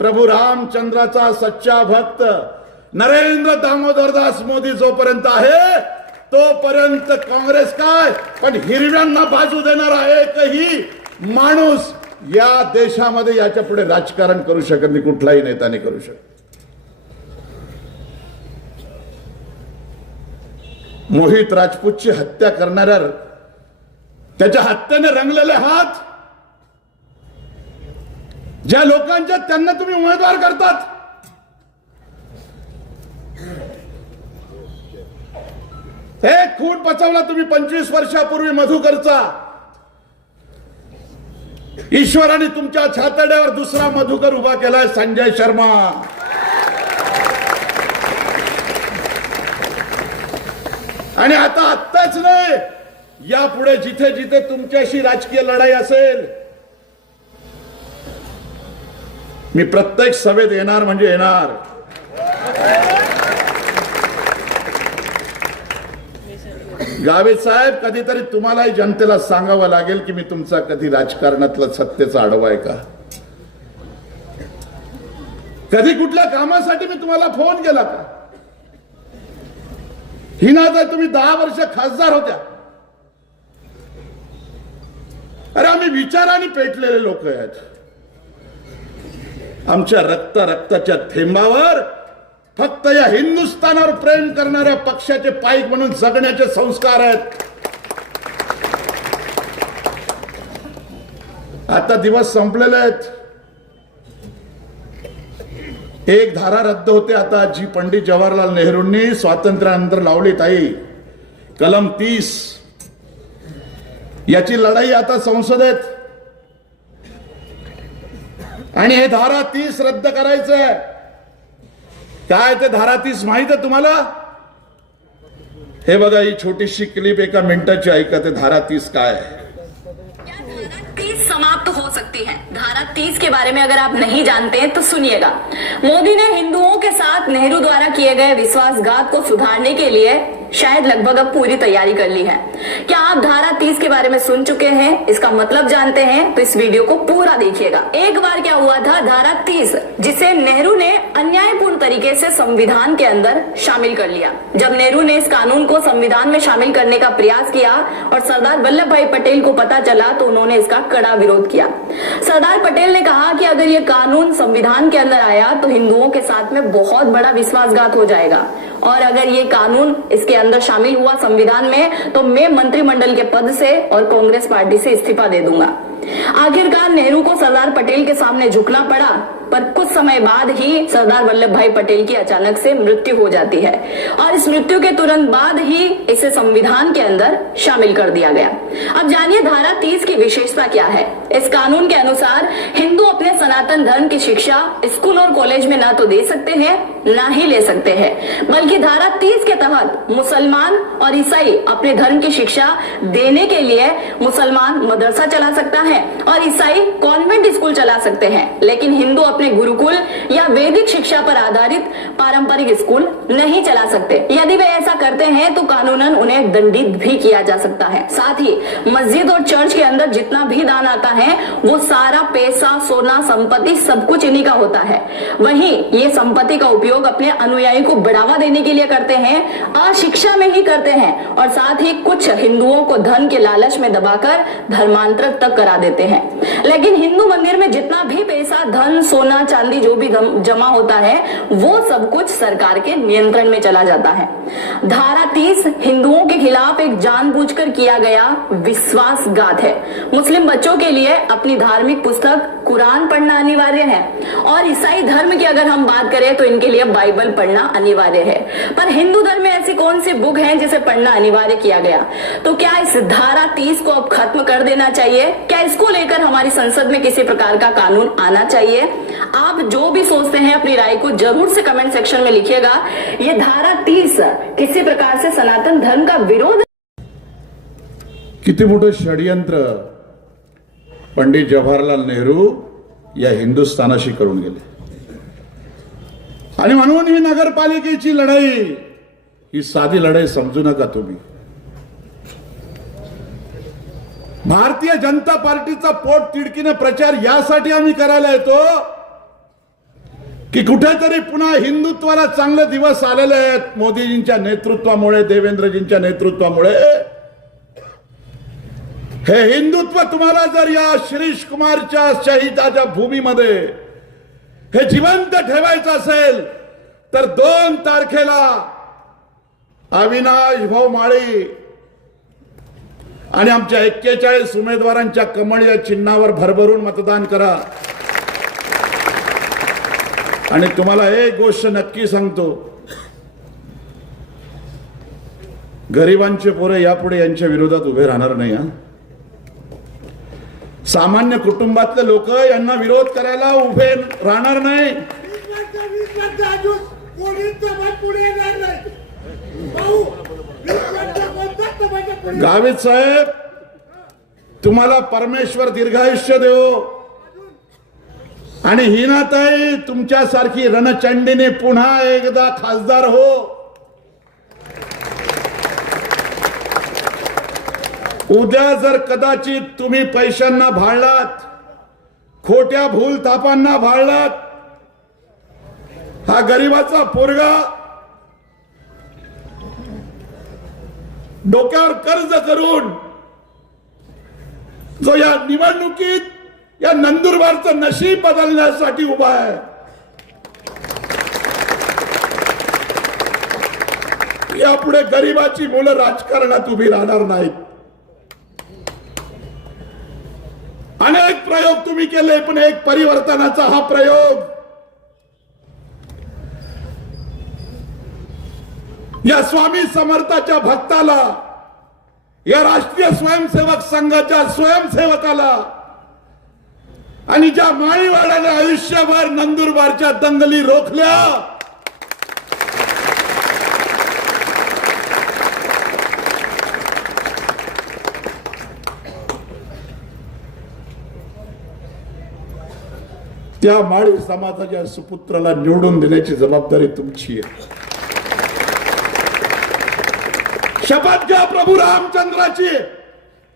प्रभू रामचंद्राचा सच्चा भक्त नरेंद्र दामोदरदास मोदी जोपर्यंत आहे, तोपर्यंत काँग्रेस काय पण हिरव्यांना बाजू देणारा एकही माणूस या देशामध्ये याच्या पुढे राजकारण करू शकत नाही, कुठलाही नेत्याने करू शकत. मोहित राजपूतची हत्या करणाऱ्या, त्याच्या हत्येने रंगलेले हात ज्या लोकांच्या, त्यांना तुम्ही उमेदवार करतात. एक खून पचवला तुम्ही 25 वर्षापूर्वी मधुकरचा. ईश्वराने तुमच्या छातड्यावर दुसरा मधुकर उभा केलाय, संजय शर्मा. आणि आता आत्ताच नाही, यापुढे जिथे जिथे तुमच्याशी राजकीय लढाई असेल, मी प्रत्येक सभेत येणार म्हणजे येणार. गावित साहेब, कधीतरी तुम्हालाही जनतेला सांगावं लागेल की मी तुमचा कधी राजकारणातला सत्तेचा आढावा आहे का? कधी कुठल्या कामासाठी मी तुम्हाला फोन केला का? हिनाताई, तुम्ही 10 वर्ष खासदार होत्या. अरे आम्ही विचाराने पेटलेले लोक आहेत. आमच्या रक्ताच्या थेंबावर फक्त या हिंदुस्थानावर प्रेम करणाऱ्या पक्षाचे पाईक म्हणून जगण्याचे संस्कार आहेत. आता दिवस संपलेले आहेत. एक धारा रद्द होते आता, जी पंडित जवाहरलाल नेहरूंनी स्वातंत्र्यानंतर लावली, ताई, कलम 30. याची लढाई आता संसदेत, आणि हे धारा 30 रद्द करायचंय. काय ते धारा 30 माहित आहे तुम्हाला? हे बघा, ही छोटीशी क्लिप 1 मिनिटाची ऐका. ते धारा 30 काय आहे. समाप्त हो सकती हैं। धारा 30 के बारे में अगर आप नहीं जानते हैं तो सुनिएगा। मोदी ने हिंदुओं के साथ नेहरू द्वारा किए गए विश्वासघात को सुधारने के लिए शायद लगभग अब पूरी तैयारी कर ली है। क्या आप धारा 30 के बारे में सुन चुके हैं, इसका मतलब जानते हैं तो इस वीडियो को पूरा देखिएगा। एक बार क्या हुआ था, धारा 30 जिसे नेहरू ने अन्यायपूर्ण तरीके से संविधान के अंदर शामिल कर लिया। जब नेहरू ने इस कानून को संविधान में शामिल करने का प्रयास किया और सरदार वल्लभ भाई पटेल को पता चला तो उन्होंने इसका कड़ा विरोध किया। सरदार पटेल ने कहा कि अगर ये कानून संविधान के अंदर आया तो हिंदुओं के साथ में बहुत बड़ा विश्वासघात हो जाएगा और अगर ये कानून इसके अंदर शामिल हुआ संविधान में तो मैं मंत्रिमंडल के पद से और कांग्रेस पार्टी से इस्तीफा दे दूंगा। आखिरकार नेहरू को सरदार पटेल के सामने झुकना पड़ा, पर कुछ समय बाद ही सरदार वल्लभ भाई पटेल की अचानक से मृत्यु हो जाती है और इस मृत्यु के तुरंत बाद ही इसे संविधान के अंदर शामिल कर दिया गया। अब जानिए धारा 30 की विशेषता क्या है। इस कानून के अनुसार हिंदू अपने सनातन धर्म की शिक्षा स्कूल और कॉलेज में ना तो दे सकते हैं ना ही ले सकते हैं, बल्कि धारा 30 के तहत मुसलमान और ईसाई अपने धर्म की शिक्षा देने के लिए मुसलमान मदरसा चला सकता है और ईसाई कॉन्वेंट स्कूल चला सकते हैं, लेकिन हिंदू अपने गुरुकुल या वैदिक शिक्षा पर आधारित पारंपरिक स्कूल नहीं चला सकते। यदि वे ऐसा करते हैं तो कानूनन उन्हें दंडित भी किया जा सकता है। साथ ही मस्जिद और चर्च के अंदर जितना भी दान आता है वो सारा पैसा, सोना, संपत्ति सब कुछ इन्हीं का होता है। वहीं ये संपत्ति का उपयोग अपने अनुयायी को बढ़ावा देने के लिए करते हैं, अशिक्षा में ही करते हैं और साथ ही कुछ हिंदुओं को धन के लालच में दबाकर धर्मांतर तक करा देते हैं। लेकिन हिंदू मंदिर में जितना भी पैसा, धन, सोना, चांदी जो भी जमा होता है वो सब कुछ सरकार के नियंत्रण में चला जाता है। धारा 30 हिंदुओं के खिलाफ एक जानबूझकर किया गया विश्वासघात है। मुस्लिम बच्चों के लिए अपनी धार्मिक पुस्तक कुरान पढ़ना अनिवार्य है और ईसाई धर्म की अगर हम बात करें तो इनके लिए बाइबल पढ़ना अनिवार्य है। पर हिंदू धर्म में ऐसी कौन सी बुक है जिसे पढ़ना अनिवार्य किया गया? तो क्या इस धारा 30 को अब खत्म कर देना चाहिए? क्या इसको लेकर हमारी संसद में किसी प्रकार का कानून आना चाहिए? आप जो भी सोचते हैं अपनी राय को जरूर से कमेंट सेक्शन में लिखिएगा। ये धारा 30 किसी प्रकार से सनातन धर्म का विरोध। किती मोठं षडयंत्र पंडित जवाहरलाल नेहरू या हिंदुस्थानाशी करून गेले आणि म्हणून ही नगरपालिकेची लढाई ही साधी लढाई समजू नका तुम्ही। भारतीय जनता पार्टीचा पोट तिडकीने प्रचार यासाठी आम्ही करायला येतो की कुठेतरी पुन्हा हिंदुत्वाला चांगले दिवस आलेले आहेत मोदीजींच्या नेतृत्वामुळे, देवेंद्रजींच्या नेतृत्वामुळे। हे हिंदुत्व तुम्हाला जर या शिरीष कुमारच्या शहीदाच्या भूमीमध्ये हे जिवंत ठेवायचं असेल तर 2 तारखेला अविनाश भाऊ माळी आणि आमच्या 41 उमेदवारांच्या कमळ या चिन्हावर भरभरून मतदान करा। आणि तुम्हाला एक गोष्ट नक्की सांगतो, गरिबांचे पोरे यापुढे यांच्या विरोधात उभे राहणार नाही। सामान्य कुटुंबातले लोक यांना विरोध करायला उभे राहणार नाही। गावित साहेब, तुम्हाला परमेश्वर दीर्घायुष्य देवो आणि हिनाताई तुमच्यासारखी रणचंडीने पुन्हा एकदा खासदार हो। उद्या जर कदाचित तुम्ही पैशांना भाळलात, खोट्या भूल थापांना भाळलात, हा गरीबाचा पोरगा डोक्यावर कर्ज करून जो या निवडणुकीत या नंदुरबारचं नशीब बदलण्यासाठी उभा आहे, यापुढे गरीबाची मुलं राजकारणात उभी राहणार नाहीत। अनेक प्रयोग तुम्ही केले पण एक परिवर्तनाचा हा प्रयोग या स्वामी समर्थाच्या भक्ताला, या राष्ट्रीय स्वयंसेवक संघाच्या स्वयंसेवकाला आणि ज्या माळीवाड्याने आयुष्यभर नंदुरबारच्या दंगली रोखल्या, त्या माळी समाजाच्या सुपुत्राला निवडून देण्याची जबाबदारी तुमची आहे. शपथ घ्या प्रभू रामचंद्राची,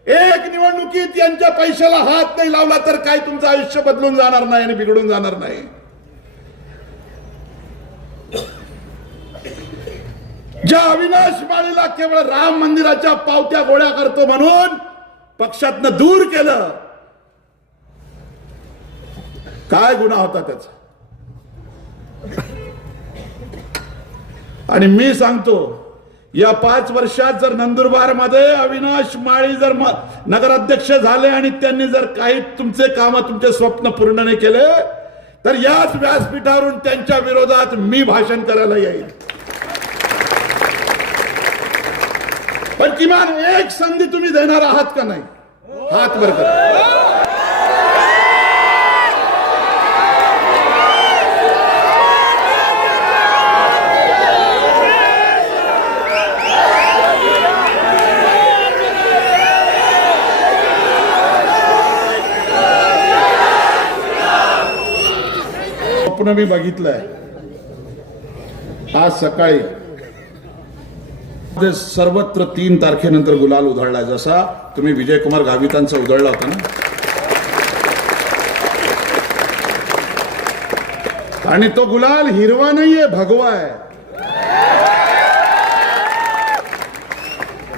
एक निवडणुकीत यांच्या पैशाला हात नाही लावला तर काय तुमचं आयुष्य बदलून जाणार नाही आणि बिघडून जाणार नाही. ज्या अविनाश माळीला केवळ राम मंदिराच्या पावत्या गोळ्या करतो म्हणून पक्षातनं दूर केलं, काय गुन्हा होता त्याचा? आणि मी सांगतो, या 5 वर्षात जर नंदुरबार मध्ये अविनाश माळी जर नगराध्यक्ष झाले आणि त्यांनी जर काही तुमचे काम, तुमचे स्वप्न पूर्ण नाही केले, तर याच व्यासपीठावरून त्यांच्या विरोधात मी भाषण करायला येईल. पण किमान एक संधी तुम्ही देणार आहात का नाही? हात वर करा. स्वप्न मी बघितलंय आज सकाळी, सर्वत्र 3 तारखेनंतर गुलाल उधळला, जसा तुम्ही विजयकुमार गावितांचा उधळला होता ना. आणि तो गुलाल हिरवा नाहीये, भगवा आहे.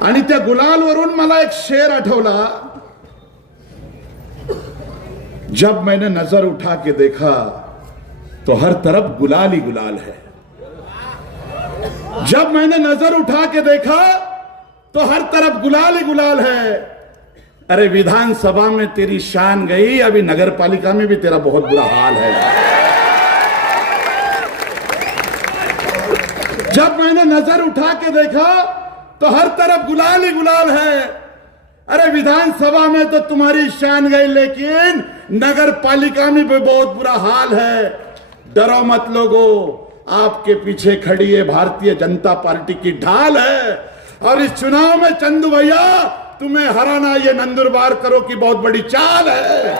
आणि त्या गुलाल वरून मला एक शेर आठवला, जब मैंने नजर उठा के देखा तो हर तरफ गुलाल ही गुलाल है. जब मैंने नजर उठा के देखा तो हर तरफ गुलाल ही गुलाल है. अरे विधानसभा में तेरी शान गई, अभी नगर पालिका में भी तेरा बहुत बुरा हाल है. जब मैंने नजर उठा के देखा तो हर तरफ गुलाल ही गुलाल है. अरे विधानसभा में तो तुम्हारी शान गई, लेकिन नगर पालिका में भी बहुत बुरा हाल है. डरो मत लोगों, आपके पीछे खड़ी है भारतीय जनता पार्टी की ढाल है. और इस चुनाव में चंदू भैया तुम्हें हराना ये नंदुरबार करो की बहुत बड़ी चाल है.